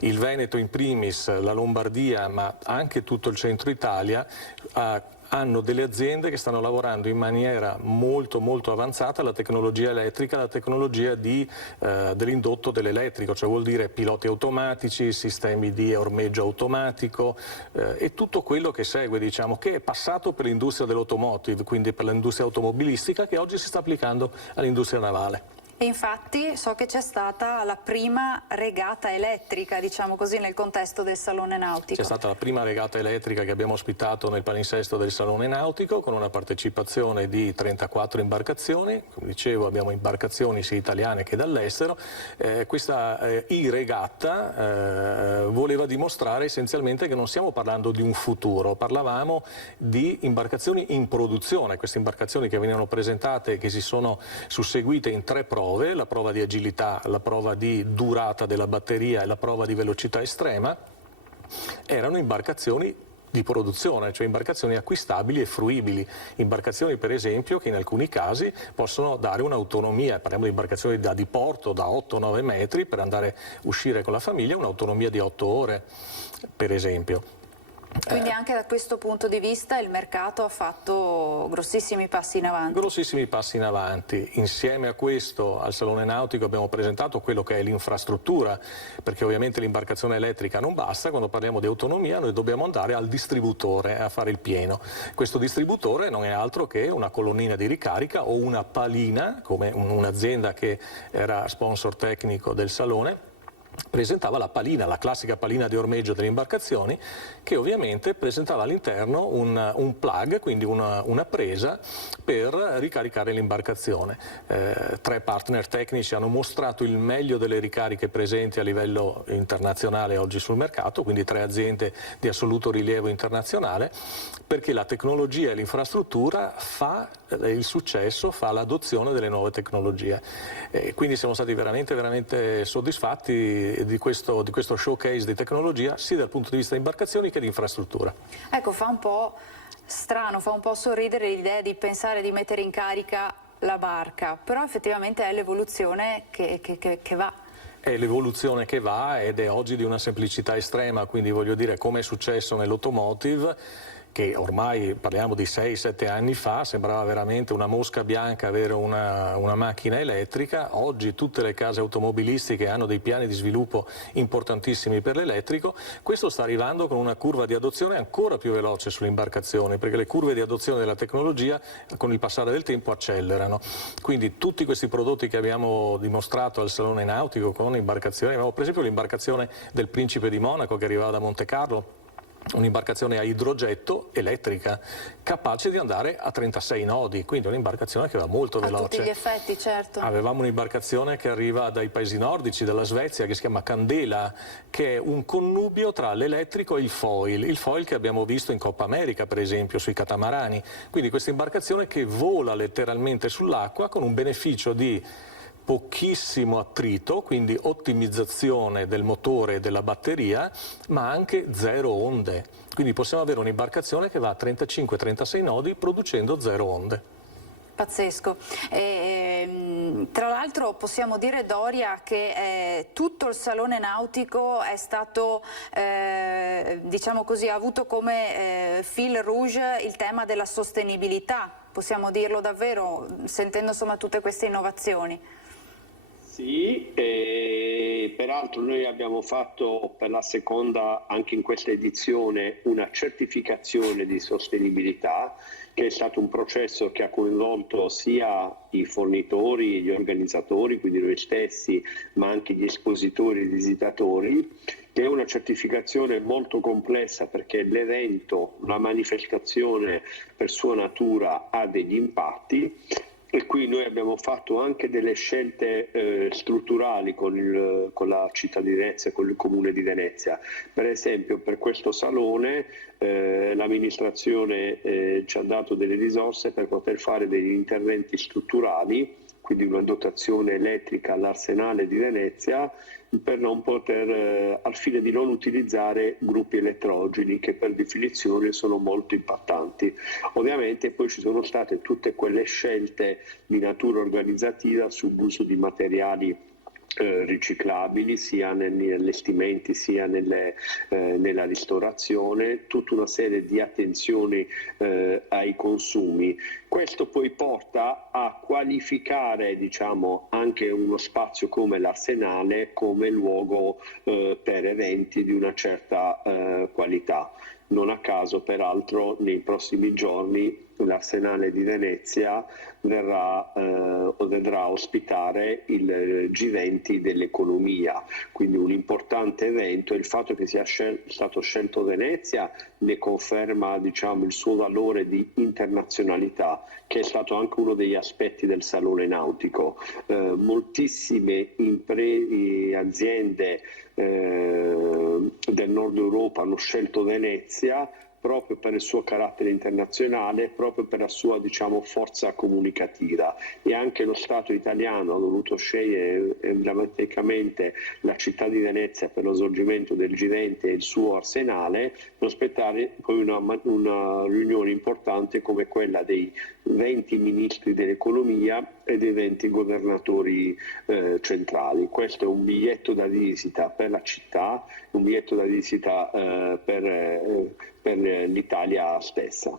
Il Veneto in primis, la Lombardia, ma anche tutto il centro Italia hanno delle aziende che stanno lavorando in maniera molto avanzata la tecnologia elettrica, la tecnologia dell'indotto dell'elettrico, cioè vuol dire piloti automatici, sistemi di ormeggio automatico e tutto quello che segue, diciamo, che è passato per l'industria dell'automotive, quindi per l'industria automobilistica, che oggi si sta applicando all'industria navale. E infatti so che c'è stata la prima regata elettrica, diciamo così, nel contesto del Salone Nautico. C'è stata la prima regata elettrica che abbiamo ospitato nel palinsesto del Salone Nautico, con una partecipazione di 34 imbarcazioni. Come dicevo, abbiamo imbarcazioni sia italiane che dall'estero. Questa e-regatta voleva dimostrare essenzialmente che non stiamo parlando di un futuro, parlavamo di imbarcazioni in produzione, queste imbarcazioni che venivano presentate e che si sono susseguite in 3 prove, la prova di agilità, la prova di durata della batteria e la prova di velocità estrema, erano imbarcazioni di produzione, cioè imbarcazioni acquistabili e fruibili, imbarcazioni per esempio che in alcuni casi possono dare un'autonomia, parliamo di imbarcazioni da diporto da 8-9 metri per andare uscire con la famiglia, un'autonomia di 8 ore per esempio. Quindi anche da questo punto di vista il mercato ha fatto grossissimi passi in avanti. Grossissimi passi in avanti. Insieme a questo al Salone Nautico abbiamo presentato quello che è l'infrastruttura, perché ovviamente l'imbarcazione elettrica non basta, quando parliamo di autonomia noi dobbiamo andare al distributore a fare il pieno. Questo distributore non è altro che una colonnina di ricarica o una palina, come un'azienda che era sponsor tecnico del Salone, presentava la palina, la classica palina di ormeggio delle imbarcazioni, che ovviamente presentava all'interno un plug, quindi una presa per ricaricare l'imbarcazione. 3 partner tecnici hanno mostrato il meglio delle ricariche presenti a livello internazionale oggi sul mercato, quindi 3 aziende di assoluto rilievo internazionale, perché la tecnologia e l'infrastruttura fa il successo, fa l'adozione delle nuove tecnologie. Quindi siamo stati veramente soddisfatti di questo showcase di tecnologia, sia dal punto di vista di imbarcazioni che di infrastruttura. Ecco, fa un po' strano, fa un po' sorridere l'idea di pensare di mettere in carica la barca, però effettivamente è l'evoluzione che va. È l'evoluzione che va ed è oggi di una semplicità estrema, quindi voglio dire, come è successo nell'automotive, che ormai parliamo di 6-7 anni fa, sembrava veramente una mosca bianca avere una macchina elettrica. Oggi tutte le case automobilistiche hanno dei piani di sviluppo importantissimi per l'elettrico. Questo sta arrivando con una curva di adozione ancora più veloce sulle imbarcazioni, perché le curve di adozione della tecnologia con il passare del tempo accelerano. Quindi tutti questi prodotti che abbiamo dimostrato al Salone Nautico con imbarcazioni, per esempio l'imbarcazione del Principe di Monaco che arrivava da Monte Carlo, un'imbarcazione a idrogetto elettrica, capace di andare a 36 nodi, quindi un'imbarcazione che va molto veloce. A tutti gli effetti, certo. Avevamo un'imbarcazione che arriva dai paesi nordici, dalla Svezia, che si chiama Candela, che è un connubio tra l'elettrico e il foil che abbiamo visto in Coppa America, per esempio, sui catamarani. Quindi questa imbarcazione che vola letteralmente sull'acqua con un beneficio di pochissimo attrito, quindi ottimizzazione del motore e della batteria, ma anche zero onde. Quindi possiamo avere un'imbarcazione che va a 35-36 nodi producendo zero onde. Pazzesco. Tra l'altro possiamo dire, Doria, che tutto il salone nautico è stato, diciamo così, ha avuto come fil rouge il tema della sostenibilità, possiamo dirlo davvero, sentendo insomma tutte queste innovazioni. Sì, peraltro noi abbiamo fatto per la seconda, anche in questa edizione, una certificazione di sostenibilità, che è stato un processo che ha coinvolto sia i fornitori, gli organizzatori, quindi noi stessi, ma anche gli espositori e i visitatori, che è una certificazione molto complessa perché l'evento, la manifestazione per sua natura ha degli impatti. E qui noi abbiamo fatto anche delle scelte strutturali con la città di Venezia, con il comune di Venezia. Per esempio per questo salone l'amministrazione ci ha dato delle risorse per poter fare degli interventi strutturali, quindi una dotazione elettrica all'Arsenale di Venezia, per non poter, al fine di non utilizzare gruppi elettrogeni che per definizione sono molto impattanti. Ovviamente poi ci sono state tutte quelle scelte di natura organizzativa sull'uso di materiali riciclabili sia negli allestimenti sia nella ristorazione, tutta una serie di attenzioni ai consumi. Questo poi porta a qualificare, diciamo, anche uno spazio come l'Arsenale come luogo per eventi di una certa qualità. Non a caso, peraltro, nei prossimi giorni l'Arsenale di Venezia verrà a ospitare il G20 dell'economia, quindi un importante evento. Il fatto che sia stato scelto Venezia ne conferma, diciamo, il suo valore di internazionalità, che è stato anche uno degli aspetti del Salone Nautico. Moltissime aziende del nord Europa hanno scelto Venezia proprio per il suo carattere internazionale, proprio per la sua, diciamo, forza comunicativa, e anche lo Stato italiano ha voluto scegliere emblematicamente la città di Venezia per lo svolgimento del G20 e il suo arsenale, per aspettare poi una riunione importante come quella dei 20 ministri dell'economia e dei 20 governatori centrali. Questo è un biglietto da visita per la città, un biglietto da visita per l'Italia stessa.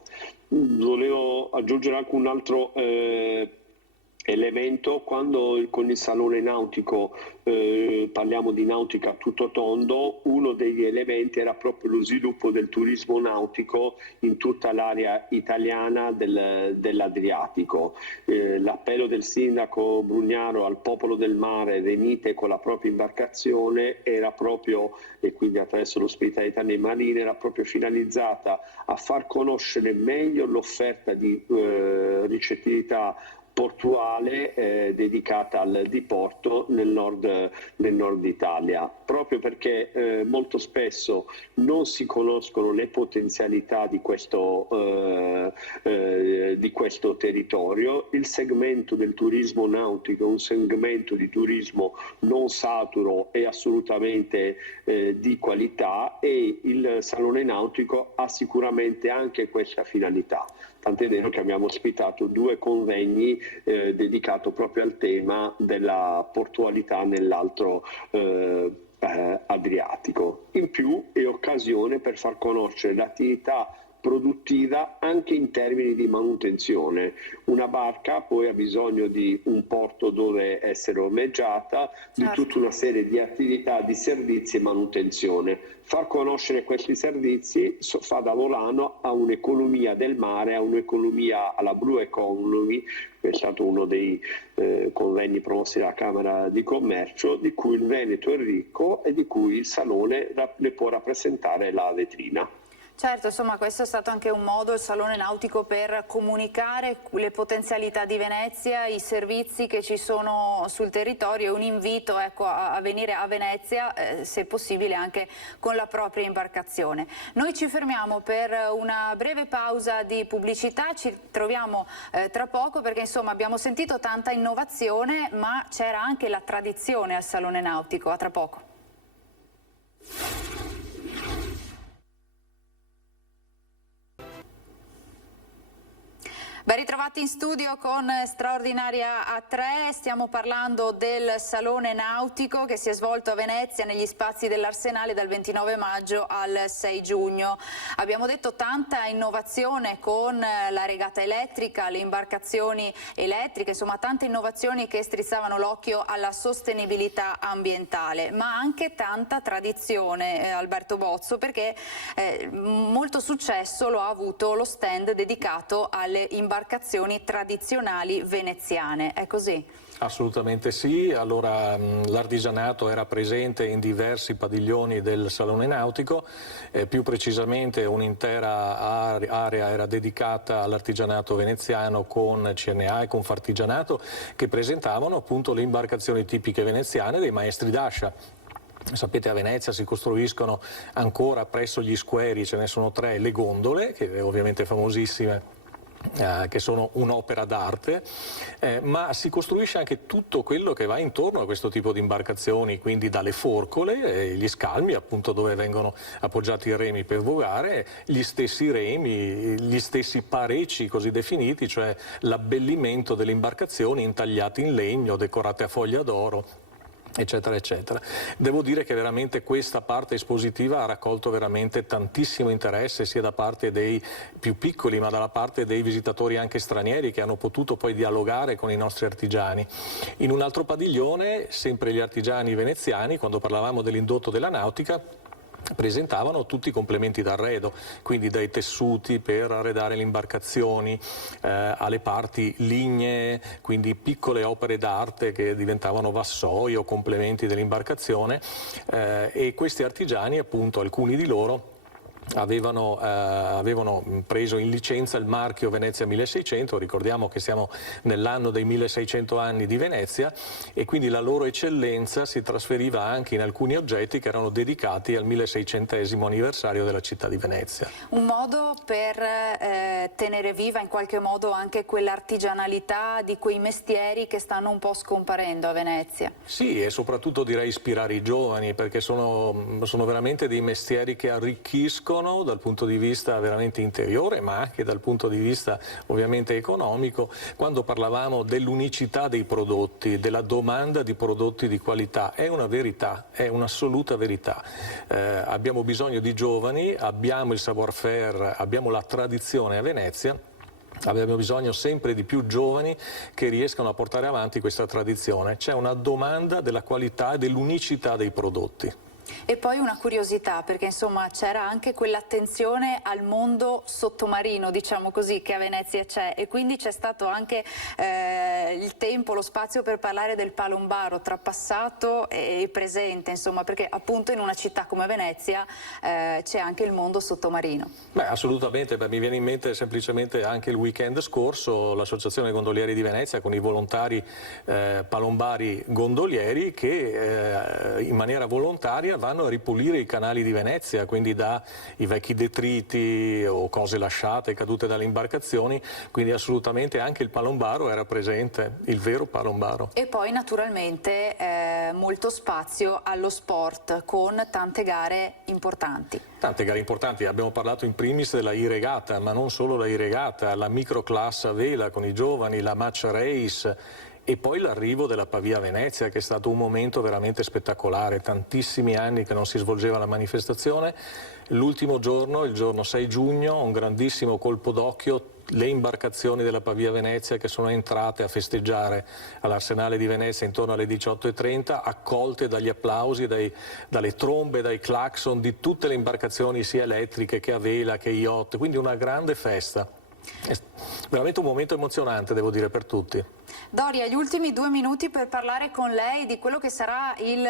Volevo aggiungere anche un altro elemento. Quando con il Salone Nautico parliamo di nautica a tutto tondo, uno degli elementi era proprio lo sviluppo del turismo nautico in tutta l'area italiana dell'Adriatico. L'appello del sindaco Brugnaro al popolo del mare: venite con la propria imbarcazione, era proprio, e quindi attraverso l'ospitalità nei marini, era proprio finalizzata a far conoscere meglio l'offerta di ricettività portuale dedicata al diporto nel nord Italia, proprio perché molto spesso non si conoscono le potenzialità di questo territorio. Il segmento del turismo nautico è un segmento di turismo non saturo e assolutamente di qualità, e il Salone Nautico ha sicuramente anche questa finalità. Tant'è vero che abbiamo ospitato 2 convegni dedicati proprio al tema della portualità nell'altro Adriatico. In più è occasione per far conoscere l'attività produttiva anche in termini di manutenzione. Una barca poi ha bisogno di un porto dove essere ormeggiata, di tutta una serie di attività di servizi e manutenzione. Far conoscere questi servizi fa da volano a un'economia del mare, a un'economia, alla Blue Economy, che è stato uno dei convegni promossi dalla Camera di Commercio, di cui il Veneto è ricco e di cui il Salone ne può rappresentare la vetrina. Certo, insomma questo è stato anche un modo, il Salone Nautico, per comunicare le potenzialità di Venezia, i servizi che ci sono sul territorio, un invito, ecco, a venire a Venezia, se possibile anche con la propria imbarcazione. Noi ci fermiamo per una breve pausa di pubblicità, ci troviamo tra poco, perché insomma abbiamo sentito tanta innovazione, ma c'era anche la tradizione al Salone Nautico. A tra poco. Ben ritrovati in studio con Straordinaria A3, stiamo parlando del Salone Nautico che si è svolto a Venezia negli spazi dell'Arsenale dal 29 maggio al 6 giugno. Abbiamo detto tanta innovazione con la regata elettrica, le imbarcazioni elettriche, insomma tante innovazioni che strizzavano l'occhio alla sostenibilità ambientale, ma anche tanta tradizione, Alberto Bozzo, perché molto successo lo ha avuto lo stand dedicato alle imbarcazioni tradizionali veneziane, è così? Assolutamente sì, allora l'artigianato era presente in diversi padiglioni del Salone Nautico, più precisamente un'intera area era dedicata all'artigianato veneziano con CNA e Confartigianato, che presentavano appunto le imbarcazioni tipiche veneziane dei maestri d'ascia. Sapete, a Venezia si costruiscono ancora presso gli squeri, ce ne sono 3, le gondole, che ovviamente famosissime, che sono un'opera d'arte, ma si costruisce anche tutto quello che va intorno a questo tipo di imbarcazioni, quindi dalle forcole, gli scalmi appunto dove vengono appoggiati i remi per vogare, gli stessi remi, gli stessi parecci così definiti, cioè l'abbellimento delle imbarcazioni intagliate in legno, decorate a foglia d'oro, eccetera eccetera. Devo dire che veramente questa parte espositiva ha raccolto veramente tantissimo interesse sia da parte dei più piccoli ma dalla parte dei visitatori anche stranieri, che hanno potuto poi dialogare con i nostri artigiani. In un altro padiglione, sempre gli artigiani veneziani, quando parlavamo dell'indotto della nautica, presentavano tutti i complementi d'arredo, quindi dai tessuti per arredare le imbarcazioni, alle parti lignee, quindi piccole opere d'arte che diventavano vassoi o complementi dell'imbarcazione, e questi artigiani, appunto alcuni di loro, avevano preso in licenza il marchio Venezia 1600, ricordiamo che siamo nell'anno dei 1600 anni di Venezia, e quindi la loro eccellenza si trasferiva anche in alcuni oggetti che erano dedicati al 1600° anniversario della città di Venezia. Un modo per tenere viva in qualche modo anche quell'artigianalità di quei mestieri che stanno un po' scomparendo a Venezia. Sì, e soprattutto direi ispirare i giovani, perché sono veramente dei mestieri che arricchiscono dal punto di vista veramente interiore, ma anche dal punto di vista ovviamente economico. Quando parlavamo dell'unicità dei prodotti, della domanda di prodotti di qualità, è una verità, è un'assoluta verità. Abbiamo bisogno di giovani, abbiamo il savoir-faire, abbiamo la tradizione a Venezia. Abbiamo bisogno sempre di più giovani che riescano a portare avanti questa tradizione. C'è una domanda della qualità e dell'unicità dei prodotti. E poi una curiosità, perché insomma c'era anche quell'attenzione al mondo sottomarino, diciamo così, che a Venezia c'è, e quindi c'è stato anche il tempo, lo spazio per parlare del palombaro tra passato e presente, insomma, perché appunto in una città come Venezia c'è anche il mondo sottomarino. Beh, assolutamente, mi viene in mente semplicemente anche il weekend scorso l'Associazione Gondolieri di Venezia con i volontari palombari gondolieri che in maniera volontaria vanno a ripulire i canali di Venezia, quindi da i vecchi detriti o cose lasciate, cadute dalle imbarcazioni, quindi assolutamente anche il palombaro era presente, il vero palombaro. E poi naturalmente molto spazio allo sport con tante gare importanti. Tante gare importanti, abbiamo parlato in primis della I-Regata, ma non solo la I-Regata, la microclass a vela con i giovani, la match race, e poi l'arrivo della Pavia Venezia, che è stato un momento veramente spettacolare, tantissimi anni che non si svolgeva la manifestazione. L'ultimo giorno, il giorno 6 giugno, un grandissimo colpo d'occhio, le imbarcazioni della Pavia Venezia che sono entrate a festeggiare all'Arsenale di Venezia intorno alle 18:30, accolte dagli applausi, dalle trombe, dai clacson di tutte le imbarcazioni sia elettriche che a vela che yacht, quindi una grande festa. È veramente un momento emozionante, devo dire, per tutti. Doria, gli ultimi 2 minuti per parlare con lei di quello che sarà il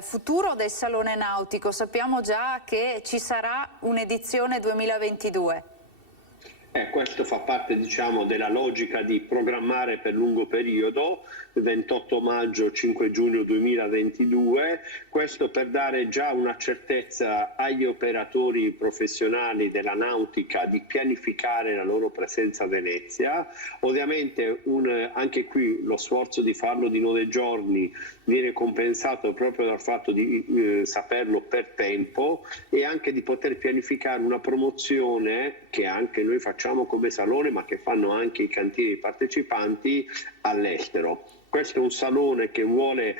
futuro del Salone Nautico. Sappiamo già che ci sarà un'edizione 2022. Questo fa parte, diciamo, della logica di programmare per lungo periodo, 28 maggio, 5 giugno 2022, questo per dare già una certezza agli operatori professionali della nautica di pianificare la loro presenza a Venezia. Ovviamente anche qui lo sforzo di farlo di 9 giorni viene compensato proprio dal fatto di saperlo per tempo e anche di poter pianificare una promozione che anche noi facciamo come salone, ma che fanno anche i cantieri partecipanti all'estero. Questo è un salone che vuole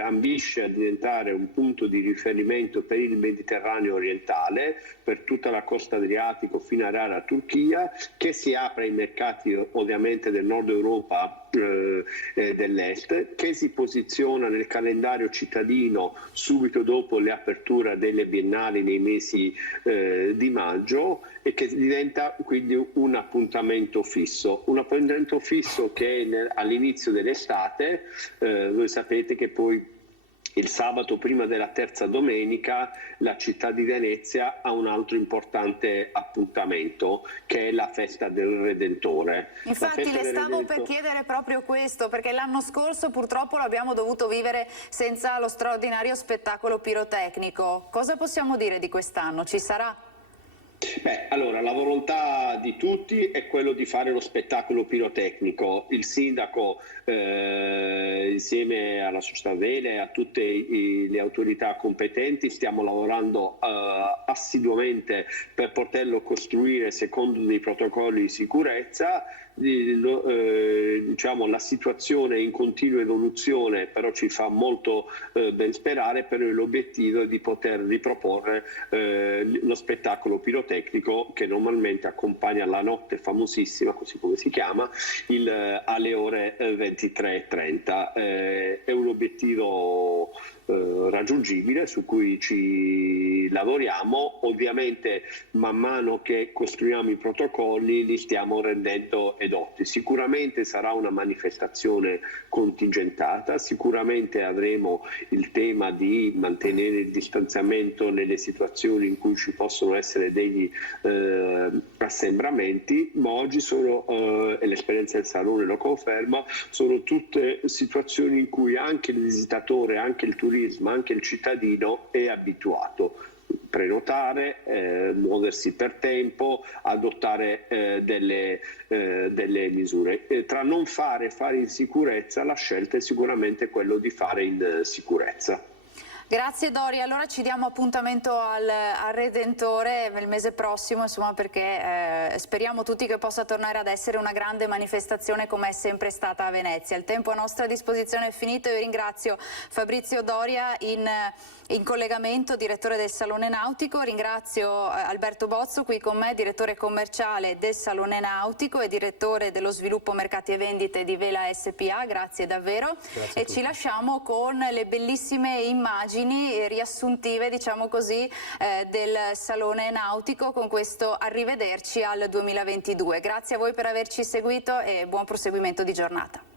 ambisce a diventare un punto di riferimento per il Mediterraneo orientale, per tutta la costa adriatico fino a Rara Turchia, che si apre ai mercati ovviamente del nord Europa e dell'est, che si posiziona nel calendario cittadino subito dopo l'apertura delle biennali nei mesi di maggio e che diventa quindi un appuntamento fisso che all'inizio dell'estate, voi sapete che poi il sabato prima della terza domenica la città di Venezia ha un altro importante appuntamento che è la festa del Redentore. Infatti le stavo per chiedere proprio questo, perché l'anno scorso purtroppo l'abbiamo dovuto vivere senza lo straordinario spettacolo pirotecnico. Cosa possiamo dire di quest'anno? Ci sarà? Allora, la volontà di tutti è quello di fare lo spettacolo pirotecnico. Il sindaco insieme alla società Vele e a tutte le autorità competenti stiamo lavorando assiduamente per poterlo costruire secondo dei protocolli di sicurezza. La situazione è in continua evoluzione, però ci fa molto ben sperare. Per noi l'obiettivo è di poter riproporre lo spettacolo pirotecnico che normalmente accompagna la notte famosissima, così come si chiama, alle ore 23:30. È un obiettivo raggiungibile su cui ci lavoriamo. Ovviamente man mano che costruiamo i protocolli li stiamo rendendo edotti. Sicuramente sarà una manifestazione contingentata, sicuramente avremo il tema di mantenere il distanziamento nelle situazioni in cui ci possono essere degli assembramenti, ma oggi e l'esperienza del Salone lo conferma, sono tutte situazioni in cui anche il visitatore, anche il turismo, anche il cittadino è abituato. Prenotare, muoversi per tempo, adottare delle misure. Tra non fare e fare in sicurezza, la scelta è sicuramente quello di fare in sicurezza. Grazie Doria, allora ci diamo appuntamento al Redentore il mese prossimo, insomma, perché speriamo tutti che possa tornare ad essere una grande manifestazione come è sempre stata a Venezia. Il tempo a nostra disposizione è finito, io ringrazio Fabrizio Doria in collegamento, direttore del Salone Nautico, ringrazio Alberto Bozzo qui con me, direttore commerciale del Salone Nautico e direttore dello sviluppo mercati e vendite di Vela SPA, grazie davvero. Grazie e ci lasciamo con le bellissime immagini riassuntive, diciamo così, del Salone Nautico con questo arrivederci al 2022. Grazie a voi per averci seguito e buon proseguimento di giornata.